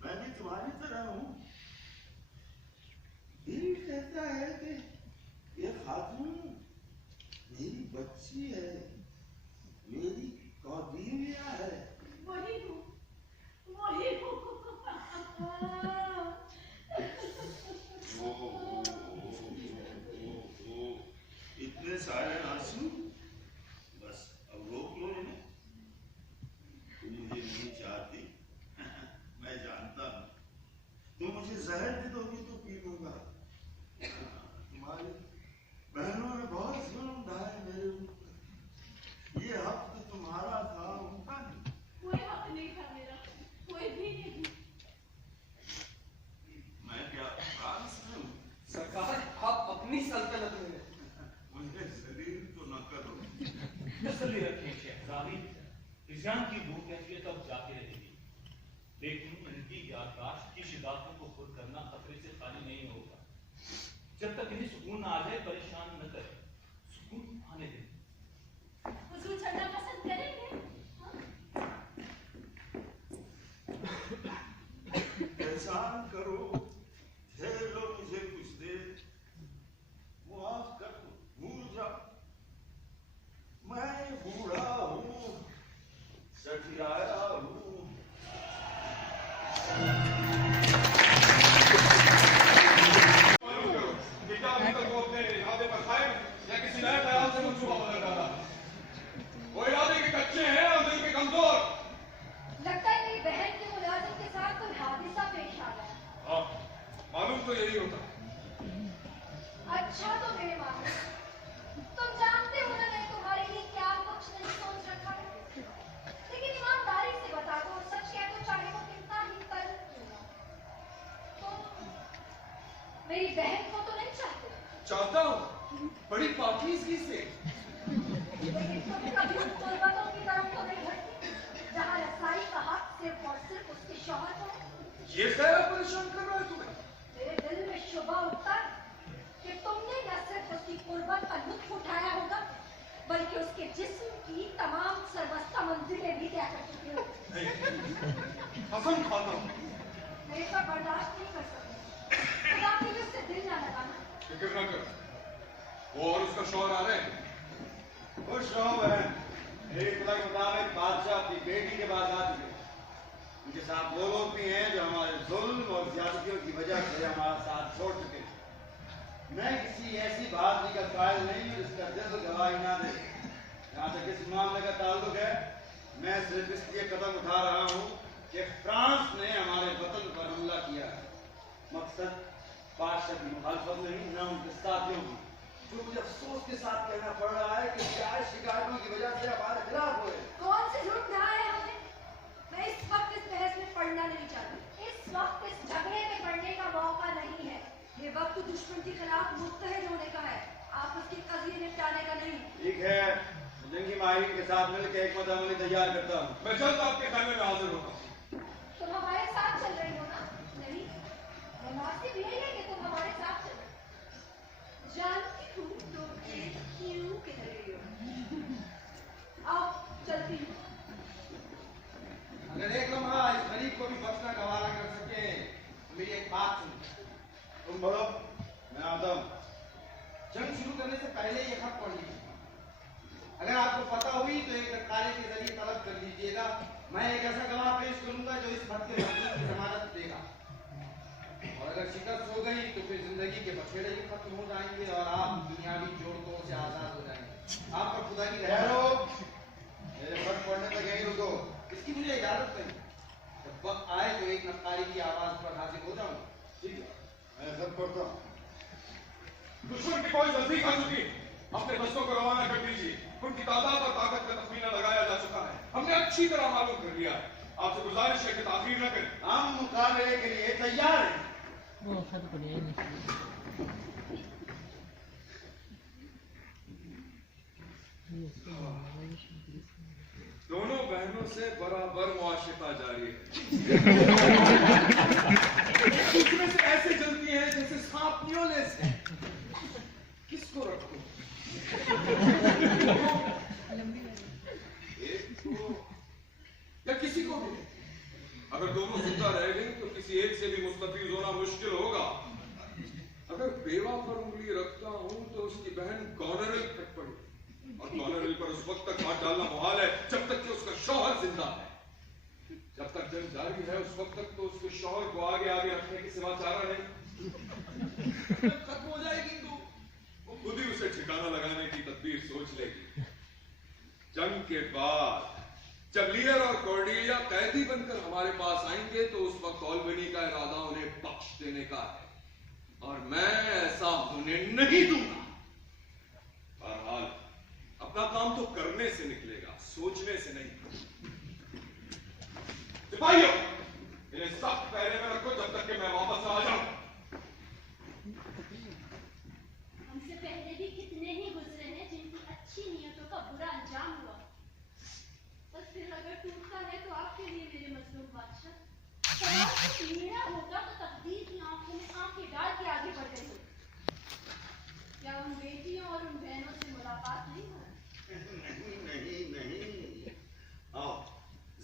मैं भी तुम्हारी तरह हूँ। दिल कहता है कि ये खातून मेरी बच्ची है, मेरी कौदीलिया है। वही हूँ, वही हूँ। इतने आंसू, बस अब रोक लो इन्हें। तुम मुझे नहीं चाहती, मैं जानता हूं। तुम मुझे जहर दे दोगी तो पी लूंगा। तुम्हारी बहनों ने बहुत जुल्म ढाए मेरे ऊपर। ये हक तो तुम्हारा था, उनका नहीं। कोई हक नहीं था मेरा, कोई भी नहीं। मैं क्या फ्रांस में हूँ? सरकार आप अपनी सल्तनत में मुझे शरीर तो न करो। तसल्ली रखें शहजादी, इस्लाम की भूख कैसी तब जाके रहेगी, लेकिन इनकी याददाश्त की शिदातों को खुद करना खतरे से खाली नहीं होगा। जब तक इन्हें सुकून ना आ जाए परेशान न करें, सुकून आने दें। हुजूर चढ़ना पसंद करेंगे? एहसान करो, झेलो मुझे कुछ देर, मुआफ कर दो, भूल जाओ। मैं बूढ़ा हूँ, सठियाया हूँ। बेटा अभी तक वो अपने इरादे पर कायम या किसी नए ख्याल से मंसूबा बदल डाला। वो इरादे के कच्चे हैं और दिल के कमजोर। लगता है मेरी बहन के मुलाजिम के साथ कोई हादसा पेश आ गया। हाँ, मालूम तो यही होता। अच्छा तो मेरे मानो, तुम जानते हो ना मैं तुम्हारे लिए क्या कुछ नहीं सोच रखा है। लेकिन ईमानदारी से बता दो, सच कह दो, चाहे वो कितना ही कल क्यों ना। तुम मेरी बहन को तो नहीं चाहते? चाहता हूँ, बड़ी पाकीज़गी से। लेकिन तुम कभी उन कुर्बतों की तरफ तो नहीं हटती जहाँ रसाई का हक सिर्फ और सिर्फ उसके शौहर को। ये ख्याल परेशान कर रहा है तुम्हें? मेरे दिल में शुबा उठता है कि तुमने न सिर्फ उसकी कुर्बत का लुत्फ उठाया होगा, बल्कि उसके जिस्म की तमाम सरबस्ता मंजिलें भी तय कर चुके हो। कसम खाता हूँ। मैं इसका बर्दाश्त नहीं कर सकती। खुदा की उससे दिल न लगाना। फिक्र न कर, वो और उसका शौहर आ रहे हैं। खुश रहो बहन, मेरी इत्तला के मुताबिक बादशाह अपनी बेटी के पास आ चुके। उनके साथ वो लोग भी हैं जो हमारे जुल्म और ज्यादतियों की वजह से हमारा साथ छोड़ चुके हैं। मैं किसी ऐसी बहादुरी का कायल नहीं हूँ जिसका दिल गवाही ना दे। जहाँ तक इस मामले का ताल्लुक है, मैं सिर्फ इसलिए कदम उठा रहा हूँ कि फ्रांस ने हमारे वतन पर हमला किया है। मकसद बादशाह की मुखालफत नहीं, न उनके साथियों की। जो मुझे अफसोस के साथ कहना पड़ रहा है कि जायज शिकायतों की वजह से हमारे खिलाफ हुए। कौन सी जुर्म ढाया है हमने? मैं इस वक्त इस बहस में पढ़ना नहीं चाहती। इस वक्त इस झगड़े में पढ़ने का मौका नहीं है। ये वक्त दुश्मन के खिलाफ मुत्तहिद होने का है, आप उसकी कज़िये निपटाने का नहीं। ठीक है, जंगी माहिरीन के साथ मिलकर एक मदामली तैयार करता हूँ। मैं जल्द आपके खाने में हाजिर होता हूँ। तुम हमारे साथ चल रही हो ना? नहीं, मुनासिब यही है कि तुम हमारे साथ चलो। जानती हूँ तुम क्यों कह रही हो। आओ चलती हूँ। अगर एक लम्हा इस गरीब को भी बचना गवारा कर सके, मेरी एक बात सुनो। तुम बोलो, मैं आता हूँ। जंग शुरू करने से पहले ये खत पढ़ लीजिए। अगर आपको पता हुई तो एक तत्काले के जरिए तलब कर लीजिएगा। मैं एक ऐसा गवाह पेश करूंगा जो इस खत के मजमून की जमानत देगा। और अगर शिकस्त हो गई तो फिर जिंदगी के बखेड़े भी खत्म हो जाएंगे और आप दुनियावी जोड़तों से आजाद हो जाएंगे। आप पर खुदा की रहमत। मेरे खत पढ़ने तक यहीं रुको। इसकी मुझे इजाजत नहीं। जब वक्त आए तो एक नक्कारी की आवाज पर हाजिर हो जाऊं। ठीक है, मैं सब पढ़ता हूँ। दुश्मन की फौज नजदीक आ चुकी। अपने दस्तों को रवाना कर दीजिए। उनकी तादाद और ताकत का तखमीना लगाया जा चुका है। हमने अच्छी तरह मालूम कर लिया है। आपसे गुजारिश है कि ताखीर न करें। हम मुकाबले के लिए तैयार हैं। दोनों बहनों से बराबर मुआशिका जारी है। एक दूसरे से ऐसे जलती हैं जैसे सांप न्योले से। किसको रखूं? एक को या किसी को भी। अगर दोनों जिंदा रह गई तो किसी एक से भी मुस्तफीज होना मुश्किल होगा। अगर बेवा पर उंगली रखता हूं तो उसकी बहन गॉनरेल तक पड़ी, और गॉनरेल पर उस वक्त तक हाथ डालना मुहाल है जब तक कि उसका शौहर जिंदा है। जब तक जंग जारी है उस वक्त तक तो उसके शौहर को आगे आगे रखने के सिवा चारा नहीं। खत्म हो जाएगी तो वो खुद ही उसे पे ठिकाना लगाने की तदबीर सोच लेगी। जंग के बाद जब लियर और कॉर्डिलिया कैदी बनकर हमारे पास आएंगे तो उस वक्त ऑल्बनी का इरादा उन्हें बख्श देने का है, और मैं ऐसा होने नहीं दूंगा। बहरहाल अपना काम तो करने से निकलेगा, सोचने से नहीं। सिपाहियों, इन्हें सख्त पहरे में रखो जब तक कि मैं वापस आ जाऊं। हमसे पहले भी कितने ही गुजरे हैं जिनकी अच्छी नियतों का बुरा अंजाम हुआ, और फिर अगर टूटता है तो आपके लिए मेरे मजलूम बादशाह, सवाल मेरा होगा तो तकदीर की आंखों में आंखें डाल के आगे बढ़ गई हो। क्या उन बेटियों और उन बहनों से मुलाकात नहीं हो? नहीं नहीं, आओ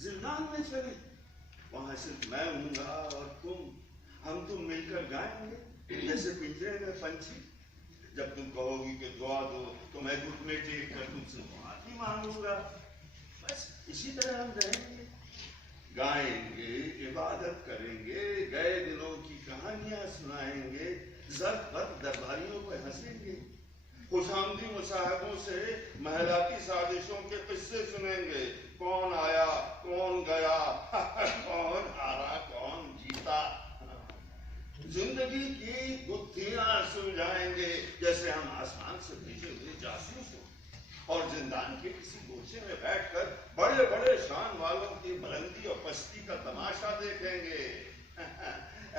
जिंदान में चले, वहां सिर्फ मैं हूंगा और हम तुम मिलकर गाएंगे जैसे पिंजरे में पंछी। जब तुम कहोगी कि दुआ दो तो मैं घुटने टेक कर तुमसे माफी मांगूंगा। बस इसी तरह हम रहेंगे, गाएंगे, इबादत करेंगे, गए दिनों की कहानियां सुनाएंगे, जर्द वक्त दरबारियों पर हंसेंगे, खुशामदी मुसाहिबों से महलाती साजिशों के किस्से सुनेंगे। कौन आया, कौन गया, कौन हारा, कौन जीता। जिंदगी की गुत्थियां सुलझाएंगे जैसे हम आसमान से भेजे हुए जासूस हो, और जिंदान के किसी गोचे में बैठकर बड़े बड़े शान वालों की बुलंदी और पस्ती का तमाशा देखेंगे।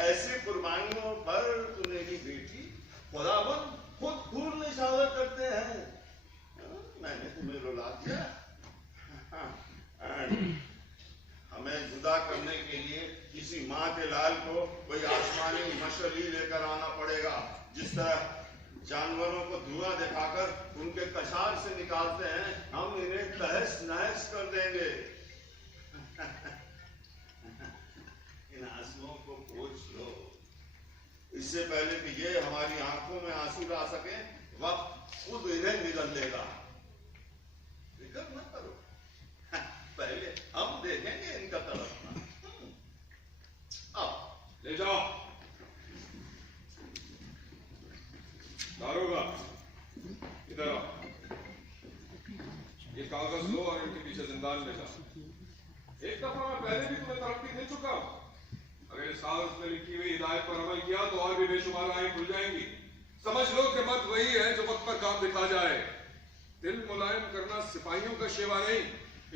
ऐसी कुर्बानियों पर तू मेरी बेटी खुदाबंद खुद फूल निशावर करते हैं। मैंने तुम्हें रुला दिया। हमें जुदा करने के लिए किसी माँ के लाल को कोई आसमानी मशली लेकर आना पड़ेगा। जिस तरह जानवरों को धुआं दिखाकर उनके कछार से निकालते हैं, हम इन्हें तहस नहस कर देंगे। इन आंसुओं को पोंछ लो, इससे पहले कि ये हमारी आंखों में आंसू ला सके, वक्त खुद इन्हें निगल लेगा। फिक्र मत करो, पहले हम देखेंगे इनका तड़पना। अब ले जाओ दारोगा, इधर आओ। ये कागज लो और इनके पीछे जिंदान ले जाओ। एक दफा मैं पहले भी तुम्हें तरक्की दे चुका हूं। अगर इस कागज में लिखी हुई हिदायत पर अमल किया तो और भी बेशुमार आंखें खुल जाएंगी। समझ लो कि मत वही है जो वक्त पर काम दिखा जाए। दिल मुलायम करना सिपाहियों का शेवा नहीं,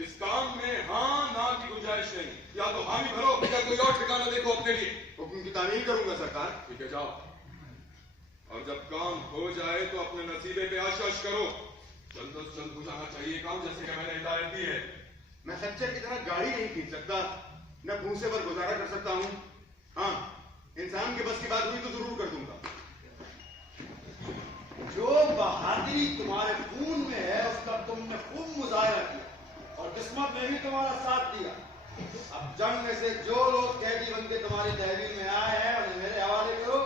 इस काम में हाँ ना की गुंजाइश नहीं। या तो हामी भरो या कोई और ठिकाना देखो अपने लिए। हुक्म की तामील करूंगा सरकार। ठीक है, जाओ, और जब काम हो जाए तो अपने नसीबे पे आश करो। जल्द से जल्द बुझाना चाहिए काम, जैसे कि मैंने हिदायत दी है। मैं खच्चर की तरह गाड़ी नहीं खींच सकता, न भूसे पर गुजारा कर सकता हूँ। हाँ, इंसान के बस की बात हुई तो जरूर कर दूंगा। जो बहादुरी तुम्हारे खून में है उसका तुमने खूब मुजाहरा किया और किस्मत ने भी तुम्हारा साथ दिया। अब जंग में से जो लोग कैदी बनके तुम्हारी तहवील में आए हैं उन्हें मेरे हवाले करो,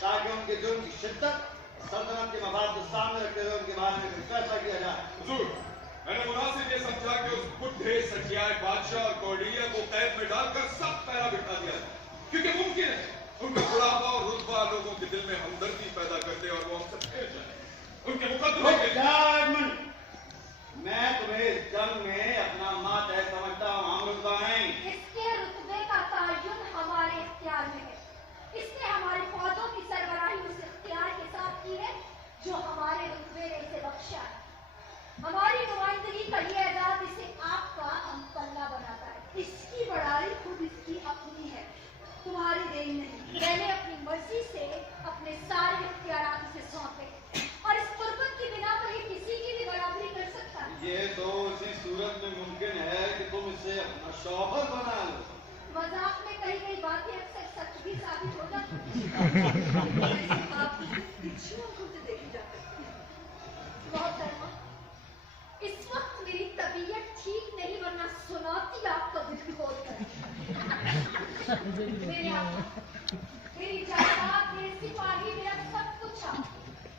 ताकि उनके जुर्म की शिद्दत सल्तनत के मफाद को सामने रखते हुए उनके बारे में कुछ फैसला किया जाए। हुजूर, मैंने मुनासिब ये समझा कि उस बुढ़े सचियाए बादशाह और कौडिलिया को कैद में डालकर सब पैरा बिठा दिया जाए, क्योंकि मुमकिन है उनका बुढ़ापा और रुतबा लोगों के दिल में हमदर्दी पैदा करते और वो हमसे फेर जाए। उनके मुकदमे के मैं तुम्हें इस जंग में अपना मातहत समझता हूँ, हम रुतबा नहीं। इसके रुतबे का तायुन हमारे इख्तियार में है। इसने हमारे फौजों की सरबराही उस इख्तियार के साथ की है जो हमारे रुतबे ने इसे बख्शा है। हमारी नुमाइंदगी का ये एजाज इसे आपका अम्पल्ला बनाता है। इसकी बड़ाई खुद इसकी अपनी है, तुम्हारी देन नहीं। मैंने अपनी मर्जी से अपने सारे इख्तियारात इसे सौंपे और इस कुर्बत की बिना पर ये किसी की भी बराबरी कर सकता है। ये तो उसी सूरत में मुमकिन है कि तुम इसे अपना शौहर बना लो। मजाक में कही गई बातें अक्सर सच भी साबित हो जाती हैं। इस वक्त मेरी तबीयत ठीक नहीं, वरना सुनाती आपका दिल खोल कर। मेरे आका, मेरी जायदाद, मेरे सिपाही, मेरा सब कुछ आप।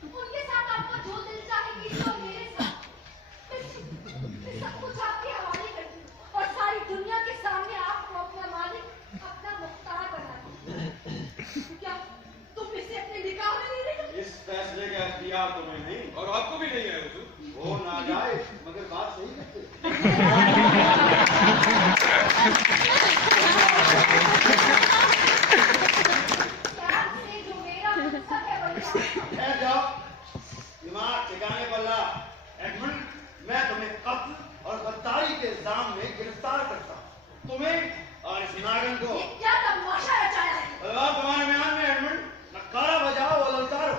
उनके साथ आपका जो दिल चाहे कीजिए और मेरे साथ मैं सब कुछ आपके हवाले कर दूं और सारी दुनिया के सामने आपको अपना मालिक, अपना मुख्तार बना दूं। क्या तुम इसे अपने निकाह में नहीं लेते? इस फैसले का इख्तियार तुम्हें नहीं। और आपको से जो मेरा मकसद है वही ठहर जाओ, दिमाग ठिकाने पर ला। एडमंड, मैं तुम्हें कत्ल और गद्दारी के इल्जाम में गिरफ्तार करता हूँ, तुम्हें और इस नागन को। क्या तमाशा रचाया है? तलवार तुम्हारे म्यान में एडमंड, नक्कारा बजाओ और ललकारो।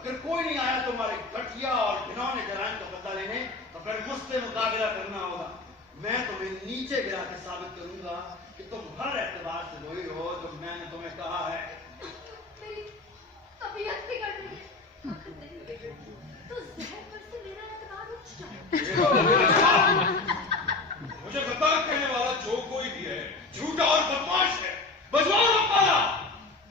अगर कोई नहीं आया तुम्हारे घटिया और घिनौने जराइम का पता लेने, तो फिर मुझसे मुकाबला करना होगा। मैं तुम्हें नीचे गिरा के साबित करूंगा कि तुम हर एतबार से वही हो जो मैंने तुम्हें कहा है। मेरी तबीयत बिगड़ रही है। तो जहर पर से मेरा एतबार उठ जाए। मुझे गद्दार कहने वाला जो कोई भी है, झूठा और बदमाश है। बजवाओ हमारा।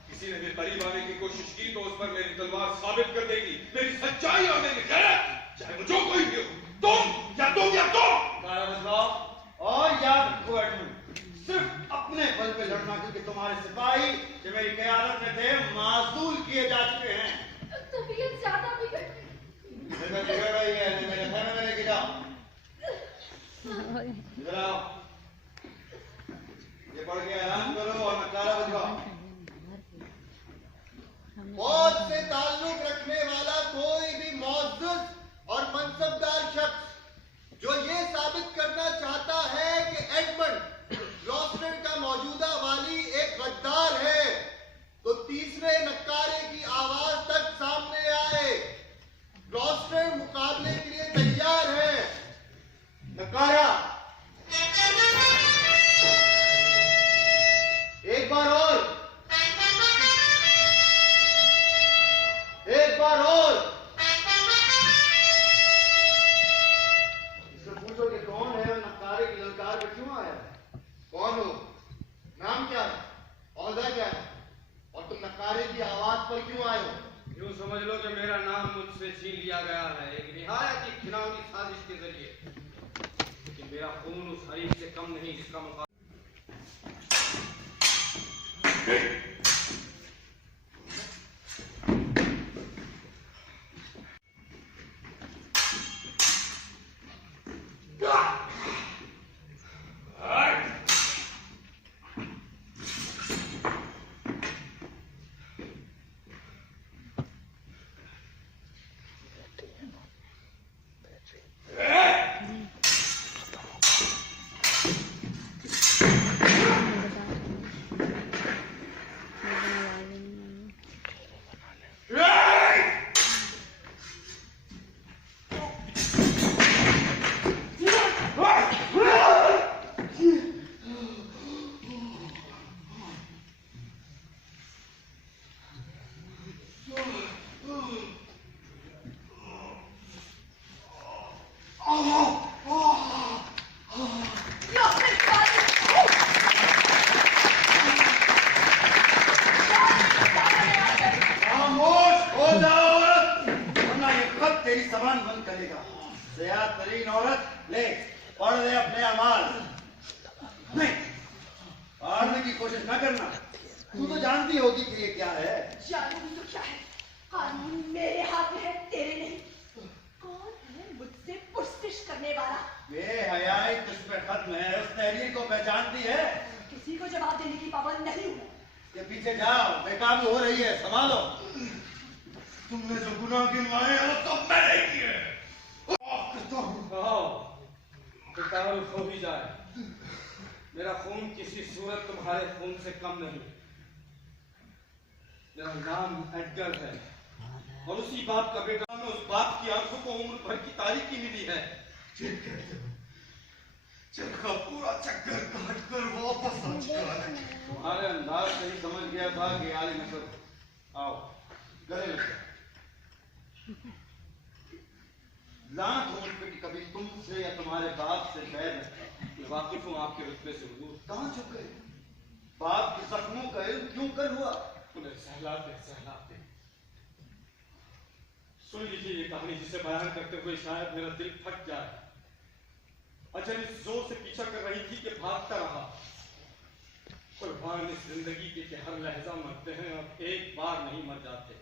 किसी ने भी करीब आने की कोशिश की तो उस पर मेरी तलवार साबित कर देगी मेरी सच्चाई और मेरी गैरत, चाहे वो जो कोई भी हो, तुम या तुम या तुम। बजवाओ और याद रखो एडमंड, सिर्फ अपने बल पे लड़ना, क्योंकि तुम्हारे सिपाही जो मेरी क़यादत में थे मासूल किए जा चुके हैं। तबीयत ज्यादा बिगड़ रही मेरे बिगड़ रही है, मेरे खेमे में लेके जाओ। इधर आओ, ये पढ़ के ऐलान करो और नकारा बजवाओ। फौज से ताल्लुक रखने वाला कोई भी मौजूद और मनसबदार शख्स जो ये साबित करना चाहता है कि एडमंड ग्लॉस्टर का मौजूदा वाली एक गद्दार है, तो तीसरे नक्कारे की आवाज तक सामने आए। ग्लॉस्टर मुकाबले के लिए तैयार है। नकारा, एक बार और, एक बार और। इससे पूछो कि कौन है, नक्कारे की ललकार पे क्यों आया? कौन हो, नाम क्या है, औहदा क्या है, और तुम नक्कारे की आवाज पर क्यों आए हो? यूं समझ लो कि मेरा नाम मुझसे छीन लिया गया है एक निहायत ही घिनौनी साजिश के जरिए, लेकिन मेरा खून उस हरीफ से कम नहीं जिसका मुकाबला। मेरा खून किसी सूरत तुम्हारे खून से कम नहीं। मेरा नाम एडगर है और उसी बाप का बेटा मैं उस बाप की आंखों को उम्र भर की तारीकी मिली है। चक्का पूरा चक्कर काट कर वापस आ चुका है। तुम्हारे अंदाज से ही समझ गया था कि आली नसर। आओ गले लग जाओ। लानत हो मुझ पे कि कभी तुमसे या तुम्हारे बाप से बैर रखा। मैं वाकिफ हूँ आपके रुतबे से हुजूर। कहाँ छुप गए? बाप के जख्मों का इल्म क्यों कर हुआ? उन्हें सहलाते सहलाते। सुन लीजिए ये कहानी जिसे बयान करते हुए शायद मेरा दिल फट जाए। अजल इस जोर से पीछा कर रही थी कि भागता रहा। कुर्बान इस जिंदगी के हर लहजा मरते हैं और एक बार नहीं मर जाते।